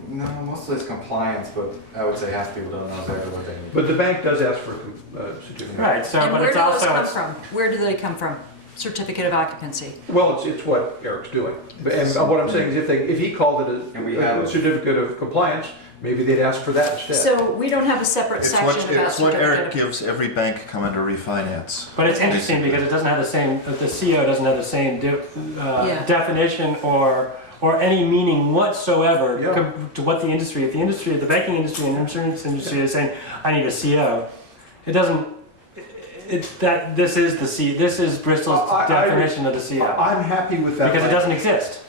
no, mostly it's compliance, but I would say half the people don't know exactly what they need. But the bank does ask for a certificate. Right, so, And but where it's do those also, come it's, from? Where do they come from? Certificate of occupancy? Well, it's what Eric's doing. And what I'm saying is if he called it And we a have- certificate of compliance, maybe they'd ask for that instead. So we don't have a separate It's section what, about it's what Eric certificate of... gives every bank coming to refinance. but it's interesting because it doesn't have the same, the CO doesn't have the same Yeah. definition or any meaning whatsoever Yeah. to what the industry, if the industry, the banking industry and insurance industry is saying, I need a CO, it doesn't, this is Bristol's I- definition of the CO, I'm happy with that. because it language. doesn't exist.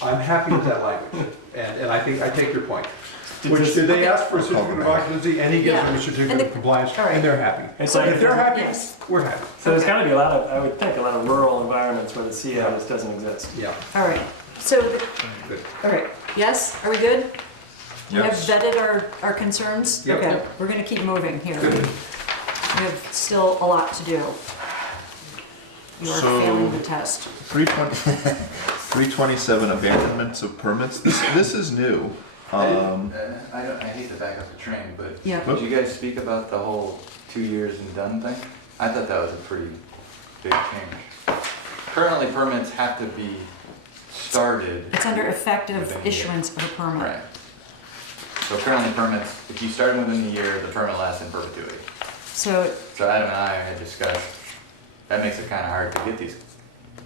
I'm happy with that language, and I think, I take your point. Did Which, this- did they Okay. ask for a certificate of occupancy, and he gives Yeah. them a And certificate the- of compliance, all right. and they're happy. It's So like- if they're happy, Yes. we're happy. So there's Okay. gotta be a lot of, I would think, a lot of rural environments where the CO just doesn't exist. Yeah, All right, so, good. all right, yes, are we good? We have Yes. vetted our concerns? Yep. Okay, we're gonna keep moving here. We have still a lot to do. You are So- failing the test. 327 abandonments of permits. This is new. I hate to back up the train, but Yeah. did you guys speak about the whole 2 years and done thing? I thought that was a pretty big change. Currently, permits have to be started. It's under effective within a year. issuance of a permit. Right. So currently permits, if you start them within the year, the permit lasts in perpetuity. So, So Adam and I had discussed, that makes it kind of hard to get these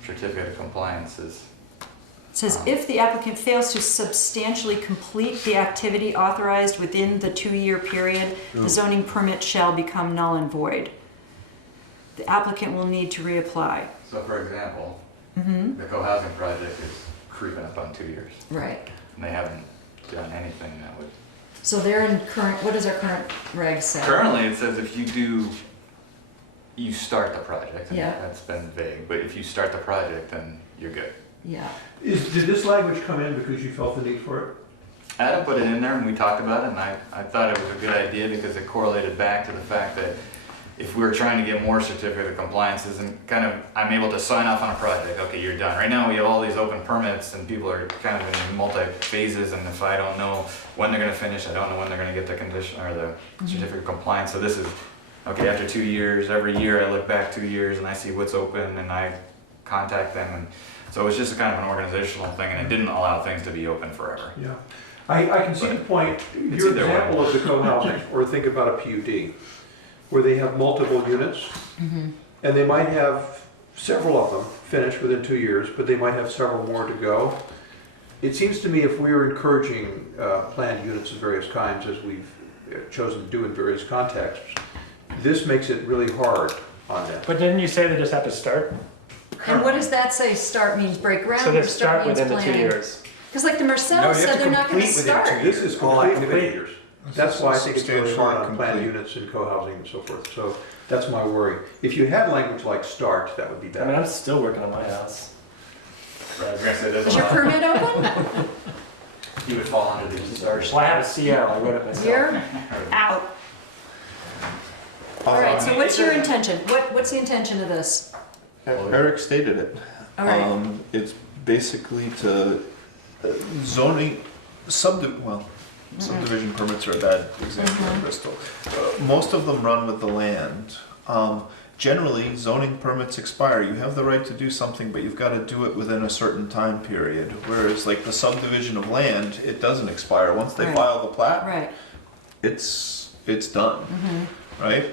certificate of compliances. it says, if the applicant fails to substantially complete the activity authorized within the 2-year period, the zoning permit shall become null and void. The applicant will need to reapply. So for example, Mm-hmm. the co-housing project is creeping up on 2 years, Right. and they haven't done anything that would. So they're in current, what does our current regs say? Currently, it says if you start the project, and Yeah. that's been vague, but if you start the project, then you're good. Yeah. Did this language come in because you felt the need for it? Adam put it in there and we talked about it, and I thought it was a good idea because it correlated back to the fact that if we were trying to get more certificate of compliances and kind of, I'm able to sign off on a project, okay, you're done. Right now we have all these open permits and people are kind of in multi-phases, and if I don't know when they're gonna finish, I don't know when they're gonna get the condition or the certificate of compliance. So this is, okay, after 2 years, every year I look back 2 years and I see what's open and I contact them. And so it was just a kind of an organizational thing, and it didn't allow things to be open forever. Yeah. I can see the point, It's your either example of the co-housing, or think about a PUD, where they have multiple units, and they might have several of them finished within 2 years, but they might have several more to go. It seems to me if we are encouraging planned units of various kinds, as we've chosen to do in various contexts, this makes it really hard on them. But didn't you say they just have to start? And what does that say? Start means break ground, So or they start start means within the 2 planning? years. Because like the No, Marcells you have said to they're not gonna complete within 2 start. years. This is all complete activity. within years. That's why I think it's really hard on planned Substantially units and co-housing and so forth. So that's my worry. If you had language like start, that would be I mean, better. I'm still working on my house. I was gonna say, there's Is a your lot, permit open? he would fall under the start. Well, I have a CO, I wrote it myself. You're out. All right, so what's your intention? What's the intention of this? Eric stated it. All right. It's basically to zoning, subdivision permits are a bad example in Bristol. Most of them run with the land. Generally, zoning permits expire. You have the right to do something, but you've got to do it within a certain time period. Whereas like the subdivision of land, it doesn't expire. Once they Right. file the plat, Right. it's done, right?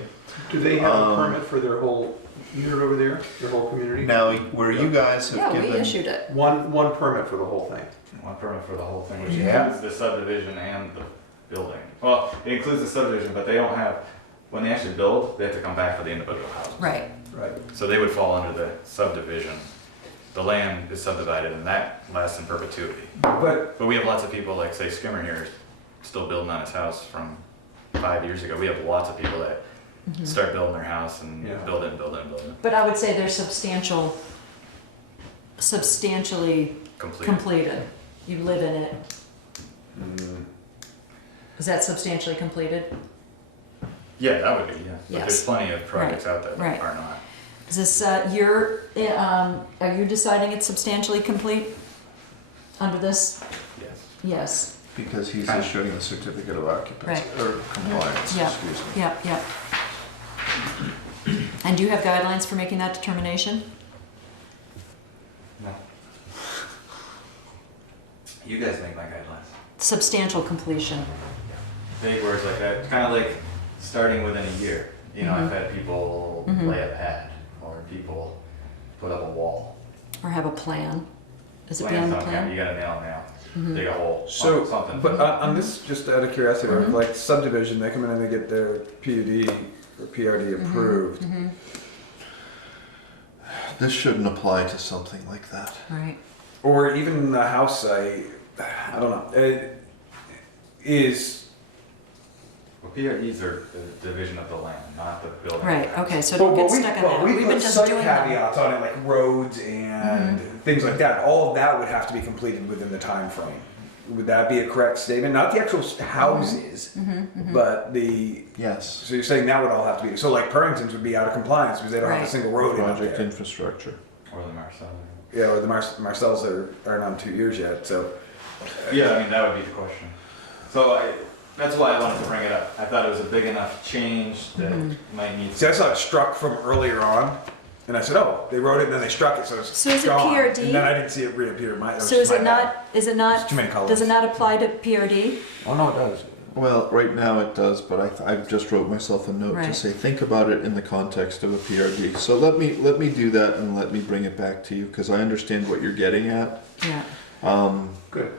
Do they have a Um, permit for their whole unit over there, their whole community? Now, where you guys Yeah, have we given, issued it. One permit for the whole thing. One permit for the whole thing, which Yeah. includes the subdivision and the building. Well, it includes the subdivision, but they don't have, when they actually build, they have to come back for the individual houses. Right. Right. So they would fall under the subdivision. The land is subdivided and that lasts in perpetuity. But But we have lots of people, like say Skimmer here, still building on his house from 5 years ago. We have lots of people that start building their house and Yeah. build it and build it and build it. But I would say they're substantially Complete. completed. You live in it. Is that substantially completed? Yeah, that would be, yeah. But Yes. there's plenty of projects out there Right. that are not. Is this, are you deciding it's substantially complete under this? Yes. Yes. because he's Kind of. issuing the certificate of occupancy, Right. or compliance, Yeah. excuse me. Yep, yep. And do you have guidelines for making that determination? No. You guys make my guidelines. Substantial completion. Big words like that, kind of like starting within a year. You know, I've had people lay a pad or people put up a wall. Or have a plan? Is it Plans beyond the don't count, plan? you gotta nail them out. Dig a hole, so, something. but on this, just out of curiosity, like subdivision, they come in and they get their PUD or PRD approved. This shouldn't apply to something like that. Right. Or even the house site, I don't know, it is, Well, PREs are the division of the land, not the building. Right, okay, so don't get stuck on that. we We've been put just site doing that. caveats on it, like roads and things like that. All of that would have to be completed within the time frame. Would that be a correct statement? Not the actual houses, but the, Yes. so you're saying that would all have to be, so like Purrington's would be out of compliance because they don't have a Right. single road in Project there. infrastructure. Or the Marcel. Yeah, or the Marcells aren't on 2 years yet, so. Yeah, I mean, that would be the question. So that's why I wanted to bring it up. I thought it was a big enough change that might need. See, I saw it struck from earlier on, and I said, oh, they wrote it and then they struck it, so it's So is it gone. PRD? And then I didn't see it reappear. So is it not, It's too many colors. does it not apply to PRD? Oh, no, it does. Well, right now it does, but I just wrote myself a note to Right. say, think about it in the context of a PRD. So let me do that and let me bring it back to you, because I understand what you're getting at. Yeah. Good.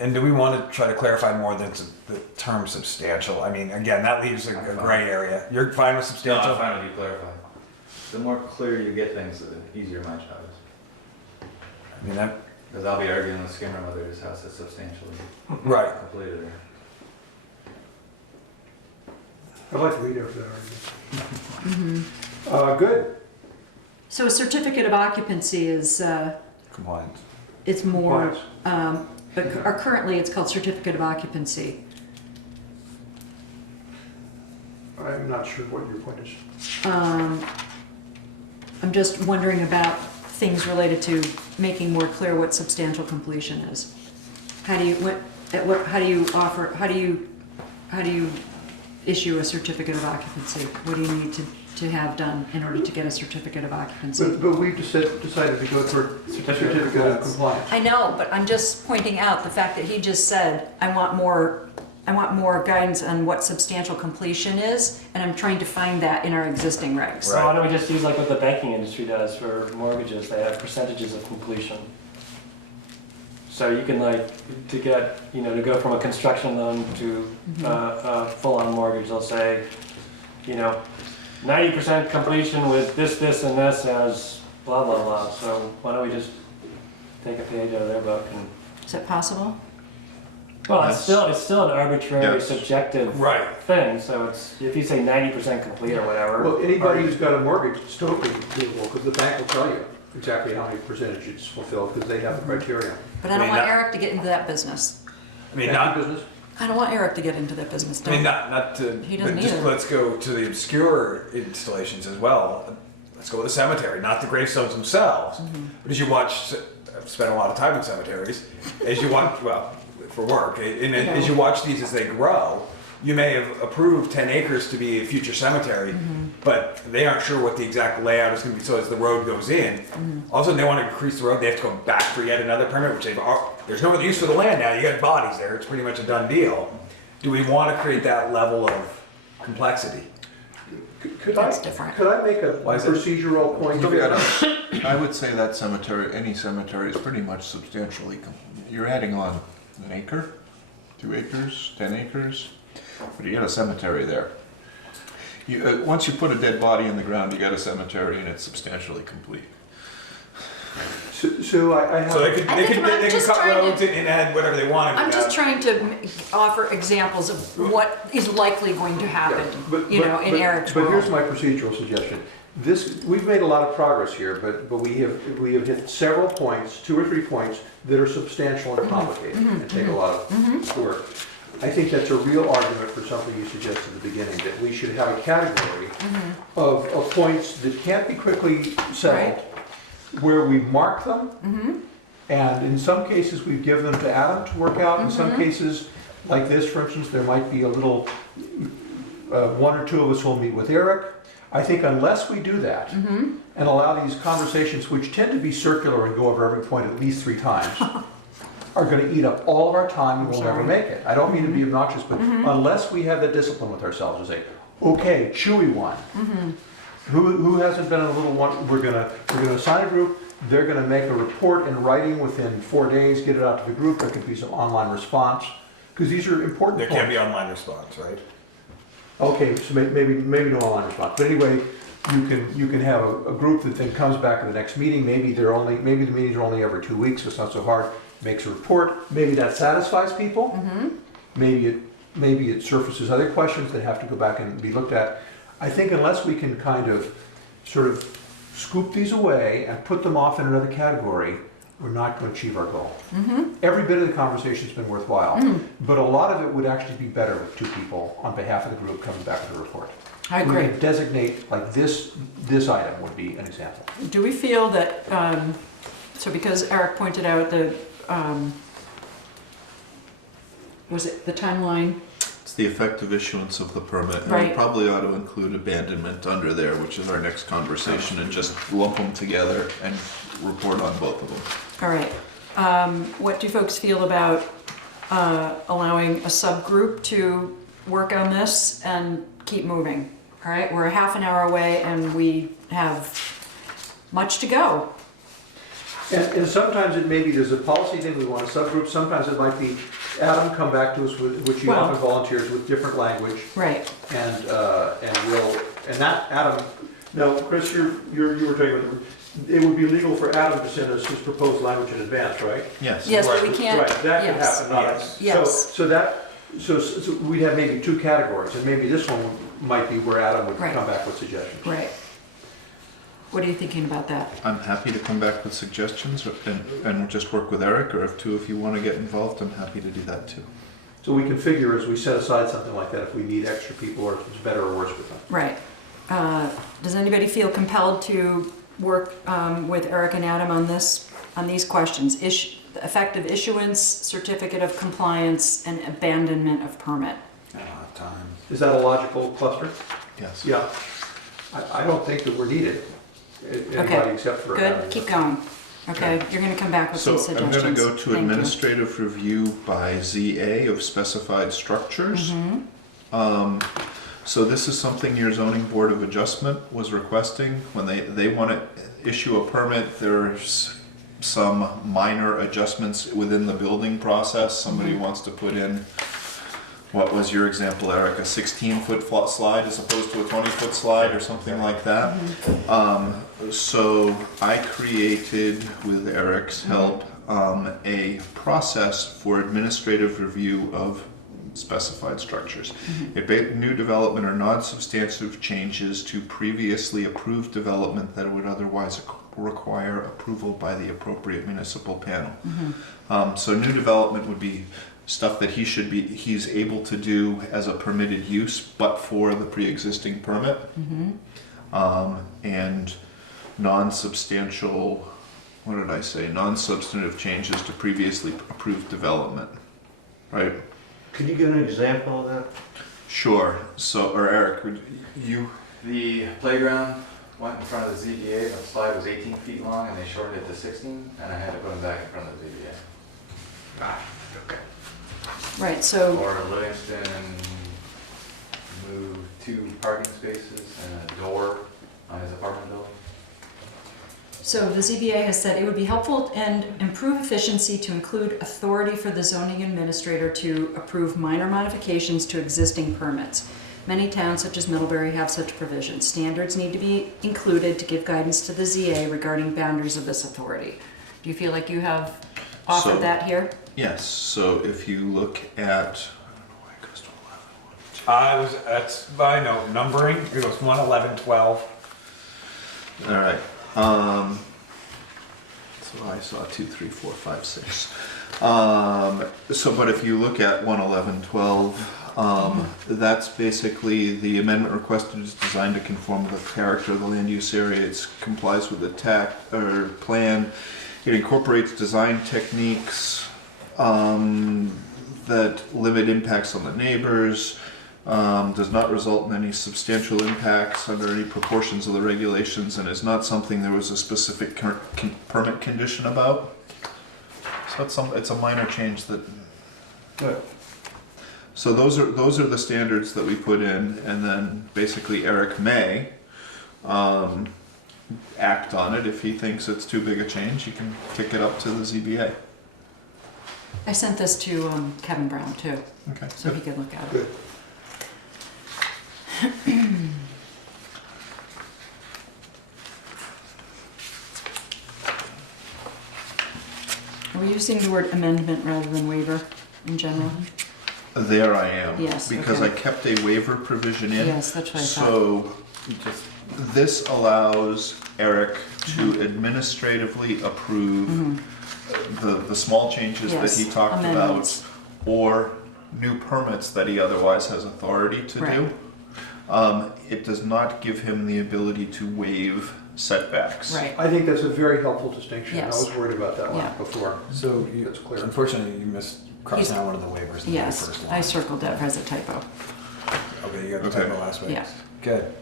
And do we want to try to clarify more than the term substantial? I mean, again, that leaves a gray area. You're fine with No, substantial? I'm fine with you clarifying. The more clear you get things, the easier my job is. I mean, that, Because I'll be arguing with Skimmer whether his house is substantially right. completed or. I'd like to read over that argument. Good. So a certificate of occupancy is, Compliance. it's more, Compliance. or currently it's called certificate of occupancy. I'm not sure what your point is. I'm just wondering about things related to making more clear what substantial completion is. How do you, how do you offer, how do you issue a certificate of occupancy? What do you need to have done in order to get a certificate of occupancy? But we've decided to go for certificate of compliance. I know, but I'm just pointing out the fact that he just said, I want more guidance on what substantial completion is, and I'm trying to find that in our existing regs. So why don't we just use like what the banking industry does for mortgages? They have percentages of completion. So you can like, to get, you know, to go from a construction loan to a full-on mortgage, they'll say, you know, 90% completion with this, this, and this as blah, blah, blah. So why don't we just take a page out of their book and, Is that possible? well, it's still an arbitrary, Yes. subjective Right. thing. So it's, if you say 90% complete or whatever. Well, anybody who's got a mortgage is totally doable, because the bank will tell you exactly how many percentage it's fulfilled, because they have the criteria. But I don't want Eric to get into that business. I mean, Banking not, business? I don't want Eric to get into that business. I mean, Don't. not to, He doesn't but just either. let's go to the obscure installations as well. Let's go with the cemetery, not the gravestones themselves. But as you watch, I've spent a lot of time in cemeteries, as you watch, well, for work, and as you watch these as they grow, you may have approved 10 acres to be a future cemetery, but they aren't sure what the exact layout is going to be. So as the road goes in, all of a sudden they want to increase the road, they have to go back for yet another permit, which there's no other use for the land now. You got bodies there. It's pretty much a done deal. Do we want to create that level of complexity? That's different. Could I make a Why is it- procedural point? I would say that cemetery, any cemetery is pretty much substantially, you're adding on an acre, 2 acres, 10 acres, but you got a cemetery there. You, once you put a dead body in the ground, you got a cemetery and it's substantially complete. So I have. So they could, I they think could, I'm they could just cut trying to- roads and add whatever they wanted. I'm just without- trying to offer examples of what is likely going to happen, you know, in Eric's But here's world. my procedural suggestion. We've made a lot of progress here, but we have hit several points, 2 or 3 points, that are substantial and complicated and take a lot of work. I think that's a real argument for something you suggested at the beginning, that we should have a category of points that can't be quickly settled, where we mark them, and in some cases, we give them to Adam to work out. In some cases, like this, for instance, there might be a little, 1 or 2 of us will meet with Eric. I think unless we do that, and allow these conversations, which tend to be circular and go over every point at least 3 times, are gonna eat up all of our time and we'll never make it. I don't mean to be obnoxious, but unless we have the discipline with ourselves to say, okay, chewy one. Who hasn't been in a little one, we're gonna assign a group, they're gonna make a report in writing within 4 days, get it out to the group, there could be some online response, because these are important There points. can be online response, right? Okay, so maybe no online response, but anyway, you can have a group that then comes back at the next meeting, maybe the meetings are only every 2 weeks, so it's not so hard, makes a report, maybe that satisfies people. Maybe it surfaces other questions that have to go back and be looked at. I think unless we can kind of sort of scoop these away and put them off in another category, we're not going to achieve our goal. Every bit of the conversation's been worthwhile, but a lot of it would actually be better with 2 people on behalf of the group coming back with a report. I We agree. can designate, like this item would be an example. Do we feel that, so because Eric pointed out the, was it the timeline? It's the effective issuance of the permit. And we Right. probably ought to include abandonment under there, which is our next conversation, and just lump them together and report on both of them. All right. What do folks feel about allowing a subgroup to work on this and keep moving? All right, we're a half an hour away and we have much to go. And sometimes it may be, there's a policy thing, we want a subgroup, sometimes it might be, Adam, come back to us with, which he Well- often volunteers with different language, Right. and that, Adam, no, Chris, you were talking about, it would be legal for Adam to send us his proposed language in advance, right? Yes. Yes, but we Right, can't. Right, that could yes. happen, not Yes. us. Yes. So we'd have maybe 2 categories, and maybe this one might be where Adam would Right. come back with suggestions. Right. What are you thinking about that? I'm happy to come back with suggestions and just work with Eric, or if you want to get involved, I'm happy to do that too. So we can figure as we set aside something like that, if we need extra people or if it's better or worse with them. Right. Does anybody feel compelled to work with Eric and Adam on these questions? Effective issuance, certificate of compliance, and abandonment of permit. I don't have time. Is that a logical cluster? Yes. Yeah. I don't think that we're needed, anybody except for. Good, keep going. Okay, you're gonna come back with So some I'm suggestions. going to go to Thank you. administrative review by ZA of specified structures. So this is something your zoning board of adjustment was requesting when they want to issue a permit. There's some minor adjustments within the building process. Somebody wants to put in, what was your example, Eric, a 16-foot slide as opposed to a 20-foot slide or something like that. So I created, with Eric's help, a process for administrative review of specified structures. New development or non-substantive changes to previously approved development that would otherwise require approval by the appropriate municipal panel. So new development would be stuff that he's able to do as a permitted use, but for the pre-existing permit. And non-substantial, what did I say? Non-substantive changes to previously approved development, right? Could you give an example of that? Sure. So, or Eric, would you? The playground went in front of the ZBA, the slide was 18 feet long and they shortened it to 16, and I had to put them back in front of the ZBA. Right, so, Or Livingston moved 2 parking spaces and a door on his apartment building. so the ZBA has said it would be helpful and improve efficiency to include authority for the zoning administrator to approve minor modifications to existing permits. Many towns, such as Middlebury, have such provisions. Standards need to be included to give guidance to the ZA regarding boundaries of this authority. Do you feel like you have offered So- that here? Yes. So if you look at, I don't know why it goes to 11. That's by note numbering. It goes 1, 11, 12. All right. So I saw 2, 3, 4, 5, 6. So, but if you look at 1, 11, 12, that's basically the amendment requested is designed to conform to the character of the land use area. It complies with the plan. It incorporates design techniques that limit impacts on the neighbors. Does not result in any substantial impacts under any proportions of the regulations, and is not something there was a specific permit condition about. So it's a minor change that. Good. So those are the standards that we put in, and then basically Eric may act on it if he thinks it's too big a change. He can kick it up to the ZBA. I sent this to Kevin Brown too, Okay. so he could look at it. Good. Are we using the word amendment rather than waiver in general? There I am. Yes, Because okay. I kept a waiver provision in. Yes, that's what I thought. So this allows Eric to administratively approve the small changes that he Yes, talked amendments. about, or new permits that he otherwise has authority to do. It does not give him the ability to waive setbacks. Right. I think that's a very helpful distinction. Yes. I was worried about that one Yeah. before. So That's clear. unfortunately, you missed crossing He's- out one of the waivers in the Yes, first line. I circled that as a typo. Okay, you got the Okay. typo last week. Yeah. Good.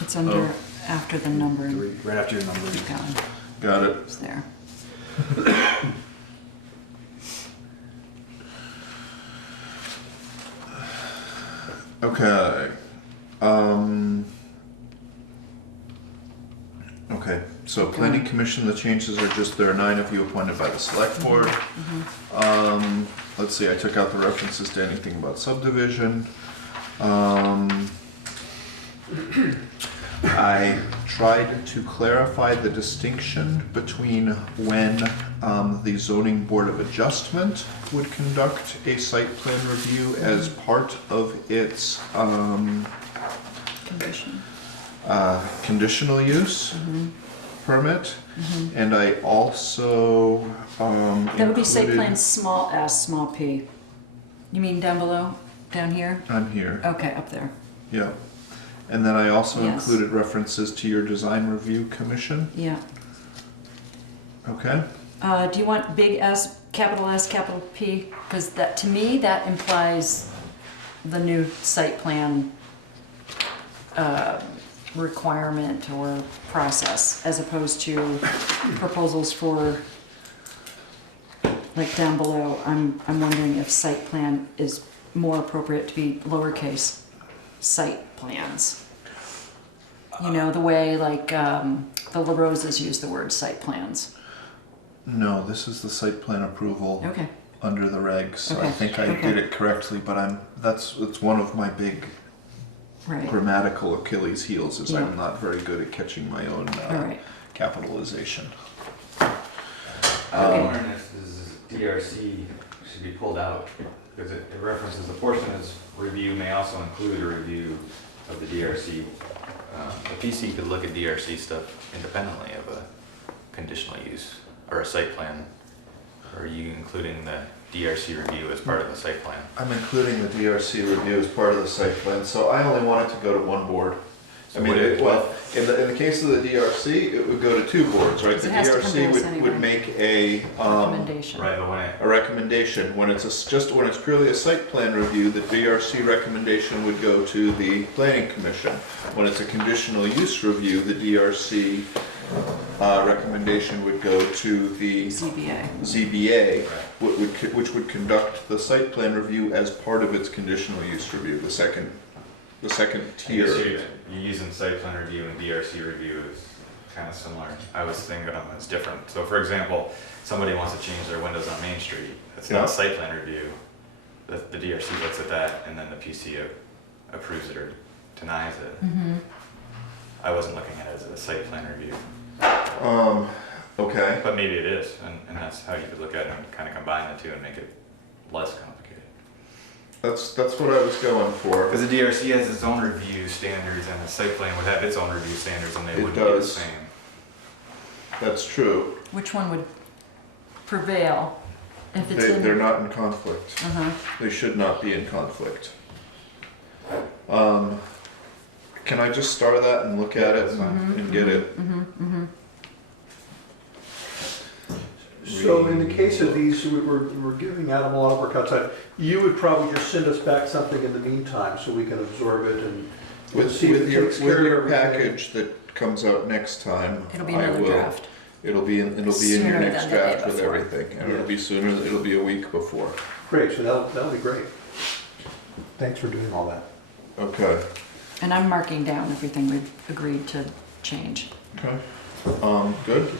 It's under, after the number. Right after your numbers. Keep going. Got it. It's there. Okay. Okay, so planning commission, the changes are just, there are 9 of you appointed by the select board. Let's see, I took out the references to anything about subdivision. I tried to clarify the distinction between when the zoning board of adjustment would conduct a site plan review as part of its Condition. conditional use permit. And I also That would be site included- plan small s, small p. You mean down below, down here? I'm here, Okay, up there. yeah. And then I also Yes. included references to your design review commission, Yeah. okay? Do you want big S, capital P? Because that, to me, that implies the new site plan requirement or process, as opposed to proposals for, like down below. I'm wondering if site plan is more appropriate to be lowercase site plans. You know, the way like the La Rosas use the word site plans. No, this is the site plan approval Okay. under the regs, so I Okay, think I okay. did it correctly, but it's one of my big Right. grammatical Achilles heels is Yeah. I'm not very good at catching my own All right. capitalization. I'm Okay. wondering if this DRC should be pulled out, because it references the portion as review may also include a review of the DRC. The PC could look at DRC stuff independently of a conditional use or a site plan. Or are you including the DRC review as part of the site plan? I'm including the DRC review as part of the site plan, so I only want it to go to one board. I mean, in the case of the DRC, it would go to two boards, right? The It has to come to DRC us would anyway. make a Recommendation. Right, but when it, a recommendation. When when it's purely a site plan review, the DRC recommendation would go to the planning commission. When it's a conditional use review, the DRC recommendation would go to the ZBA. ZBA, which would conduct the site plan review as part of its conditional use review, the second I guess tier. you're using site plan review and DRC review is kind of similar. I was thinking of them as different. So for example, somebody wants to change their windows on Main Street. It's Yeah. not site plan review. The DRC looks at that and then the PC approves it or denies it. Mm-hmm. I wasn't looking at it as a site plan review, Okay. but maybe it is, and that's how you could look at it and kind of combine the two and make it less complicated. That's what I was going for. Because the DRC has its own review standards and the site plan would have its own review standards and they It wouldn't be the does. same. That's true. Which one would prevail if it's in? They're not in conflict. Uh-huh. They should not be in conflict. Can I just star that and look at it and get it? Mm-hmm, mm-hmm. So in the case of these, we're giving Adam a lot of work outside. You would probably just send us back something in the meantime so we can absorb it and With see if it your takes care of everything. package that comes out next time, It'll be I another will. draft. It'll be in your Sooner next than the day draft with before. everything, and Yeah. it'll be sooner. It'll be a week before. Great, so that'll be great. Thanks for doing all that. Okay. And I'm marking down everything we've agreed to change. Okay. Good.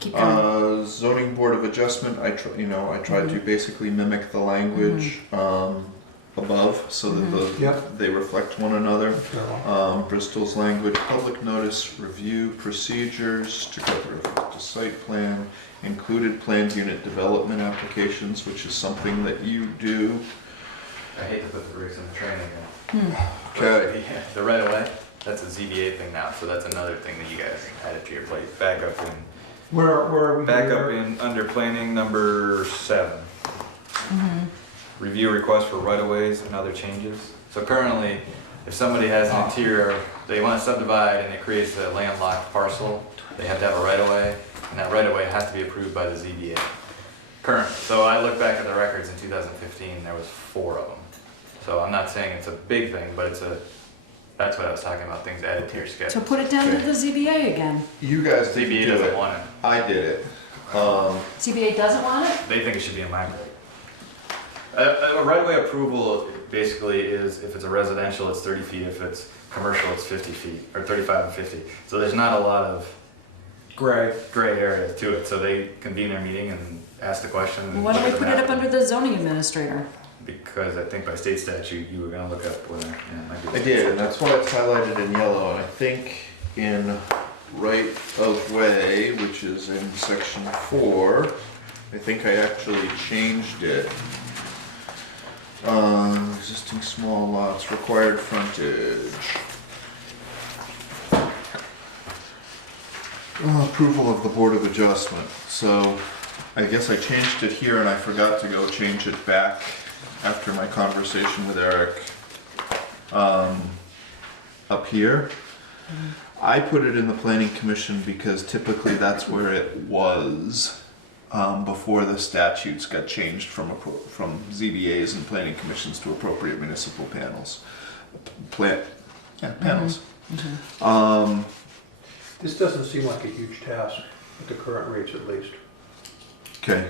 Keep going. Zoning Board of Adjustment, I tried to basically mimic the language above so that Yep. they reflect one another. Bristol's language, public notice, review procedures, together with the site plan, included planned unit development applications, which is something that you do. I hate to put the bricks in the train again. Okay. Yeah, the right of way, that's a ZBA thing now, so that's another thing that you guys added to your plate. Back up Where are we? in under planning number 7. Review request for right of ways and other changes. So currently, if somebody has an interior, they want to subdivide and it creates a landlocked parcel, they have to have a right of way, and that right of way has to be approved by the ZBA. Currently, so I look back at the records in 2015, there was 4 of them. So I'm not saying it's a big thing, but that's what I was talking about, things added to your So schedule. put it down to the ZBA again. You guys didn't ZBA do doesn't it. want it. I did it. ZBA doesn't want it? They think it should be in my reg. A right-of-way approval basically is, if it's a residential, it's 30 feet, if it's commercial, it's 50 feet, or 35 and 50. So there's not a lot of gray area to it, so they convene their meeting and ask the question. and Why don't we let put them it up happen. under the zoning administrator? because I think by state statute, you were gonna look up whether, yeah, it might be. I did, and that's why it's highlighted in yellow, and I think in right of way, which is in section 4, I think I actually changed it. Existing small lots, required frontage. Approval of the Board of Adjustment. So I guess I changed it here and I forgot to go change it back after my conversation with Eric up here. I put it in the Planning Commission because typically that's where it was before the statutes got changed from ZBAs and planning commissions to appropriate municipal panels. Panels. This doesn't seem like a huge task at the current rates at least. Okay,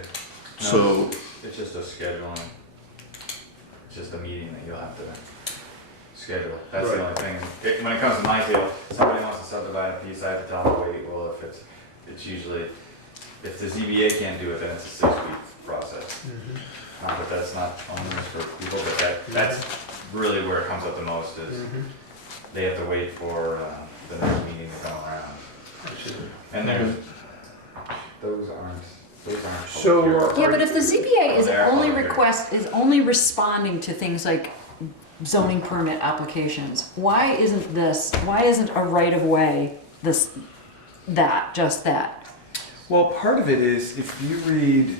No, so it's just a scheduling. It's just a meeting that you'll have to schedule. That's the only thing. When it comes to my field, somebody wants to subdivide a piece, I have to tell them, wait, well, if it's usually, if the ZBA can't do it, then it's a 6-week process. Not that that's not onerous for people, but that's really where it comes up the most is they have to wait for the next meeting to come around. And there's, those aren't So, public Yeah, but if the ZBA is Oh, they are only public is only responding to things like zoning permit applications, why isn't a right of way just that? Well, part of it is if you read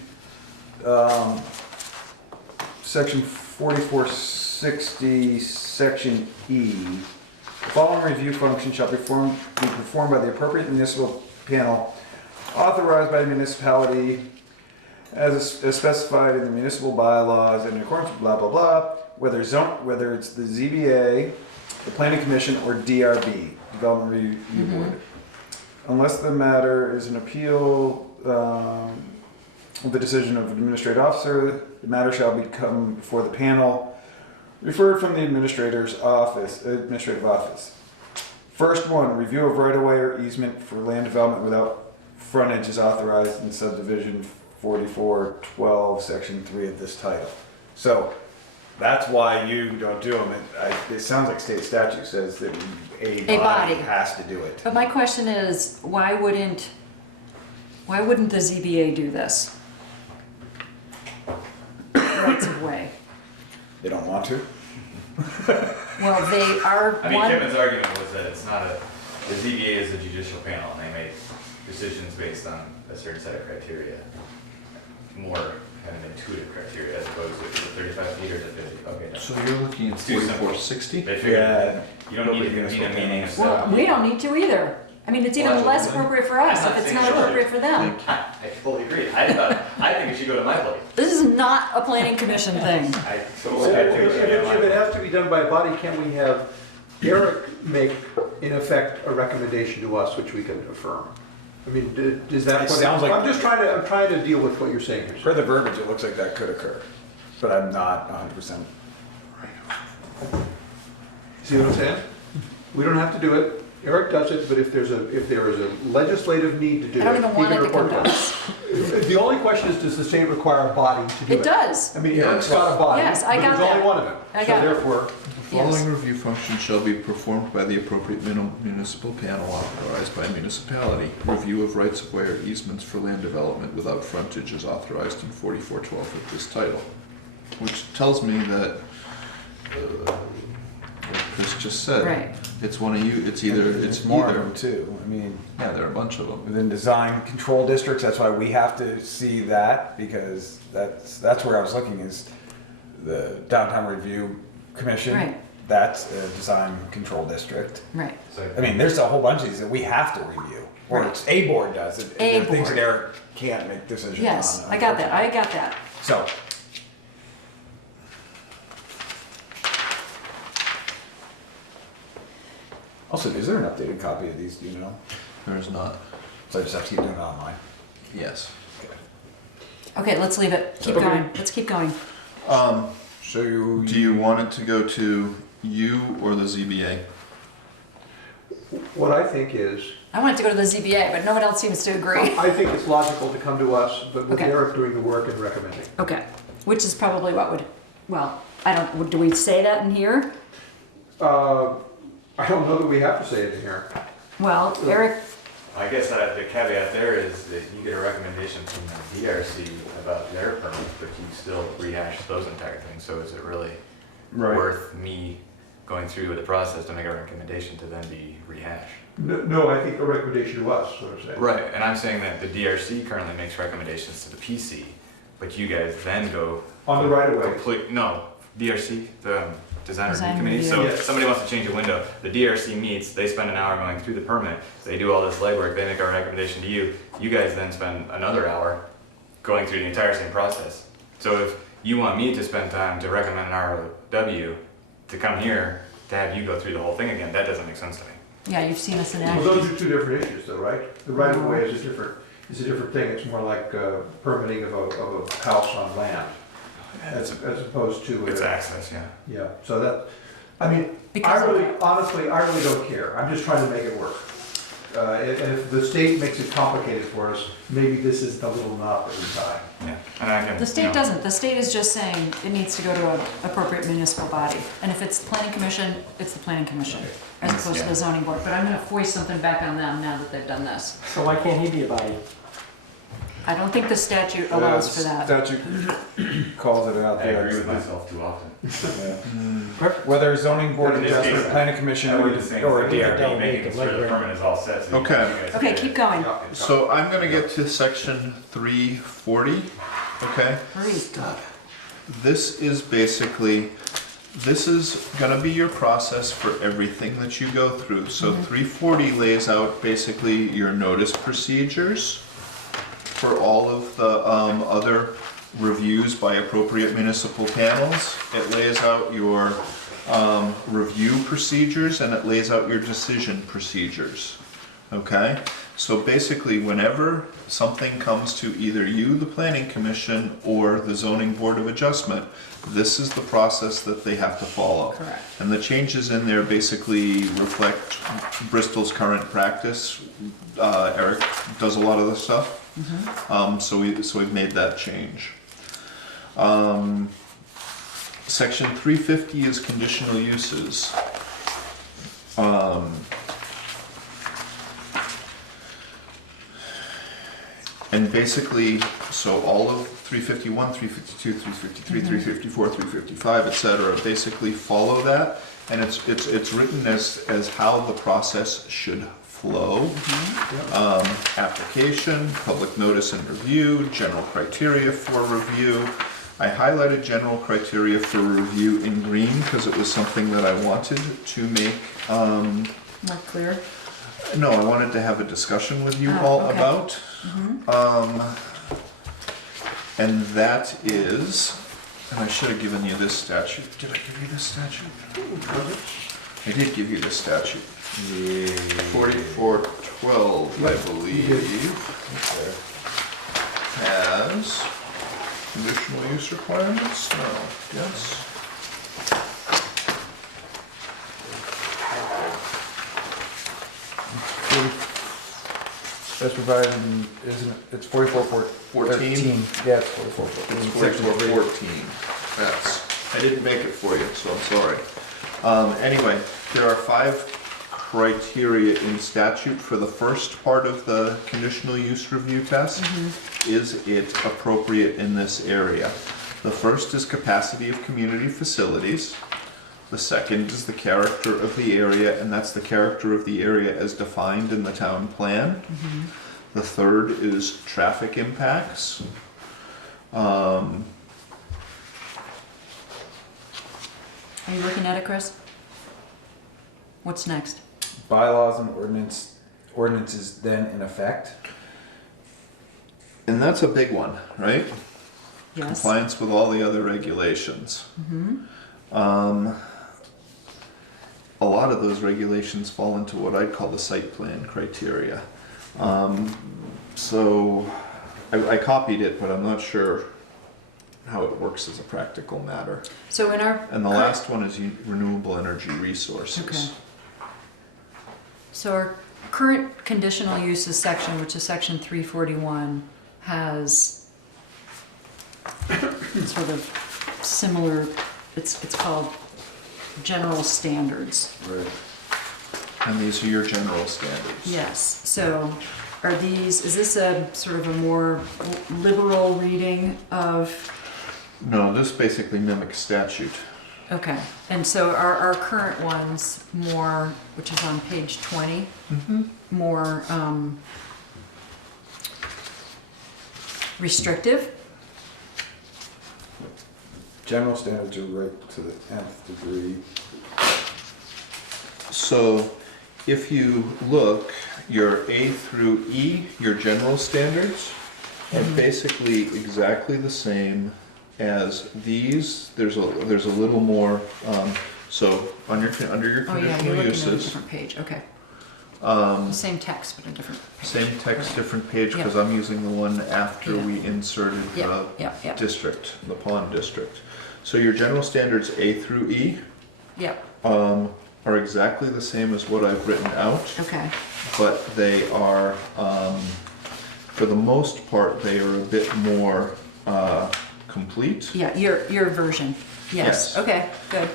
section 4460, section E, the following review function shall be performed by the appropriate municipal panel authorized by the municipality as specified in the municipal bylaws and in accordance with blah blah blah, whether it's the ZBA, the Planning Commission, or DRB, Development Review Board. Unless the matter is an appeal of the decision of an administrative officer, the matter shall come before the panel referred from the administrative office. First one, review of right-of-way or easement for land development without frontage is authorized in subdivision 4412, section 3 of this title. So that's why you don't do them. It sounds like state statute says that a body has to do it. But my question is, why wouldn't the ZBA do this? Rights of way. They don't want to. Well, they are I mean, one. Kevin's argument was that it's not the ZBA is a judicial panel, and they make decisions based on a certain set of criteria. More kind of intuitive criteria as opposed to 35 feet or 50. Okay, no. So you're looking at It's too simple. 4460? They figured you don't need to convene a meeting of Well, we don't need to either. I mean, it's even Well, less appropriate for us if it's not appropriate for them. I totally agree. I think it should go to my place. This is not a planning commission thing. I So totally if agree. it has to be done by a body, can't we have Eric make, in effect, a recommendation to us which we can affirm? I mean, is that It what? sounds like- I'm trying to deal with what you're saying here. Per the verbiage, it looks like that could occur, but I'm not 100%. See what I'm saying? We don't have to do it. Eric does it, but if there is a legislative need to do it, I don't even he want can it to come report to to us. us. The only question is, does the state require a body to do it? It does. I mean, Eric's got a body, Yes, I but got there's only that. one of them. I So got it. therefore, The following review function shall be performed by the appropriate municipal panel authorized by municipality. Review of rights of way or easements for land development without frontage is authorized in 4412 with this title. Which tells me that, what Chris just said. Right. It's one of you, it's either, It's more of them too. I mean, yeah, there are a bunch of them. within design control districts, that's why we have to see that, because that's where I was looking is the Downtown Review Commission. Right. That's a design control district. Right. So, I mean, there's a whole bunch of these that we have to review, or Right. it's a board does it. A There are things board. that Eric can't make decisions on. Yes, I got that. I got that. So. Also, is there an updated copy of these, do you know? There's not. So I just have to keep doing it online. Yes. Okay, let's leave it. Keep Okay. going. Let's keep going. So you. Do you want it to go to you or the ZBA? what I think is, I want it to go to the ZBA, but no one else seems to agree. I think it's logical to come to us, but with Okay. Eric doing the work and recommending. Okay, which is probably what would well, I don't, do we say that in here? I don't know that we have to say it in here. Well, Eric, I guess the caveat there is that you get a recommendation from the DRC about their permit, but you still rehash those entire things. So is it really worth me going through the process to make a recommendation to then be rehashed? No, I think a recommendation to us, so to say. Right, and I'm saying that the DRC currently makes recommendations to the PC, but you guys then go On the right of way. No, DRC, the design Design review committee. review. So Yes. if somebody wants to change a window, the DRC meets, they spend an hour going through the permit, they do all this legwork, they make a recommendation to you. You guys then spend another hour going through the entire same process. So if you want me to spend time to recommend an ROW to come here to have you go through the whole thing again, that doesn't make sense to me. yeah, you've seen us in Well, action. those are two different issues though, right? The right of way is a different thing. It's more like permitting of a house on land as opposed to. It's access, yeah. Yeah, so that, I mean, Because of that. honestly, I really don't care. I'm just trying to make it work. And if the state makes it complicated for us, maybe this is the little knot that we tie. Yeah, and I can. The state doesn't. The state is just saying it needs to go to an appropriate municipal body. And if it's the planning commission, it's the planning commission, as opposed to the zoning board. But I'm gonna foist something back on them now that they've done this. So why can't he be a body? I don't think the statute allows for that. Statute calls it out I there. agree with myself too often. Yeah. Whether zoning board In this adjustment, case, planning commission, I or would just say, or a DRB, DRB. making sure the permit is all set. So Okay. you guys Okay, can- keep going. So I'm gonna get to section 340, okay? Hurry. This is basically, this is gonna be your process for everything that you go through. So 340 lays out basically your notice procedures for all of the other reviews by appropriate municipal panels. It lays out your review procedures and it lays out your decision procedures. Okay? So basically, whenever something comes to either you, the planning commission, or the zoning board of adjustment, this is the process that they have to follow. Correct. And the changes in there basically reflect Bristol's current practice. Eric does a lot of this stuff. So we've made that change. Section 350 is conditional uses. And basically, so all of 351, 352, 353, 354, 355, etc. basically follow that, and it's written as how the process should flow. Application, public notice and review, general criteria for review. I highlighted general criteria for review in green because it was something that I wanted to make. More clear. No, I wanted to have a discussion with you Oh, all okay. about. And that is, and I should have given you this statute. Did I give you this statute? I did give you this statute. 4412, I believe, has conditional use requirements? No, yes. That's provided in, isn't it, it's 4414. Yeah, it's 4414. It's Section 4414. That's, I didn't make it for you, so I'm sorry. Anyway, there are 5 criteria in statute for the first part of the conditional use review test. Is it appropriate in this area? The first is capacity of community facilities. The second is the character of the area, and that's the character of the area as defined in the town plan. The third is traffic impacts. Are you looking at it, Chris? What's next? Bylaws and ordinances then in effect. And that's a big one, right? Yes. Compliance with all the other regulations. A lot of those regulations fall into what I'd call the site plan criteria. So I copied it, but I'm not sure how it works as a practical matter. So in our. And the last one is renewable energy resources. Okay. So our current conditional uses section, which is section 341, has sort of similar, it's called general standards. Right. And these are your general standards. Yes, so are these, is this a sort of a more liberal reading of, No, this basically mimics statute. okay, and so are our current ones more, which is on page 20, more restrictive? General standards are right to the nth degree. So if you look, your A through E, your general standards, are basically exactly the same as these. There's a little more, so on your, under your Oh yeah, you're conditional looking at a uses, different page, okay. Same text, but a different page. same text, different page, because Yeah. I'm using the one after Yeah. we inserted Yeah, the yeah. district, the pond district. So your general standards A through E Yeah, are exactly the same as what I've written out, okay, but they are, for the most part, they are a bit more complete. yeah, your version, yes, Yes. okay, good.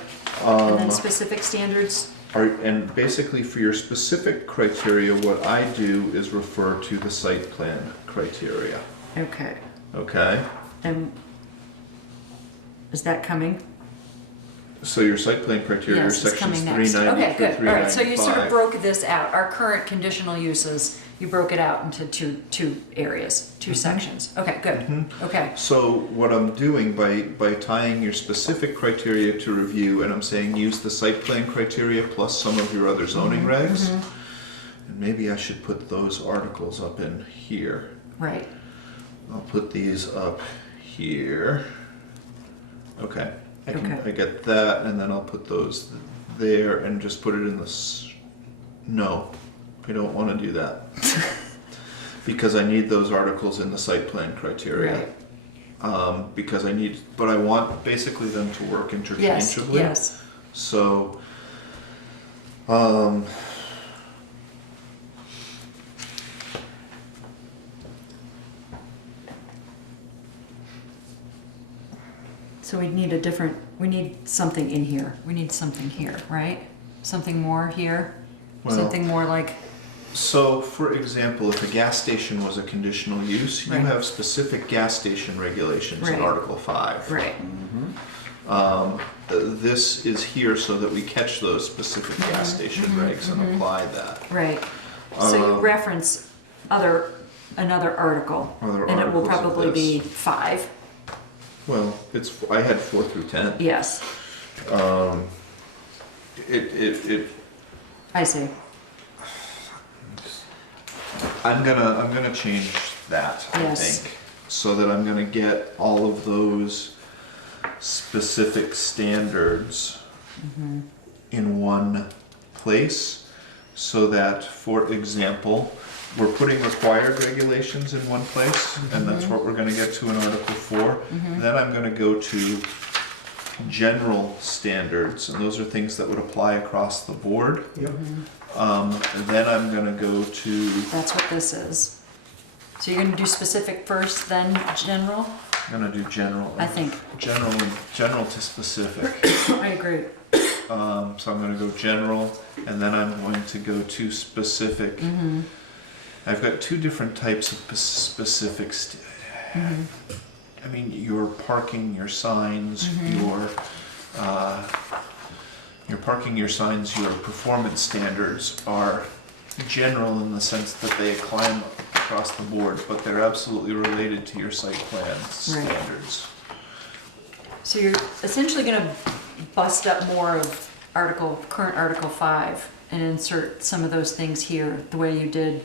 And then specific standards, And basically for your specific criteria, what I do is refer to the site plan criteria, okay, okay? and is that coming? So your site plan criteria are Yes, it's sections coming next. 390 Okay, through good, all right, so you sort of 395. broke this out, our current conditional uses, you broke it out into two areas, two sections, okay, good, okay, So what I'm doing by tying your specific criteria to review, and I'm saying use the site plan criteria plus some of your other zoning regs, and maybe I should put those articles up in here. right, I'll put these up here. Okay, Okay. I get that, and then I'll put those there and just put it in this. No, I don't want to do that. Because I need those articles in the site plan criteria. right, Because but I want basically them to work yes, interchangeably. yes, So, so we need we need something in here, we need something here, right? Something more here, Well- something more like, So, for example, if a gas station was a conditional use, you Right. have specific gas station regulations in Right. Article 5. right, This is here so that we catch those specific gas station regs and apply that. right. So you Um, reference another article, Other and it will articles of probably be this. 5, Well, I had 4 through 10. yes, It I see, I'm gonna change that, I Yes. think, so that I'm gonna get all of those specific standards in one place, so that, for example, we're putting required regulations in one place, and that's what we're gonna get to in Article 4. Then I'm gonna go to general standards, and those are things that would apply across the board. Yep. And then I'm gonna go to, that's what this is. So you're gonna do specific first, then general, I'm gonna do general. I think, General to specific. I agree, So I'm gonna go general, and then I'm going to go to specific. I've got 2 different types of specifics. I mean, your parking, your signs, your parking, your signs, your performance standards are general in the sense that they climb across the board, but they're absolutely related to your site plan standards. so you're essentially gonna bust up more of current Article 5 and insert some of those things here, the way you did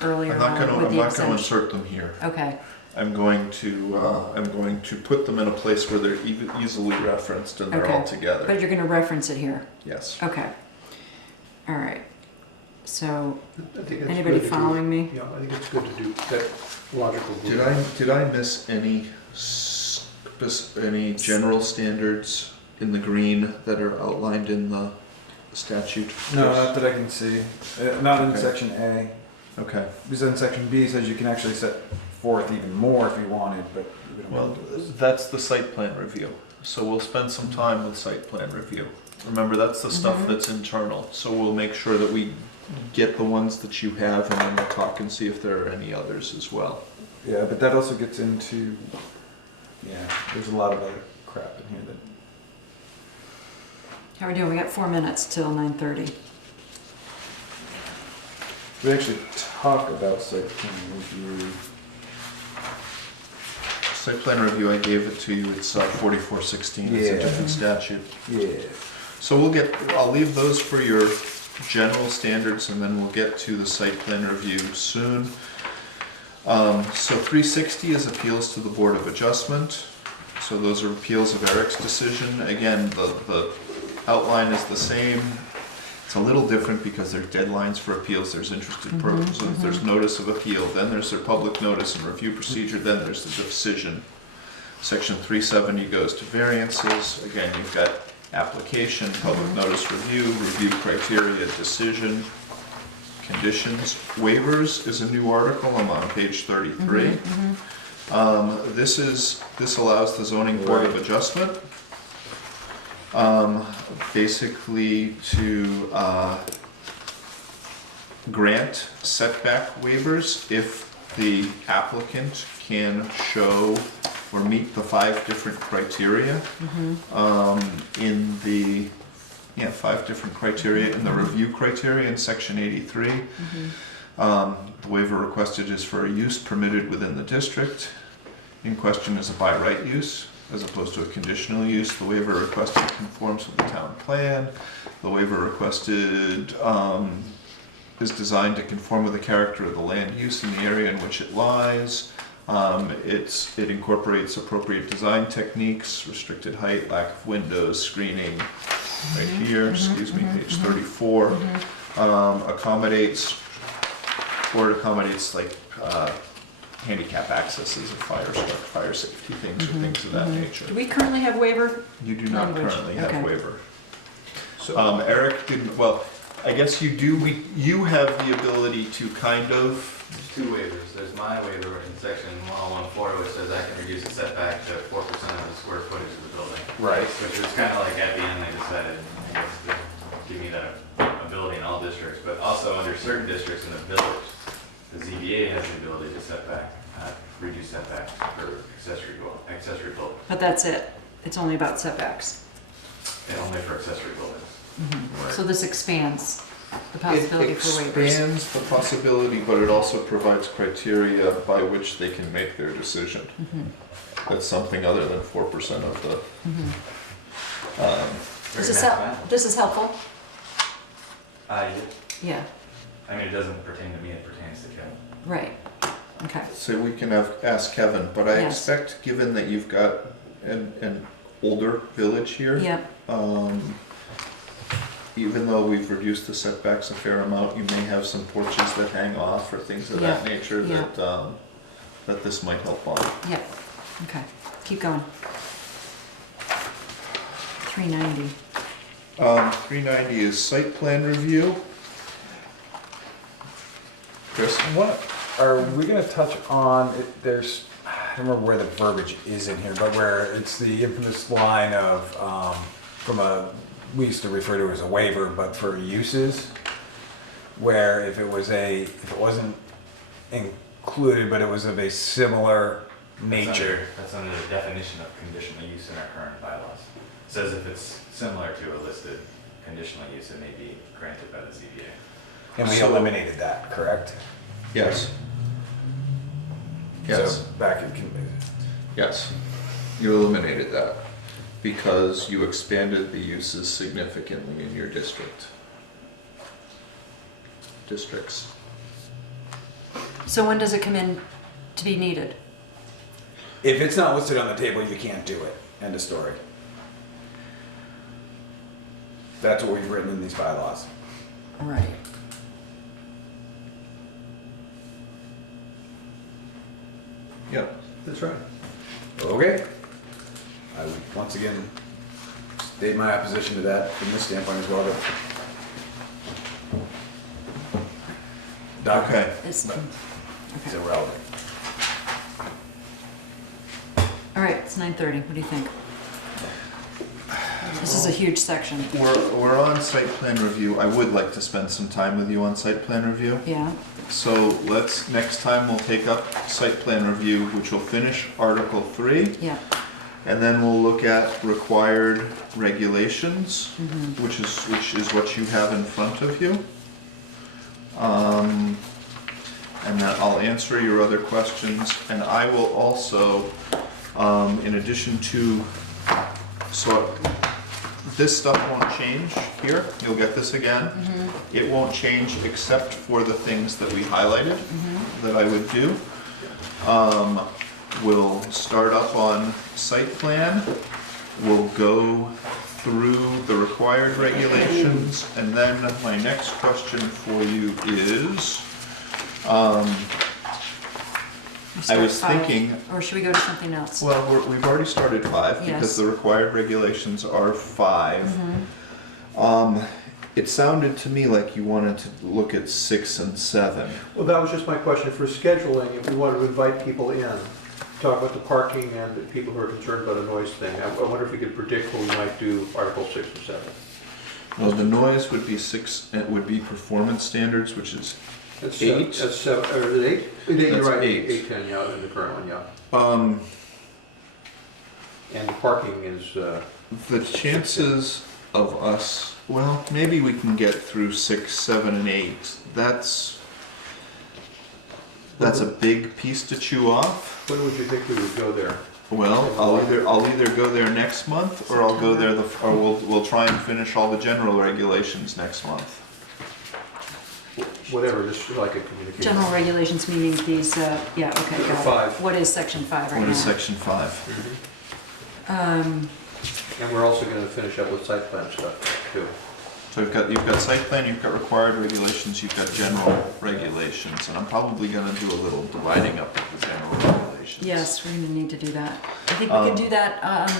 earlier I'm not on gonna with the exemption. insert them here. Okay, I'm going to put them in a place where they're easily referenced and they're Okay. all together. but you're gonna reference it here, Yes. okay. All right, so, I think it's anybody good to do- following me? Yeah, I think it's good to do that logical. Did I miss any general standards in the green that are outlined in the statute? No, not that I can see. Not in Okay. section A. Okay. Because in section B says you can actually set forth even more if you wanted, but we don't Well, have to do this. that's the site plan review, so we'll spend some time with site plan review. Remember, that's the stuff that's internal, so we'll make sure that we get the ones that you have, and then we'll talk and see if there are any others as well. Yeah, but that also gets into, yeah, there's a lot of other crap in here that. How are we doing? We got 4 minutes till 9:30. We actually talk about site plan review. Site plan review, I gave it to you, it's 4416, it's a Yeah. different statute. Yeah. So I'll leave those for your general standards, and then we'll get to the site plan review soon. So 360 is appeals to the Board of Adjustment. So those are appeals of Eric's decision. Again, the outline is the same. It's a little different because there's deadlines for appeals, there's interested persons, there's notice of appeal, then there's their public notice and review procedure, then there's the decision. Section 370 goes to variances. Again, you've got application, public notice review, review criteria, decision, conditions. Waivers is a new article, I'm on page 33. This allows the zoning board of adjustment basically to grant setback waivers if the applicant can show or meet the 5 different criteria in the 5 different criteria in the review criteria in section 83. The waiver requested is for a use permitted within the district. In question is a by right use as opposed to a conditional use. The waiver requested conforms with the town plan. The waiver requested is designed to conform with the character of the land use in the area in which it lies. It incorporates appropriate design techniques, restricted height, lack of windows, screening, right here, excuse me, page 34. Accommodates like handicap accesses and fire safety things or things of that nature. Do we currently have waiver? You do not Language. currently have Okay. waiver. So, Eric didn't, well, I guess you do, you have the ability to kind of, There's 2 waivers. There's my waiver in section 1014, which says I can reduce the setback to 4% of the square footage of the building. Right. Which was kind of like at the end they decided, I guess, to give me that ability in all districts, but also under certain districts in the village, the ZBA has the ability to reduce setbacks for accessory buildings, But that's it. It's only about setbacks. and only for accessory buildings. So this expands the it possibility for waivers. expands the possibility, but it also provides criteria by which they can make their decision. That's something other than 4% of the, This is helpful? Yeah. Yeah, I mean, it doesn't pertain to me, it pertains to Kevin. right. Okay. so we can ask Kevin, but I Yes. expect, given that you've got an older village here, Yep. even though we've reduced the setbacks a fair amount, you may have some porches that hang off or things of that nature Yeah. that this might help on. Yep. Okay. Keep going. 390. 390 is site plan review. Chris? What are we gonna touch on? There's, I don't remember where the verbiage is in here, but where it's the infamous line of we used to refer to it as a waiver, but for uses, where if it wasn't included, but it was of a similar nature. That's under the definition of conditional use in our current bylaws. It says if it's similar to a listed conditional use, it may be granted by the ZBA. And we eliminated that, correct? Yes. Yes. So back in, Yes. You eliminated that because you expanded the uses significantly in your districts. So when does it come in to be needed? if it's not listed on the table, you can't do it. End of story. That's what we've written in these bylaws. Right. Yep. that's right. Okay. I would once again state my opposition to that from this standpoint as well. Okay. It's It's irrelevant. All right, it's 9:30. What do you think? This is a huge section. We're on site plan review. I would like to spend some time with you on site plan review. Yeah. So next time we'll take up site plan review, which will finish Article 3. Yeah. And then we'll look at required regulations, which is what you have in front of you. And then I'll answer your other questions, and I will also, in addition to, so this stuff won't change here, you'll get this again. It won't change except for the things that we highlighted that I would do. We'll start up on site plan, we'll go through the required regulations, and then my next question for you is, I was thinking, Or should we go to something else? well, we've already started 5 Yes. because the required regulations are 5. It sounded to me like you wanted to look at 6 and 7. Well, that was just my question for scheduling, if we wanted to invite people in, talk about the parking and the people who are concerned about a noise thing. I wonder if we could predict what we might do Article 6 or 7. Well, the noise would be 6, it would be performance standards, which is That's 8. That's 7, or is it 8? You're That's right, 8. 8, 10, yeah, in the current one, yeah. And the parking is, The chances of us, well, maybe we can get through 6, 7, and 8. That's a big piece to chew off. when would you think we would go there? Well, I'll either go there next month, or I'll go there or we'll try and finish all the general regulations next month. Whatever, just like a communication. General regulations meaning these, yeah, okay, got it. 5. What is section 5 right now? What is section 5? And we're also gonna finish up with site plan stuff, too. So you've got site plan, you've got required regulations, you've got general regulations, and I'm probably gonna do a little dividing up of the general regulations. Yes, we're gonna need to do that. I think we can do that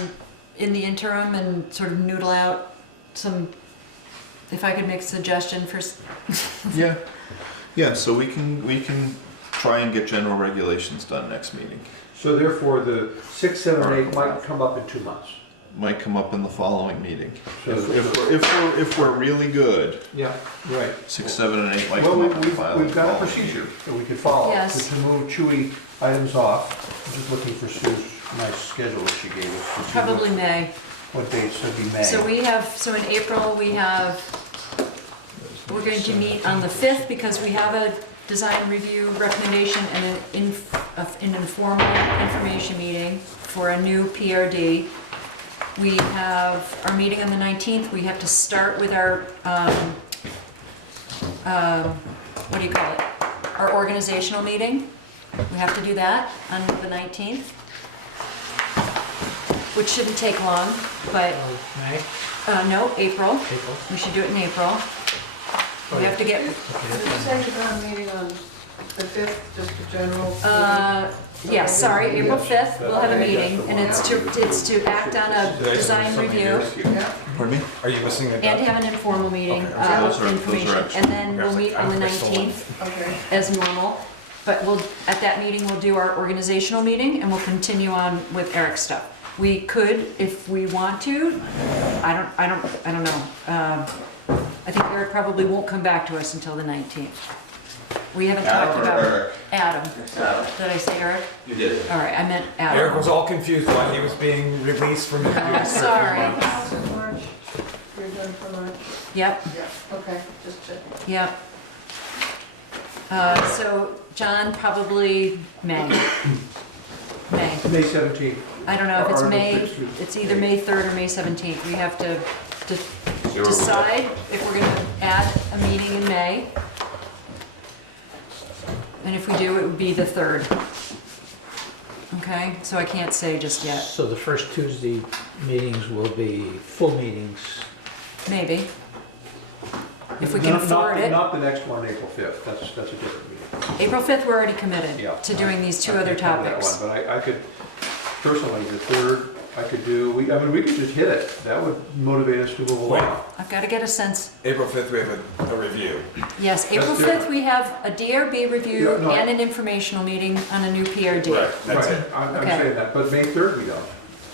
in the interim and sort of noodle out some, if I could make a suggestion for, Yeah, so we can try and get general regulations done next meeting. So therefore, the 6, 7, and 8 might come up in 2 months. Might come up in the following meeting. So If we're really good, yeah, right. 6, 7, and 8 might Well, come up in the we've got a following procedure meeting. that we could follow. Yes. To move chewy items off. I'm just looking for Sue's nice schedule that she gave us. to see probably May. What dates would be May. So in April, we're going to meet on the 5th because we have a design review recommendation and an informal information meeting for a new PRD. We have our meeting on the 19th. We have to start with our, what do you call it? Our organizational meeting. We have to do that on the 19th, which shouldn't take long, but, May, no, April. April. We should do it in April. We have to get, Did you say you're going to meeting on the 5th, just a general? yes, sorry, April 5th, we'll have a meeting, and it's to act on a design review Yeah. Pardon me? Are you listening to and that? have an informal meeting Okay. with Those are information. actually- And then we'll meet on the 19th Okay. as normal. But at that meeting, we'll do our organizational meeting, and we'll continue on with Eric's stuff. We could, if we want to, I don't know. I think Eric probably won't come back to us until the 19th. We haven't talked about Adam. Did I say Eric? You did. All right, I meant Adam. Eric was all confused why he was being released from interviews. for a few Sorry. months. How's it March? You're done for March? Yep, Yeah. Okay, just checking. yep. So John, probably May. May. May 17th. I don't know if it's Article May, 6 through it's either May 3rd or May 17th. We have to Zero. decide if we're gonna add a meeting in May. And if we do, it would be the 3rd. Okay, so I can't say just yet, So the first Tuesday meetings will be full meetings. maybe. If we can afford it. Not the next one, April 5th. That's a different meeting. April 5th, we're already committed Yeah. to doing these two I other can cover that topics. one, But I could, personally, the 3rd I could do, I mean, we could just hit it. That would motivate us to move along. I've got to get a sense. April 5th, we have a review. Yes, April That's 5th, different. we have a DRB review Yeah, no, I- and an informational meeting on a new PRD. That's Right, it. I'm Okay. saying that, but May 3rd we don't.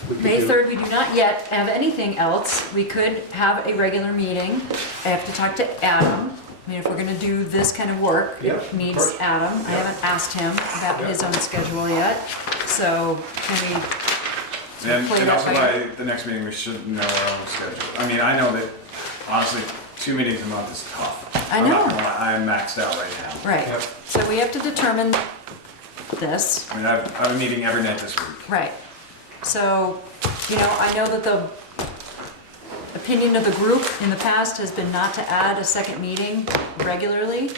We could May do- 3rd, we do not yet have anything else. We could have a regular meeting. I have to talk to Adam. I mean, if we're gonna do this kind of work, Yeah, it of needs course. Adam. I Yeah. haven't asked him about Yeah. his own schedule yet. So can we And, play and that also way? by the next meeting, we should know our own schedule. I mean, I know that honestly, 2 meetings a month is tough. I I'm not know. gonna lie, I am maxed out right now. Right, Yep. so we have to determine this, I mean, I have a meeting every night this week. right. So, you know, I know that the opinion of the group in the past has been not to add a second meeting regularly.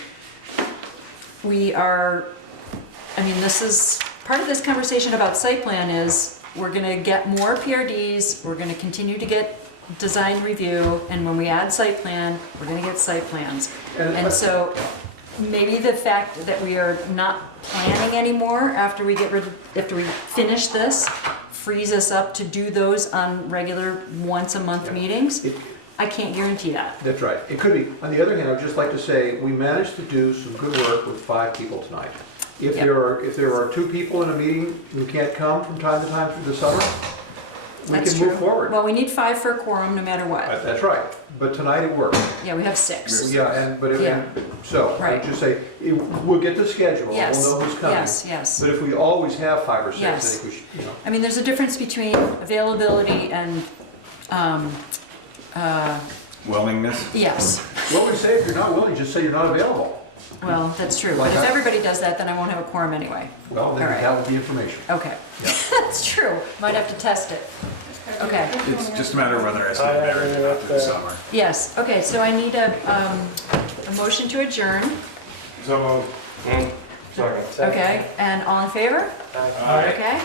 We are, I mean, this is, part of this conversation about site plan is, we're gonna get more PRDs, we're gonna continue to get design review, and when we add site plan, we're gonna get site plans. And so, maybe the fact that we are not planning anymore after we after we finish this, frees us up to do those on regular once-a-month Yeah. meetings. It- I can't guarantee that. That's right. It could be. On the other hand, I'd just like to say, we managed to do some good work with 5 people tonight. If Yep. there are 2 people in a meeting who can't come from time to time through the summer, we That's can true. move forward. Well, we need 5 for a quorum, no matter what. That's right. But tonight it worked. Yeah, we have 6. Yeah, and, but, Yeah. so, I would Right. just say, we'll get the schedule, Yes, we'll know who's coming. yes, yes. But if we always have 5 or 6, I Yes. think we should, you know. I mean, there's a difference between availability and, Willingness? yes, What we say, if you're not willing, just say you're not available. well, that's true. But Like if that. everybody does that, then I won't have a quorum anyway. Well, then All right. that will be information. Okay. Yeah. That's true. Might have to test it. Okay. It's just a matter of whether I stay I married agree or not with through the that. summer. Yes, okay, so I need a motion to adjourn, So, Second. okay? And all in favor? Aye. Okay?